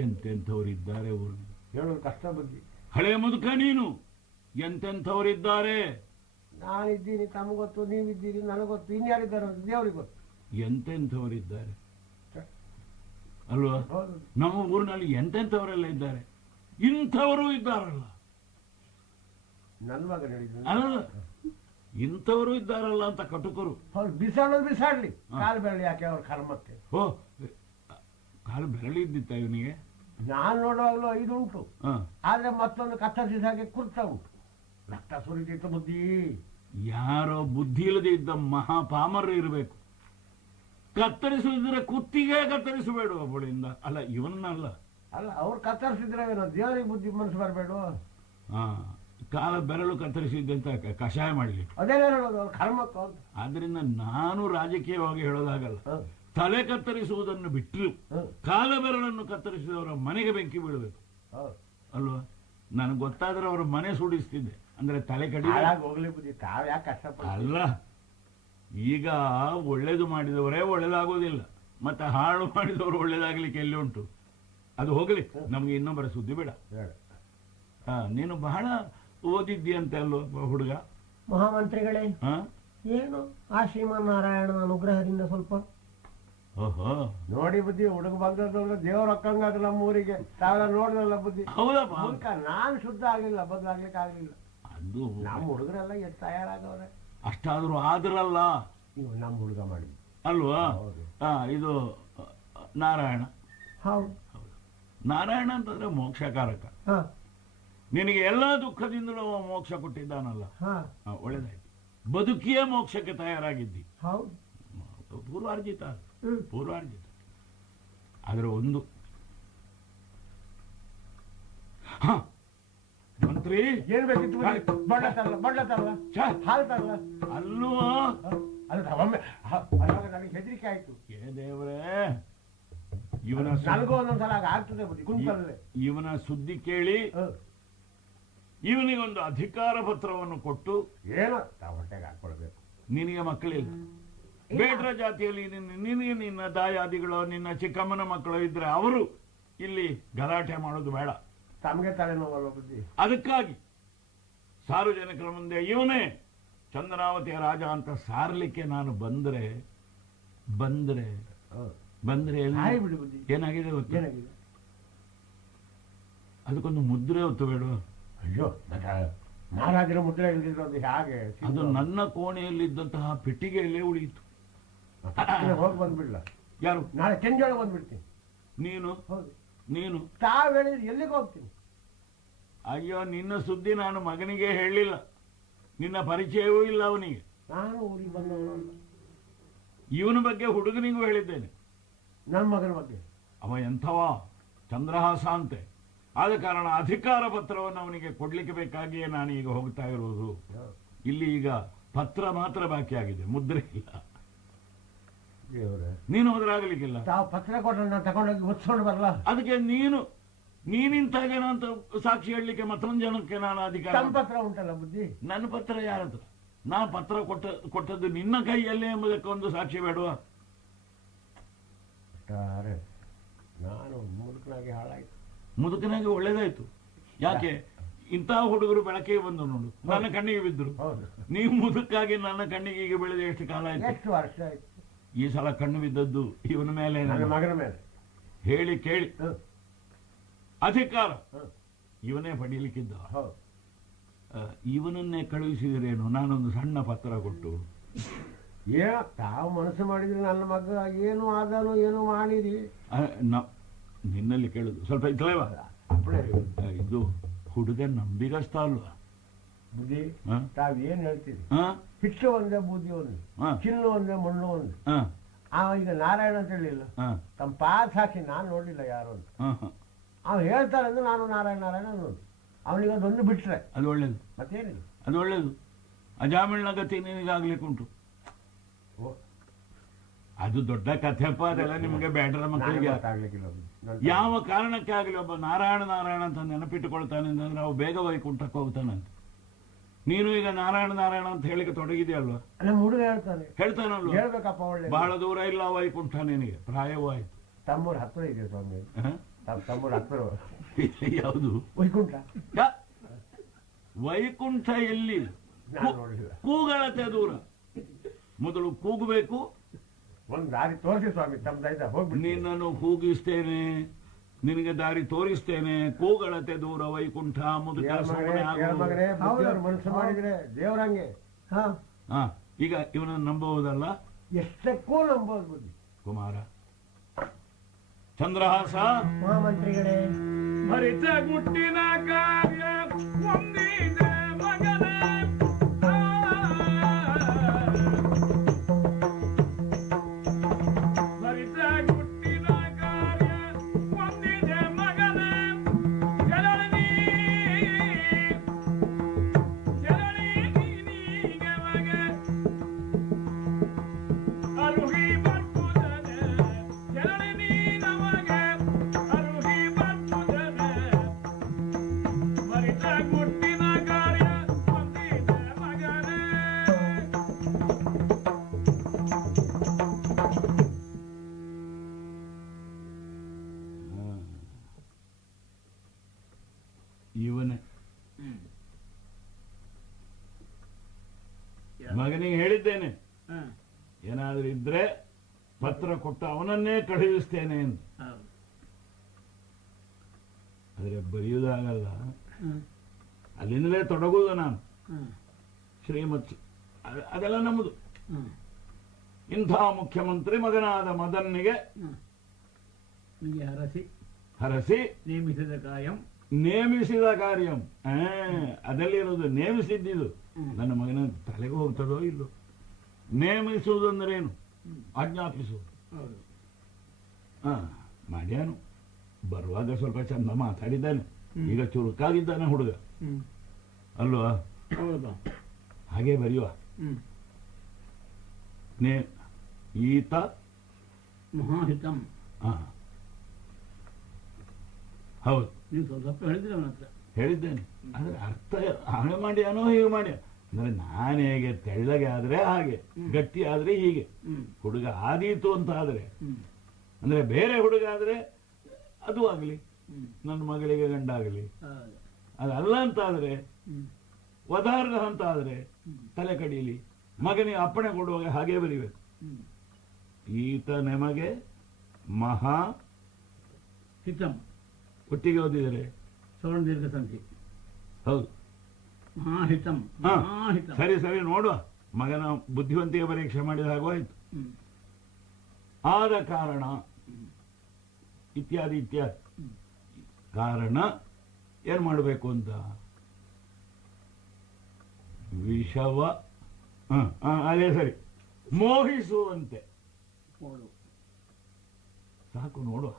ಎಂತೆಂಥವರಿದ್ದಾರೆ ಊರಿನ. ಹೇಳೋದು ಕಷ್ಟ ಬುದ್ಧಿ. ಹಳೆ ಮುದುಕ ನೀನು, ಎಂತೆಂಥವರಿದ್ದಾರೆ. ನಾನಿದ್ದೀನಿ, ತಮಗೊತ್ತು, ನೀವಿದ್ದೀರಿ, ನನಗೊತ್ತು, ಇನ್ಯಾರಿದ್ದಾರೆ ದೇವ್ರಿಗೆ ಗೊತ್ತು. ಎಂತೆಂಥವರಿದ್ದಾರೆ ಅಲ್ವಾ? ನಮ್ಮ ಊರಿನಲ್ಲಿ ಎಂತೆಂಥವರೆಲ್ಲ ಇದ್ದಾರೆ. ಇಂಥವರು ಇದ್ದಾರಲ್ಲ. ನನ್ನ ಮಗ ಹೇಳಿದ್ರು, ಅಲ್ಲ, ಇಂಥವರು ಇದ್ದಾರಲ್ಲ ಅಂತ ಕಟುಕರು. ಬಿಸಾಡೋದು ಬಿಸಾಡ್ಲಿ, ಕಾಲು ಬೆರಳು ಯಾಕೆ ಅವ್ರ ಕರ್ಮಕ್ಕೆ. ಓ, ಕಾಲು ಬೆರಳಿ ಇದ್ದಿತ್ತ ಇವನಿಗೆ? ನಾನು ನೋಡುವಾಗಲೂ 5 ಉಂಟು, ಆದ್ರೆ ಮತ್ತೊಂದು ಕತ್ತರಿಸಿದ ಹಾಗೆ ಕುರ್ತ ಉಂಟು. ರಕ್ತ ಸುರಿತಿತ್ತು ಬುದ್ಧಿ. ಯಾರೋ ಬುದ್ಧಿ ಇಲ್ಲದೆ ಇದ್ದ ಮಹಾಪಾಮರ ಇರಬೇಕು. ಕತ್ತರಿಸಿದ್ರೆ ಕುತ್ತಿಗೆ ಕತ್ತರಿಸಬೇಡ ಒಬ್ಬಳಿಂದ. ಅಲ್ಲ, ಇವನಲ್ಲ. ಅಲ್ಲ, ಅವ್ರು ಕತ್ತರಿಸಿದ್ರೆ ದೇವರಿಗೆ ಬುದ್ಧಿ ಮನಸ್ಸು ಬರಬೇಡ. ಕಾಲ ಬೆರಳು ಕತ್ತರಿಸಿದ್ದೆ ಅಂತ ಕಷಾಯ ಮಾಡಲಿ. ಅದೇ ಹೇಳೋದು ಅವ್ರ ಕರ್ಮಕ್ಕೆ. ಆದ್ರಿಂದ ನಾನು ರಾಜಕೀಯವಾಗಿ ಹೇಳೋದಾಗಲ್ಲ. ತಲೆ ಕತ್ತರಿಸುವುದನ್ನು ಬಿಟ್ಟರು ಕಾಲ ಬೆರಳನ್ನು ಕತ್ತರಿಸಿದವರ ಮನೆಗೆ ಬೆಂಕಿ ಬೀಳಬೇಕು ಅಲ್ವಾ? ನನಗೆ ಗೊತ್ತಾದ್ರೆ ಅವರ ಮನೆ ಸುಡಿಸ್ತಿದ್ದೆ. ಅಂದ್ರೆ ತಲೆ ಕಡಿ ಹೋಗ್ಲಿ ಬುದ್ಧಿ, ತಾವ್ ಯಾಕೆ ಕಷ್ಟಪಡ. ಅಲ್ಲ, ಈಗ ಒಳ್ಳೇದು ಮಾಡಿದವರೇ ಒಳ್ಳೇದಾಗೋದಿಲ್ಲ, ಮತ್ತೆ ಹಾಳು ಮಾಡಿದವರು ಒಳ್ಳೇದಾಗ್ಲಿಕ್ಕೆ ಎಲ್ಲಿ ಉಂಟು? ಅದು ಹೋಗ್ಲಿ, ನಮ್ಗೆ ಇನ್ನೊಬ್ಬರ ಸುದ್ದಿ ಬೇಡ. ನೀನು ಬಹಳ ಓದಿದ್ದಿಯಂತೆ ಅಲ್ವ ಹುಡುಗ? ಮಹಾಮಂತ್ರಿಗಳೇ, ಏನು ಆ ಶ್ರೀಮನ್ನಾರಾಯಣನ ಅನುಗ್ರಹದಿಂದ ಸ್ವಲ್ಪ. ಓಹೋ, ನೋಡಿ ಬುದ್ಧಿ, ಹುಡುಗ ಬಂದದ್ದು ದೇವ್ರ ಅಕ್ಕಂಗಾದ್ರು ನಮ್ಮ ಊರಿಗೆ. ತಾವೆಲ್ಲ ನೋಡಿದ್ರಲ್ಲ ಬುದ್ಧಿ. ಹೌದಪ್ಪ, ನಾನು ಶುದ್ಧ ಆಗ್ಲಿಲ್ಲ, ಬದಲಾಗ್ಲಿಕ್ಕೆ ಆಗ್ಲಿಲ್ಲ. ಅದು ನಮ್ಮ ಹುಡುಗರೆಲ್ಲ ಎಷ್ಟು ತಯಾರಾಗವ್ರೆ. ಅಷ್ಟಾದ್ರೂ ಆದ್ರಲ್ಲ. ನೀವು ನಮ್ಮ ಹುಡುಗ ಮಾಡಿದ್ವಿ ಅಲ್ವಾ? ಇದು ನಾರಾಯಣ. ಹೌದು, ನಾರಾಯಣ ಅಂತಂದ್ರೆ ಮೋಕ್ಷಕಾರಕ. ನಿನಗೆ ಎಲ್ಲಾ ದುಃಖದಿಂದಲೂ ಮೋಕ್ಷ ಕೊಟ್ಟಿದ್ದಾನಲ್ಲ, ಒಳ್ಳೇದಾಯ್ತು. ಬದುಕಿಯೇ ಮೋಕ್ಷಕ್ಕೆ ತಯಾರಾಗಿದ್ದಿ. ಪೂರ್ವಾರ್ಜಿತ, ಪೂರ್ವಾರ್ಜಿತ. ಆದ್ರೆ ಒಂದು ಮಂತ್ರಿ ಏನ್ ಬೇಕಿತ್ತು? ಬಣ್ಣ ತರಲ್ಲ, ಬಣ್ಣ ತರಲ್ಲ, ಹಾಲು ತರಲ್ಲ. ಅಲ್ವಾ? ನನಗೆ ಹೆದರಿಕೆ ಆಯ್ತು. ಏ ದೇವ್ರೇ, ಇವನ ನನಗೂ ಒಂದೊಂದ್ಸಲ ಆಗ್ತದೆ ಬುದ್ಧಿ ಕುಂತಲ್ಲೇ. ಇವನ ಸುದ್ದಿ ಕೇಳಿ ಇವನಿಗೊಂದು ಅಧಿಕಾರ ಪತ್ರವನ್ನು ಕೊಟ್ಟು ಏನೋ ಹೊಟ್ಟೆಗೆ ಹಾಕೊಳ್ಬೇಕು. ನಿನಗೆ ಮಕ್ಕಳಿಲ್ಲ, ಬೇಡ್ರ ಜಾತಿಯಲ್ಲಿ ನಿನಗೆ ನಿನ್ನ ದಾಯಾದಿಗಳು, ನಿನ್ನ ಚಿಕ್ಕಮ್ಮನ ಮಕ್ಕಳು ಇದ್ರೆ ಅವರು ಇಲ್ಲಿ ಗಲಾಟೆ ಮಾಡೋದು ಬೇಡ. ತಮಗೆ ತಲೆನೋವಲ್ಲ ಬುದ್ಧಿ. ಅದಕ್ಕಾಗಿ ಸಾರ್ವಜನಿಕರ ಮುಂದೆ ಇವನೇ ಚಂದ್ರಾವತಿಯ ರಾಜ ಅಂತ ಸಾರ್ಲಿಕ್ಕೆ ನಾನು ಬಂದ್ರೆ ಬಿಡಿ ಬುದ್ಧಿ. ಏನಾಗಿದೆ ಗೊತ್ತು? ಅದಕ್ಕೊಂದು ಮುದ್ರೆ ಹೊತ್ತು ಬೇಡ. ಅಯ್ಯೋ, ಮಹಾರಾಜರ ಮುದ್ರೆ ಇಲ್ದಿರೋದು ಹೇಗೆ? ಅದು ನನ್ನ ಕೋಣೆಯಲ್ಲಿದ್ದಂತಹ ಪೆಟ್ಟಿಗೆಯಲ್ಲೇ ಉಳಿಯಿತು. ಹೋಗಿ ಬಂದ್ಬಿಡ್ಲ? ಯಾರು? ನಾಳೆ ಕೆಂಜೊಳಗೆ ಬಂದ್ಬಿಡ್ತೀನಿ. ನೀನು? ಹೌದು. ನೀನು ತಾವ್ ಹೇಳಿದ್ರೆ ಎಲ್ಲಿಗೆ ಹೋಗ್ತೀನಿ? ಅಯ್ಯೋ, ನಿನ್ನ ಸುದ್ದಿ ನಾನು ಮಗನಿಗೆ ಹೇಳಲಿಲ್ಲ, ನಿನ್ನ ಪರಿಚಯವೂ ಇಲ್ಲ ಅವನಿಗೆ. ನಾನು ಊರಿಗೆ ಬಂದವನು ಅಲ್ಲ. ಇವನ ಬಗ್ಗೆ ಹುಡುಗನಿಗೂ ಹೇಳಿದ್ದೇನೆ. ನನ್ನ ಮಗನ ಬಗ್ಗೆ ಅವ ಎಂಥವ, ಚಂದ್ರಹಾಸ ಅಂತೆ. ಆದ ಕಾರಣ ಅಧಿಕಾರ ಪತ್ರವನ್ನು ಅವನಿಗೆ ಕೊಡ್ಲಿಕ್ಕೆ ಬೇಕಾಗಿಯೇ ನಾನು ಈಗ ಹೋಗ್ತಾ ಇರುವುದು. ಇಲ್ಲಿ ಈಗ ಪತ್ರ ಮಾತ್ರ ಬಾಕಿ ಆಗಿದೆ, ಮುದ್ರೆ ಇಲ್ಲ. ದೇವ್ರೆ, ನೀನು ಹೋದ್ರಾಗಲಿಕ್ಕಿಲ್ಲ. ತಾವು ಪತ್ರ ಕೊಟ್ಟರೆ ನಾನು ತಗೊಂಡೋಗಿ ಒತ್ಸ್ಕೊಂಡು ಬರಲ್ಲ. ಅದಕ್ಕೆ ನೀನಿಂತಾಗೇನೋ ಅಂತ ಸಾಕ್ಷಿ ಹೇಳಲಿಕ್ಕೆ ಮತ್ತೊಂದು ಜನಕ್ಕೆ ನಾನು ಅಧಿಕಾರ. ತಮ್ಮ ಪತ್ರ ಉಂಟಲ್ಲ ಬುದ್ಧಿ. ನನ್ನ ಪತ್ರ ಯಾರತ್ರ? ನಾ ಪತ್ರ ಕೊಟ್ಟದ್ದು ನಿನ್ನ ಕೈಯಲ್ಲೇ ಎಂಬುದಕ್ಕೆ ಒಂದು ಸಾಕ್ಷಿ ಬೇಡವಾ? ನಾನು ಮುದುಕನಾಗಿ ಹಾಳಾಯ್ತು. ಮುದುಕನಾಗಿ ಒಳ್ಳೇದಾಯ್ತು. ಯಾಕೆ? ಇಂತಹ ಹುಡುಗರು ಬೆಳಕಿಗೆ ಬಂದು ನೋಡು, ನನ್ನ ಕಣ್ಣಿಗೆ ಬಿದ್ದರು. ಹೌದು, ನೀವು ಮುದುಕಾಗಿ ನನ್ನ ಕಣ್ಣಿಗೆ ಈಗ ಬೆಳೆದ ಎಷ್ಟು ಕಾಲ ಆಯ್ತು? ಎಷ್ಟು ವರ್ಷ ಆಯ್ತು? ಈ ಸಲ ಕಣ್ಣು ಬಿದ್ದದ್ದು ಇವನ ಮೇಲೆ, ನನ್ನ ಮಗನ ಮೇಲೆ. ಹೇಳಿ ಕೇಳಿ ಹ್ಮ್. ಅಧಿಕಾರ ಹ್ಮ್. ಇವನೇ ಪಡೀಲಿಕ್ಕಿದ್ದ. ಹೌದು. ಇವನನ್ನೇ ಕಳುಹಿಸಿದ್ರೇನು? ನಾನೊಂದು ಸಣ್ಣ ಪತ್ರ ಕೊಟ್ಟು, ಏನೋ ತಾವು ಮನಸ್ಸು ಮಾಡಿದ್ರೆ ನನ್ನ ಮಗ ಏನು ಆದನು ಏನು ಮಾಡಿರಿ. ನಿನ್ನಲ್ಲಿ ಕೇಳುದು ಸ್ವಲ್ಪ ಇತ್ತಲೇವಾ? ಅಪ್ಪಳೇ ಇದು ಹುಡುಗ ನಂಬಿಗಸ್ತ ಅಲ್ವಾ? ಬುದ್ಧಿ, ಹ? ತಾವ್ ಏನ್ ಹೇಳ್ತೀರಿ? ಹ? ಹಿಟ್ಟು ಒಂದೇ, ಬುದ್ಧಿ ಒಂದು, ಹ? ಚಿನ್ನು ಒಂದೇ, ಮಣ್ಣು ಒಂದು. ಹ? ಈಗ ನಾರಾಯಣ ಅಂತ ಹೇಳಿಲ್ಲ, ಹ? ತಮ್ಮ ಪಾಸ್ ಹಾಕಿ ನಾನು ನೋಡ್ಲಿಲ್ಲ ಯಾರು ಅಂತ. ಹ, ಹ. ಅವ್ನು ಹೇಳ್ತಾರೆ ಅಂದ್ರೆ ನಾನು ನಾರಾಯಣ ನಾರಾಯಣ ಅನ್ನೋದು. ಅವನಿಗೆ ಅದೊಂದು ಬಿಟ್ರೆ ಅದು ಒಳ್ಳೇದು, ಮತ್ತೇನಿಲ್ಲ. ಅದು ಒಳ್ಳೇದು. ಅಜಾಮಿಳ್ನ ಗತಿ ನಿನಗಾಗ್ಲಿಕ್ಕೆ ಉಂಟು. ಓ, ಅದು ದೊಡ್ಡ ಕಥೆಪ್ಪ, ಅದೆಲ್ಲ ನಿಮಗೆ ಬೇಡರ ಮಕ್ಕಳಿಗೆ. ಗೊತ್ತಾಗ್ಲಿಕ್ಕಿಲ್ಲ ಅದು. ಯಾವ ಕಾರಣಕ್ಕೆ ಆಗಲಿ ಒಬ್ಬ ನಾರಾಯಣ ನಾರಾಯಣ ಅಂತ ನೆನಪಿಟ್ಟುಕೊಳ್ತಾನೆ ಅಂತಂದ್ರೆ ಅವು ಬೇಗ ವೈಕುಂಠಕ್ಕೆ ಹೋಗ್ತಾನಂತೆ. ನೀನು ಈಗ ನಾರಾಯಣ ನಾರಾಯಣ ಅಂತ ಹೇಳಿಕೆ ತೊಡಗಿದೆಯಲ್ವಾ? ನಮ್ಮ ಹುಡುಗ ಹೇಳ್ತಾನೆ, ಹೇಳ್ತಾನಲ್ವ? ಹೇಳ್ಬೇಕಪ್ಪ ಒಳ್ಳೆ. ಬಹಳ ದೂರ ಇಲ್ಲ ವೈಕುಂಠ ನಿನಗೆ, ಪ್ರಾಯವೂ ಆಯ್ತು. ತಮ್ಮೂರ್ ಹತ್ರ ಇದೆ ಸ್ವಾಮಿ. ಹ? ತಮ್ಮೂರ್ ಹತ್ರ ಯಾವುದು? ವೈಕುಂಠ. ವೈಕುಂಠ ಎಲ್ಲಿ? ನಾನು ನೋಡ್ಲಿಲ್ಲ. ಕೂಗಳತೆ ದೂರ. ಮೊದಲು ಕೂಗಬೇಕು. ಒಂದ್ ದಾರಿ ತೋರಿಸಿ ಸ್ವಾಮಿ, ತಮ್ಮ ದಯದ ಹೋಗ್ಬಿಟ್ಟು. ನಿನ್ನನ್ನು ಕೂಗಿಸ್ತೇನೆ, ನಿನಗೆ ದಾರಿ ತೋರಿಸ್ತೇನೆ. ಕೂಗಳತೆ ದೂರ ವೈಕುಂಠ. ಮುದುಕ ಸುಮ್ಮನೆ ಆಗು. ಮಗನೇ, ಬುದ್ಧಿಯವ್ರು ಮನಸ್ಸು ಮಾಡಿದ್ರೆ ದೇವ್ರಂಗೆ. ಹಾ, ಈಗ ಇವನನ್ನು ನಂಬಬಹುದಲ್ಲ? ಎಷ್ಟಕ್ಕೂ ನಂಬೋದು ಬುದ್ಧಿ. ಕುಮಾರ ಚಂದ್ರಹಾಸ, ಮಹಾಮಂತ್ರಿಗಳೇ, ಭರಿತ ಗುಟ್ಟಿನ ಕಾರ್ಯ ಒಂದಿನ ಮಗನ ಭರಿತ ಗುಟ್ಟಿನ ಕಾರ್ಯ ಒಂದಿನ ಮಗನ ಜನನಿ ನೀಗ ಮಗ ಅರುಹಿ ಬರ್ತುದನ ಜನನಿ ನಮಗ ಅರುಹಿ ಬರ್ತುದನ ಭರಿತ ಗುಟ್ಟಿನ ಕಾರ್ಯ ಒಂದಿನ ಮಗನ. ಇವನೇ ಮಗನಿಗೆ ಹೇಳಿದ್ದೇನೆ, ಏನಾದ್ರೂ ಇದ್ರೆ ಪತ್ರ ಕೊಟ್ಟು ಅವನನ್ನೇ ಕಳುಹಿಸ್ತೇನೆ ಅಂತ. ಆದ್ರೆ ಬರೆಯುವುದಾಗಲ್ಲ, ಅಲ್ಲಿಂದಲೇ ತೊಡಗುವುದು ನಾನು. ಶ್ರೀಮತ್ ಅದೆಲ್ಲ ನಮ್ಮದು. ಇಂಥ ಮುಖ್ಯಮಂತ್ರಿ ಮಗನಾದ ಮದನ್ನಿಗೆ ಹರಸಿ ನೇಮಿಸಿದ ಕಾಯಂ ನೇಮಿಸಿದ ಕಾರ್ಯಂ. ಅದಲ್ಲಿರೋದು ನೇಮಿಸಿದ್ದಿದು. ನನ್ನ ಮಗನ ತಲೆಗೆ ಹೋಗ್ತದೋ ಇಲ್ಲೋ? ನೇಮಿಸುವುದಂದ್ರೇನು? ಆಜ್ಞಾಪಿಸುವುದು. ಮಾಡ್ಯಾನು. ಬರುವಾಗ ಸ್ವಲ್ಪ ಚಂದ ಮಾತಾಡಿದ್ದಾನೆ, ಈಗ ಚುರುಕಾಗಿದ್ದಾನೆ ಹುಡುಗ ಅಲ್ವಾ? ಹಾಗೆ ಬರೆಯುವ. ಈತ ಮಹಾಹಿತಂ. ಹೌದು, ನೀವು ಸ್ವಲ್ಪ ಹೇಳಿದ್ರೆ ಅವನ ಹತ್ರ ಹೇಳಿದ್ದೇನೆ. ಆದ್ರೆ ಅರ್ಥ ಹಾಗೆ ಮಾಡ್ಯಾನೋ ಹೀಗೆ ಮಾಡ್ಯ ಅಂದ್ರೆ ನಾನು ಹೇಗೆ ತೆಳ್ಳಗೆ ಆದ್ರೆ ಹಾಗೆ, ಗಟ್ಟಿ ಆದ್ರೆ ಹೀಗೆ. ಹುಡುಗ ಆದೀತು ಅಂತ ಆದ್ರೆ, ಅಂದ್ರೆ ಬೇರೆ ಹುಡುಗ ಆದ್ರೆ ಅದು ಆಗಲಿ, ನನ್ನ ಮಗಳಿಗೆ ಗಂಡ ಆಗಲಿ. ಅದಲ್ಲ ಅಂತ ಆದ್ರೆ, ವಧಾರ್ಹ ಅಂತ ಆದ್ರೆ ತಲೆ ಕಡೀಲಿ. ಮಗನಿಗೆ ಅಪ್ಪಣೆ ಕೊಡುವಾಗ ಹಾಗೆ ಬರೀಬೇಕು. ಈತ ನಮಗೆ ಮಹಾ ಹಿತಂ. ಒಟ್ಟಿಗೆ ಓದಿದರೆ ಸವರ್ಣ ದೀರ್ಘ ಸಂಧಿ. ಹೌದು. ಮಹಾಹಿತಂ. ಹಾ, ಮಹಾಹಿತಂ. ಸರಿ ಸರಿ, ನೋಡುವ. ಮಗನ ಬುದ್ಧಿವಂತಿಕೆ ಪರೀಕ್ಷೆ ಮಾಡಿದ ಹಾಗೋಯ್ತು. ಆದ ಕಾರಣ ಇತ್ಯಾದಿ ಇತ್ಯಾದಿ. ಕಾರಣ ಏನ್ ಮಾಡಬೇಕು ಅಂತ ವಿಷವ ಅದೇ ಸರಿ ಮೋಹಿಸುವಂತೆ ಸಾಕು ನೋಡುವ.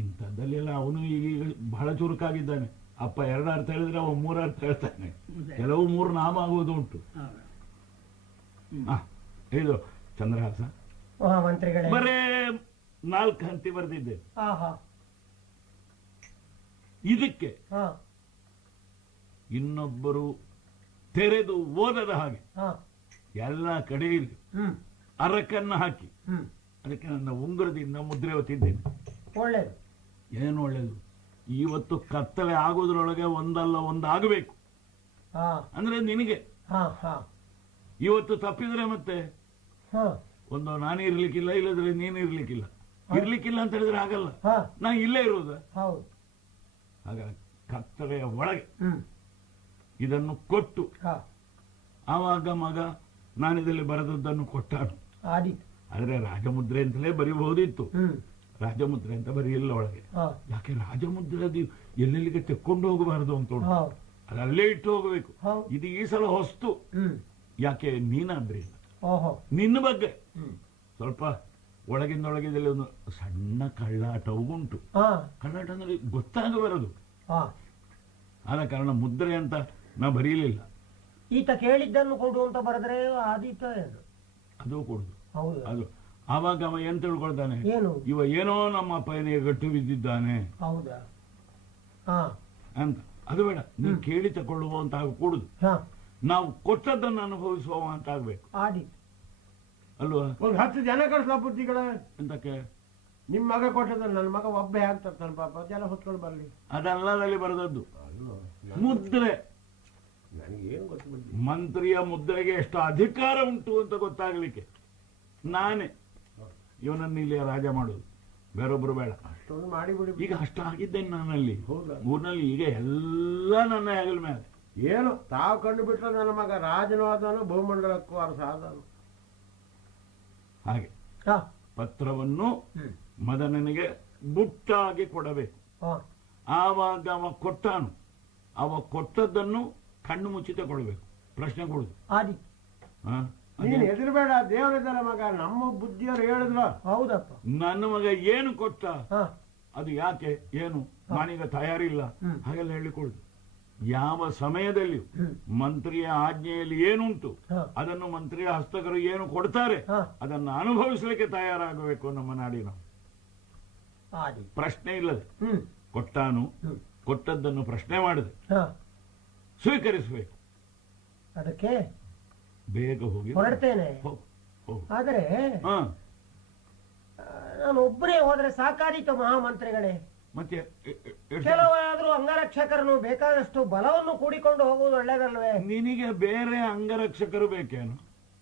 ಇಂಥದ್ದಲ್ಲೆಲ್ಲ ಅವನು ಈಗ ಬಹಳ ಚುರುಕಾಗಿದ್ದಾನೆ. ಅಪ್ಪ 2 ಅರ್ಥ ಹೇಳಿದ್ರೆ ಅವ 3 ಅರ್ಥ ಹೇಳ್ತಾನೆ. ಕೆಲವು 3 ನಾಮ ಆಗುವುದು ಉಂಟು. ಇದು ಚಂದ್ರಹಾಸ ಮಂತ್ರಿಗಳೇ ಬರೇ 4 ಹಂತಿ ಬರೆದಿದ್ದೆ. ಇದಕ್ಕೆ ಇನ್ನೊಬ್ಬರು ತೆರೆದು ಓದದ ಹಾಗೆ ಎಲ್ಲ ಕಡೆಯಲ್ಲಿ ಅರಕನ್ನ ಹಾಕಿ ಅದಕ್ಕೆ ನನ್ನ ಉಂಗುರದಿಂದ ಮುದ್ರೆ ಒತ್ತಿದ್ದೇನೆ. ಒಳ್ಳೇದು. ಏನು ಒಳ್ಳೇದು? ಇವತ್ತು ಕತ್ತಲೆ ಆಗೋದ್ರೊಳಗೆ ಒಂದಲ್ಲ ಒಂದು ಆಗಬೇಕು. ಅಂದ್ರೆ ನಿನಗೆ ಇವತ್ತು ತಪ್ಪಿದ್ರೆ ಮತ್ತೆ ಒಂದು ನಾನು ಇರ್ಲಿಕ್ಕಿಲ್ಲ, ಇಲ್ಲದ್ರೆ ನೀನು ಇರ್ಲಿಕ್ಕಿಲ್ಲ. ಇರ್ಲಿಕ್ಕಿಲ್ಲ ಅಂತ ಹೇಳಿದ್ರೆ ಆಗಲ್ಲ, ನಾ ಇಲ್ಲೇ ಇರುವುದ. ಹಾಗಾಗಿ ಕತ್ತಲೆಯ ಒಳಗೆ ಇದನ್ನು ಕೊಟ್ಟು ಆವಾಗ ಮಗ ನಾನಿದಲ್ಲಿ ಬರೆದದ್ದನ್ನು ಕೊಟ್ಟಾನು. ಆದ್ರೆ ರಾಜಮುದ್ರೆ ಅಂತಲೇ ಬರೀಬಹುದಿತ್ತು. ರಾಜಮುದ್ರೆ ಅಂತ ಬರೆಯಿಲ್ಲ ಒಳಗೆ. ಯಾಕೆ ರಾಜಮುದ್ರೆ ಅದು ಎಲ್ಲೆಲ್ಲಿಗೆ ತೆಕ್ಕೊಂಡು ಹೋಗಬಾರದು ಅಂತ ಉಂಟು. ಅದು ಅಲ್ಲೇ ಇಟ್ಟು ಹೋಗಬೇಕು. ಇದು ಈ ಸಲ ಹೊಸ್ತು. ಯಾಕೆ ನೀನಾದ್ರೆ ನಿನ್ನ ಬಗ್ಗೆ ಸ್ವಲ್ಪ ಒಳಗಿಂದೊಳಗಿದಲ್ಲಿ ಒಂದು ಸಣ್ಣ ಕಳ್ಳಾಟವೂ ಉಂಟು. ಕಳ್ಳಾಟ ಅಂದ್ರೆ ಗೊತ್ತಾಗಬಾರದು. ಆದ ಕಾರಣ ಮುದ್ರೆ ಅಂತ ನಾ ಬರೀಲಿಲ್ಲ. ಈತ ಕೇಳಿದ್ದನ್ನು ಕೊಡು ಅಂತ ಬರೆದ್ರೆ ಆದೀತ ಅದು ಕೊಡುದು. ಅದು ಆವಾಗ ಅವ ಏನ್ ತಿಳ್ಕೊಳ್ತಾನೆ, ಇವ ಏನೋ ನಮ್ಮ ಅಪ್ಪನಿಗೆ ಗಟ್ಟು ಬಿದ್ದಿದ್ದಾನೆ ಅಂತ. ಅದು ಬೇಡ, ನೀನು ಕೇಳಿ ತಕೊಳ್ಳುವ ಅಂತ ಕೂಡುದು. ನಾವು ಕೊಟ್ಟದ್ದನ್ನು ಅನುಭವಿಸುವ ಅಂತ ಆಗ್ಬೇಕು ಅಲ್ವಾ? ಒಂದು 10 ಜನ ಕಳಿಸ್ಲಾ ಬುದ್ಧಿಗಳ ಎಂತಕ್ಕೆ? ನಿಮ್ ಮಗ ಕೊಟ್ಟದ ನನ್ನ ಮಗ ಒಬ್ಬೆ ಆಗ್ತಾನೆ ಪಾಪ, ಅದೆಲ್ಲ ಹೊತ್ಕೊಂಡು ಬರ್ಲಿ. ಅದಲ್ಲದಲ್ಲಿ ಬರೆದದ್ದು ಮುದ್ರೆ. ನನಗೇನು ಗೊತ್ತು ಮಂತ್ರಿಯ ಮುದ್ರೆಗೆ ಎಷ್ಟು ಅಧಿಕಾರ ಉಂಟು ಅಂತ ಗೊತ್ತಾಗ್ಲಿಕ್ಕೆ ನಾನೇ ಇವನನ್ನು ಇಲ್ಲಿ ರಾಜ ಮಾಡುದು, ಬೇರೊಬ್ರು ಬೇಡ. ಅಷ್ಟೊಂದು ಮಾಡಿಬಿಡಿ. ಈಗ ಅಷ್ಟು ಆಗಿದ್ದೇನೆ ನಾನಲ್ಲಿ ಊರಿನಲ್ಲಿ. ಈಗ ಎಲ್ಲ ನನ್ನ ಹೆಗಲ ಮೇಲೆ. ಏನು ತಾವು ಕಂಡು ಬಿಟ್ರೆ ನನ್ನ ಮಗ ರಾಜನೂ ಆದನು, ಬಹುಮಂಡಲಕ್ಕೂ ಅರಸ ಆದನು. ಹಾಗೆ ಪತ್ರವನ್ನು ಮದನನಿಗೆ ಬುಟ್ಟಾಗಿ ಕೊಡಬೇಕು. ಆವಾಗ ಅವ ಕೊಟ್ಟಾನು, ಅವ ಕೊಟ್ಟದ್ದನ್ನು ಕಣ್ಣು ಮುಚ್ಚಿತ ಕೊಡಬೇಕು. ಪ್ರಶ್ನೆ ಕೊಡುದು. ನೀನು ಹೆದರ್ಬೇಡ, ದೇವರಿದ್ದಲ್ಲ ಮಗ, ನಮ್ಮ ಬುದ್ಧಿಯವರು ಹೇಳಿದ್ರ. ಹೌದಪ್ಪ. ನನ್ನ ಮಗ ಏನು ಕೊಟ್ಟ, ಅದು ಯಾಕೆ, ಏನು, ನಾನೀಗ ತಯಾರಿಲ್ಲ, ಹಾಗೆಲ್ಲ ಹೇಳಿಕೊಡುದು. ಯಾವ ಸಮಯದಲ್ಲಿ ಮಂತ್ರಿಯ ಆಜ್ಞೆಯಲ್ಲಿ ಏನುಂಟು ಅದನ್ನು ಮಂತ್ರಿಯ ಹಸ್ತಕರು ಏನು ಕೊಡ್ತಾರೆ ಅದನ್ನು ಅನುಭವಿಸಲಿಕ್ಕೆ ತಯಾರಾಗಬೇಕು ನಮ್ಮ ನಾಡಿನ. ಪ್ರಶ್ನೆ ಇಲ್ಲದೆ ಕೊಟ್ಟಾನು, ಕೊಟ್ಟದ್ದನ್ನು ಪ್ರಶ್ನೆ ಮಾಡದೆ ಸ್ವೀಕರಿಸಬೇಕು. ಅದಕ್ಕೆ ಬೇಗ ಹೋಗಿ ಹೊರಡ್ತೇನೆ. ಆದರೆ ನಾನು ಒಬ್ಬರೇ ಹೋದ್ರೆ ಸಾಕಾದೀತು ಮಹಾಮಂತ್ರಿಗಳೇ. ಮತ್ತೆ ಕೆಲವಾದ್ರೂ ಅಂಗರಕ್ಷಕರನ್ನು ಬೇಕಾದಷ್ಟು ಬಲವನ್ನು ಕೂಡಿಕೊಂಡು ಹೋಗುವುದು ಒಳ್ಳೇದಲ್ವೇ? ನಿನಗೆ ಬೇರೆ ಅಂಗರಕ್ಷಕರು ಬೇಕೇನು?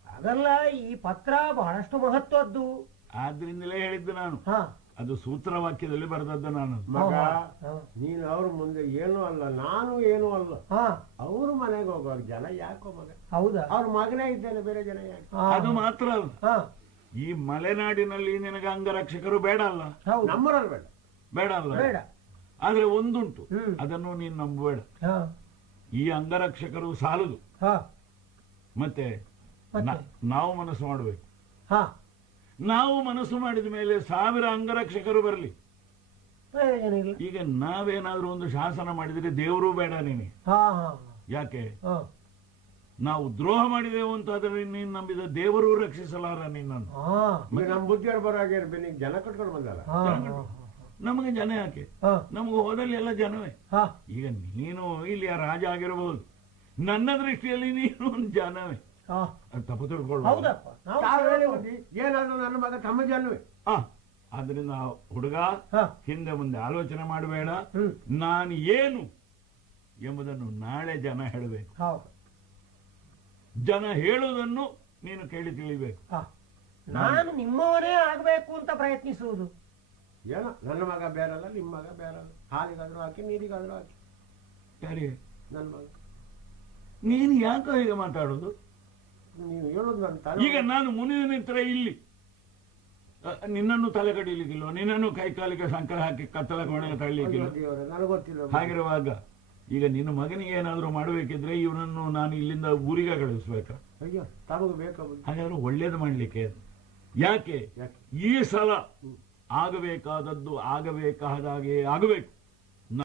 ಅದಲ್ಲ, ಈ ಪತ್ರ ಬಹಳಷ್ಟು ಮಹತ್ವದ್ದು. ಆದ್ರಿಂದಲೇ ಹೇಳಿದ್ದು ನಾನು. ಅದು ಸೂತ್ರವಾಕ್ಯದಲ್ಲಿ ಬರೆದದ್ದು ನಾನು. ಮಗ, ನೀನು ಅವ್ರ ಮುಂದೆ ಏನೂ ಅಲ್ಲ, ನಾನು ಏನೂ ಅಲ್ಲ. ಅವ್ರ ಮನೆಗೆ ಹೋಗುವಾಗ ಜನ ಯಾಕೋ ಮಗ? ಹೌದಾ? ಅವ್ರ ಮಗನೇ ಇದ್ದೇನೆ, ಬೇರೆ ಜನ ಯಾಕೆ? ಅದು ಮಾತ್ರ ಅಲ್ಲ, ಈ ಮಲೆನಾಡಿನಲ್ಲಿ ನಿನಗೆ ಅಂಗರಕ್ಷಕರು ಬೇಡ ಅಲ್ಲ? ನಮ್ಮರಲ್ಲಿ ಬೇಡ, ಬೇಡ ಅಲ್ಲ? ಬೇಡ. ಆದ್ರೆ ಒಂದುಂಟು, ಅದನ್ನು ನೀನು ನಂಬಬೇಡ. ಈ ಅಂಗರಕ್ಷಕರು ಸಾಲದು. ಮತ್ತೆ ನಾವು ಮನಸ್ಸು ಮಾಡಬೇಕು. ನಾವು ಮನಸ್ಸು ಮಾಡಿದ ಮೇಲೆ 1000 ಅಂಗರಕ್ಷಕರು ಬರಲಿ, ಈಗ ನಾವೇನಾದ್ರೂ ಒಂದು ಶಾಸನ ಮಾಡಿದ್ರೆ ದೇವರು ಬೇಡ ನೀನೆ. ಯಾಕೆ? ನಾವು ದ್ರೋಹ ಮಾಡಿದೆವು ಅಂತ ಆದ್ರೆ ನೀನು ನಂಬಿದ ದೇವರು ರಕ್ಷಿಸಲಾರ ನಿನ್ನನ್ನು. ನಮ್ಮ ಬುದ್ಧಿಯವರು ಬರೋಹಾಗೆ ಜನ ಕಟ್ಕೊಂಡು ಬಂದಲ್ಲ. ನಮಗೆ ಜನ ಯಾಕೆ? ನಮಗೆ ಹೋದಲ್ಲಿ ಎಲ್ಲ ಜನವೇ. ಈಗ ನೀನು ಇಲ್ಲಿ ರಾಜ ಆಗಿರಬಹುದು, ನನ್ನ ದೃಷ್ಟಿಯಲ್ಲಿ ನೀನು ಒಂದು ಜನವೇ. ತಪ್ಪು ತಿಳ್ಕೊಳ್ಳ. ಏನಾದ್ರು ನನ್ನ ಮಗ ತಮ್ಮ ಜನವೇ. ಆದ್ರಿಂದ ಹುಡುಗ ಹಿಂದೆ ಮುಂದೆ ಆಲೋಚನೆ ಮಾಡಬೇಡ. ನಾನು ಏನು ಎಂಬುದನ್ನು ನಾಳೆ ಜನ ಹೇಳಬೇಕು. ಜನ ಹೇಳುವುದನ್ನು ನೀನು ಕೇಳಿ ತಿಳಿಬೇಕು. ನಾನು ನಿಮ್ಮವರೇ ಆಗ್ಬೇಕು ಅಂತ ಪ್ರಯತ್ನಿಸುವುದು. ಏನೋ ನನ್ನ ಮಗ ಬೇರಲ್ಲ, ನಿಮ್ಮ ಮಗ ಬೇರಲ್ಲ, ಹಾಲಿಗಾದ್ರೂ ಹಾಕಿ ನೀರಿಗಾದ್ರೂ ಹಾಕಿ. ಯಾರಿಗೆ? ನನ್ನ ಮಗ. ನೀನು ಯಾಕೆ ಹೀಗೆ ಮಾತಾಡೋದು? ನೀವು ಹೇಳೋದು ಈಗ ನಾನು ಮುನಿದ ನಿಂತರ ಇಲ್ಲಿ ನಿನ್ನನ್ನು ತಲೆ ಕಡಿಲಿಕ್ಕಿಲ್ವ? ನಿನ್ನನ್ನು ಕೈ ಕಾಲಿಗೆ ಸಂಕಲ ಹಾಕಿ ಕತ್ತಲ ಕೋಣೆಗೆ ತಳ್ಳಿಕ್ಕಿಲ್ಲ? ನನಗೆ ಗೊತ್ತಿಲ್ಲ. ಹಾಗಿರುವಾಗ ಈಗ ನಿನ್ನ ಮಗನಿಗೆ ಏನಾದರೂ ಮಾಡಬೇಕಿದ್ರೆ ಇವನನ್ನು ನಾನು ಇಲ್ಲಿಂದ ಊರಿಗೆ ಕಳಿಸ್ಬೇಕಾ? ಅಯ್ಯೋ ತಮಗೆ ಬೇಕಾಗುದು. ಹಾಗಾದ್ರೆ ಒಳ್ಳೇದು ಮಾಡ್ಲಿಕ್ಕೆ ಯಾಕೆ ಯಾಕೆ? ಈ ಸಲ ಆಗಬೇಕಾದದ್ದು ಆಗಬೇಕಾದ ಹಾಗೆ ಆಗಬೇಕು.